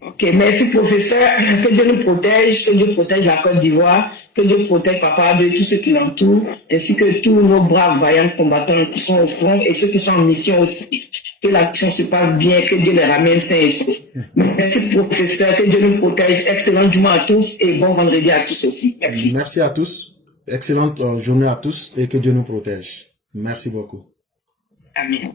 Ok, merci professeur. Que Dieu nous protège, que Dieu protège la Côte d'Ivoire, que Dieu protège Papa de tous ceux qui l'entourent, ainsi que tous nos braves vaillants combattants qui sont au front et ceux qui sont en mission aussi. Que l'action se passe bien, que Dieu les ramène sains et saufs. Merci professeur, que Dieu nous protège. Excellent journée à tous et bon vendredi à tous aussi. Merci. Merci à tous. Excellente journée à tous et que Dieu nous protège. Merci beaucoup. Amen.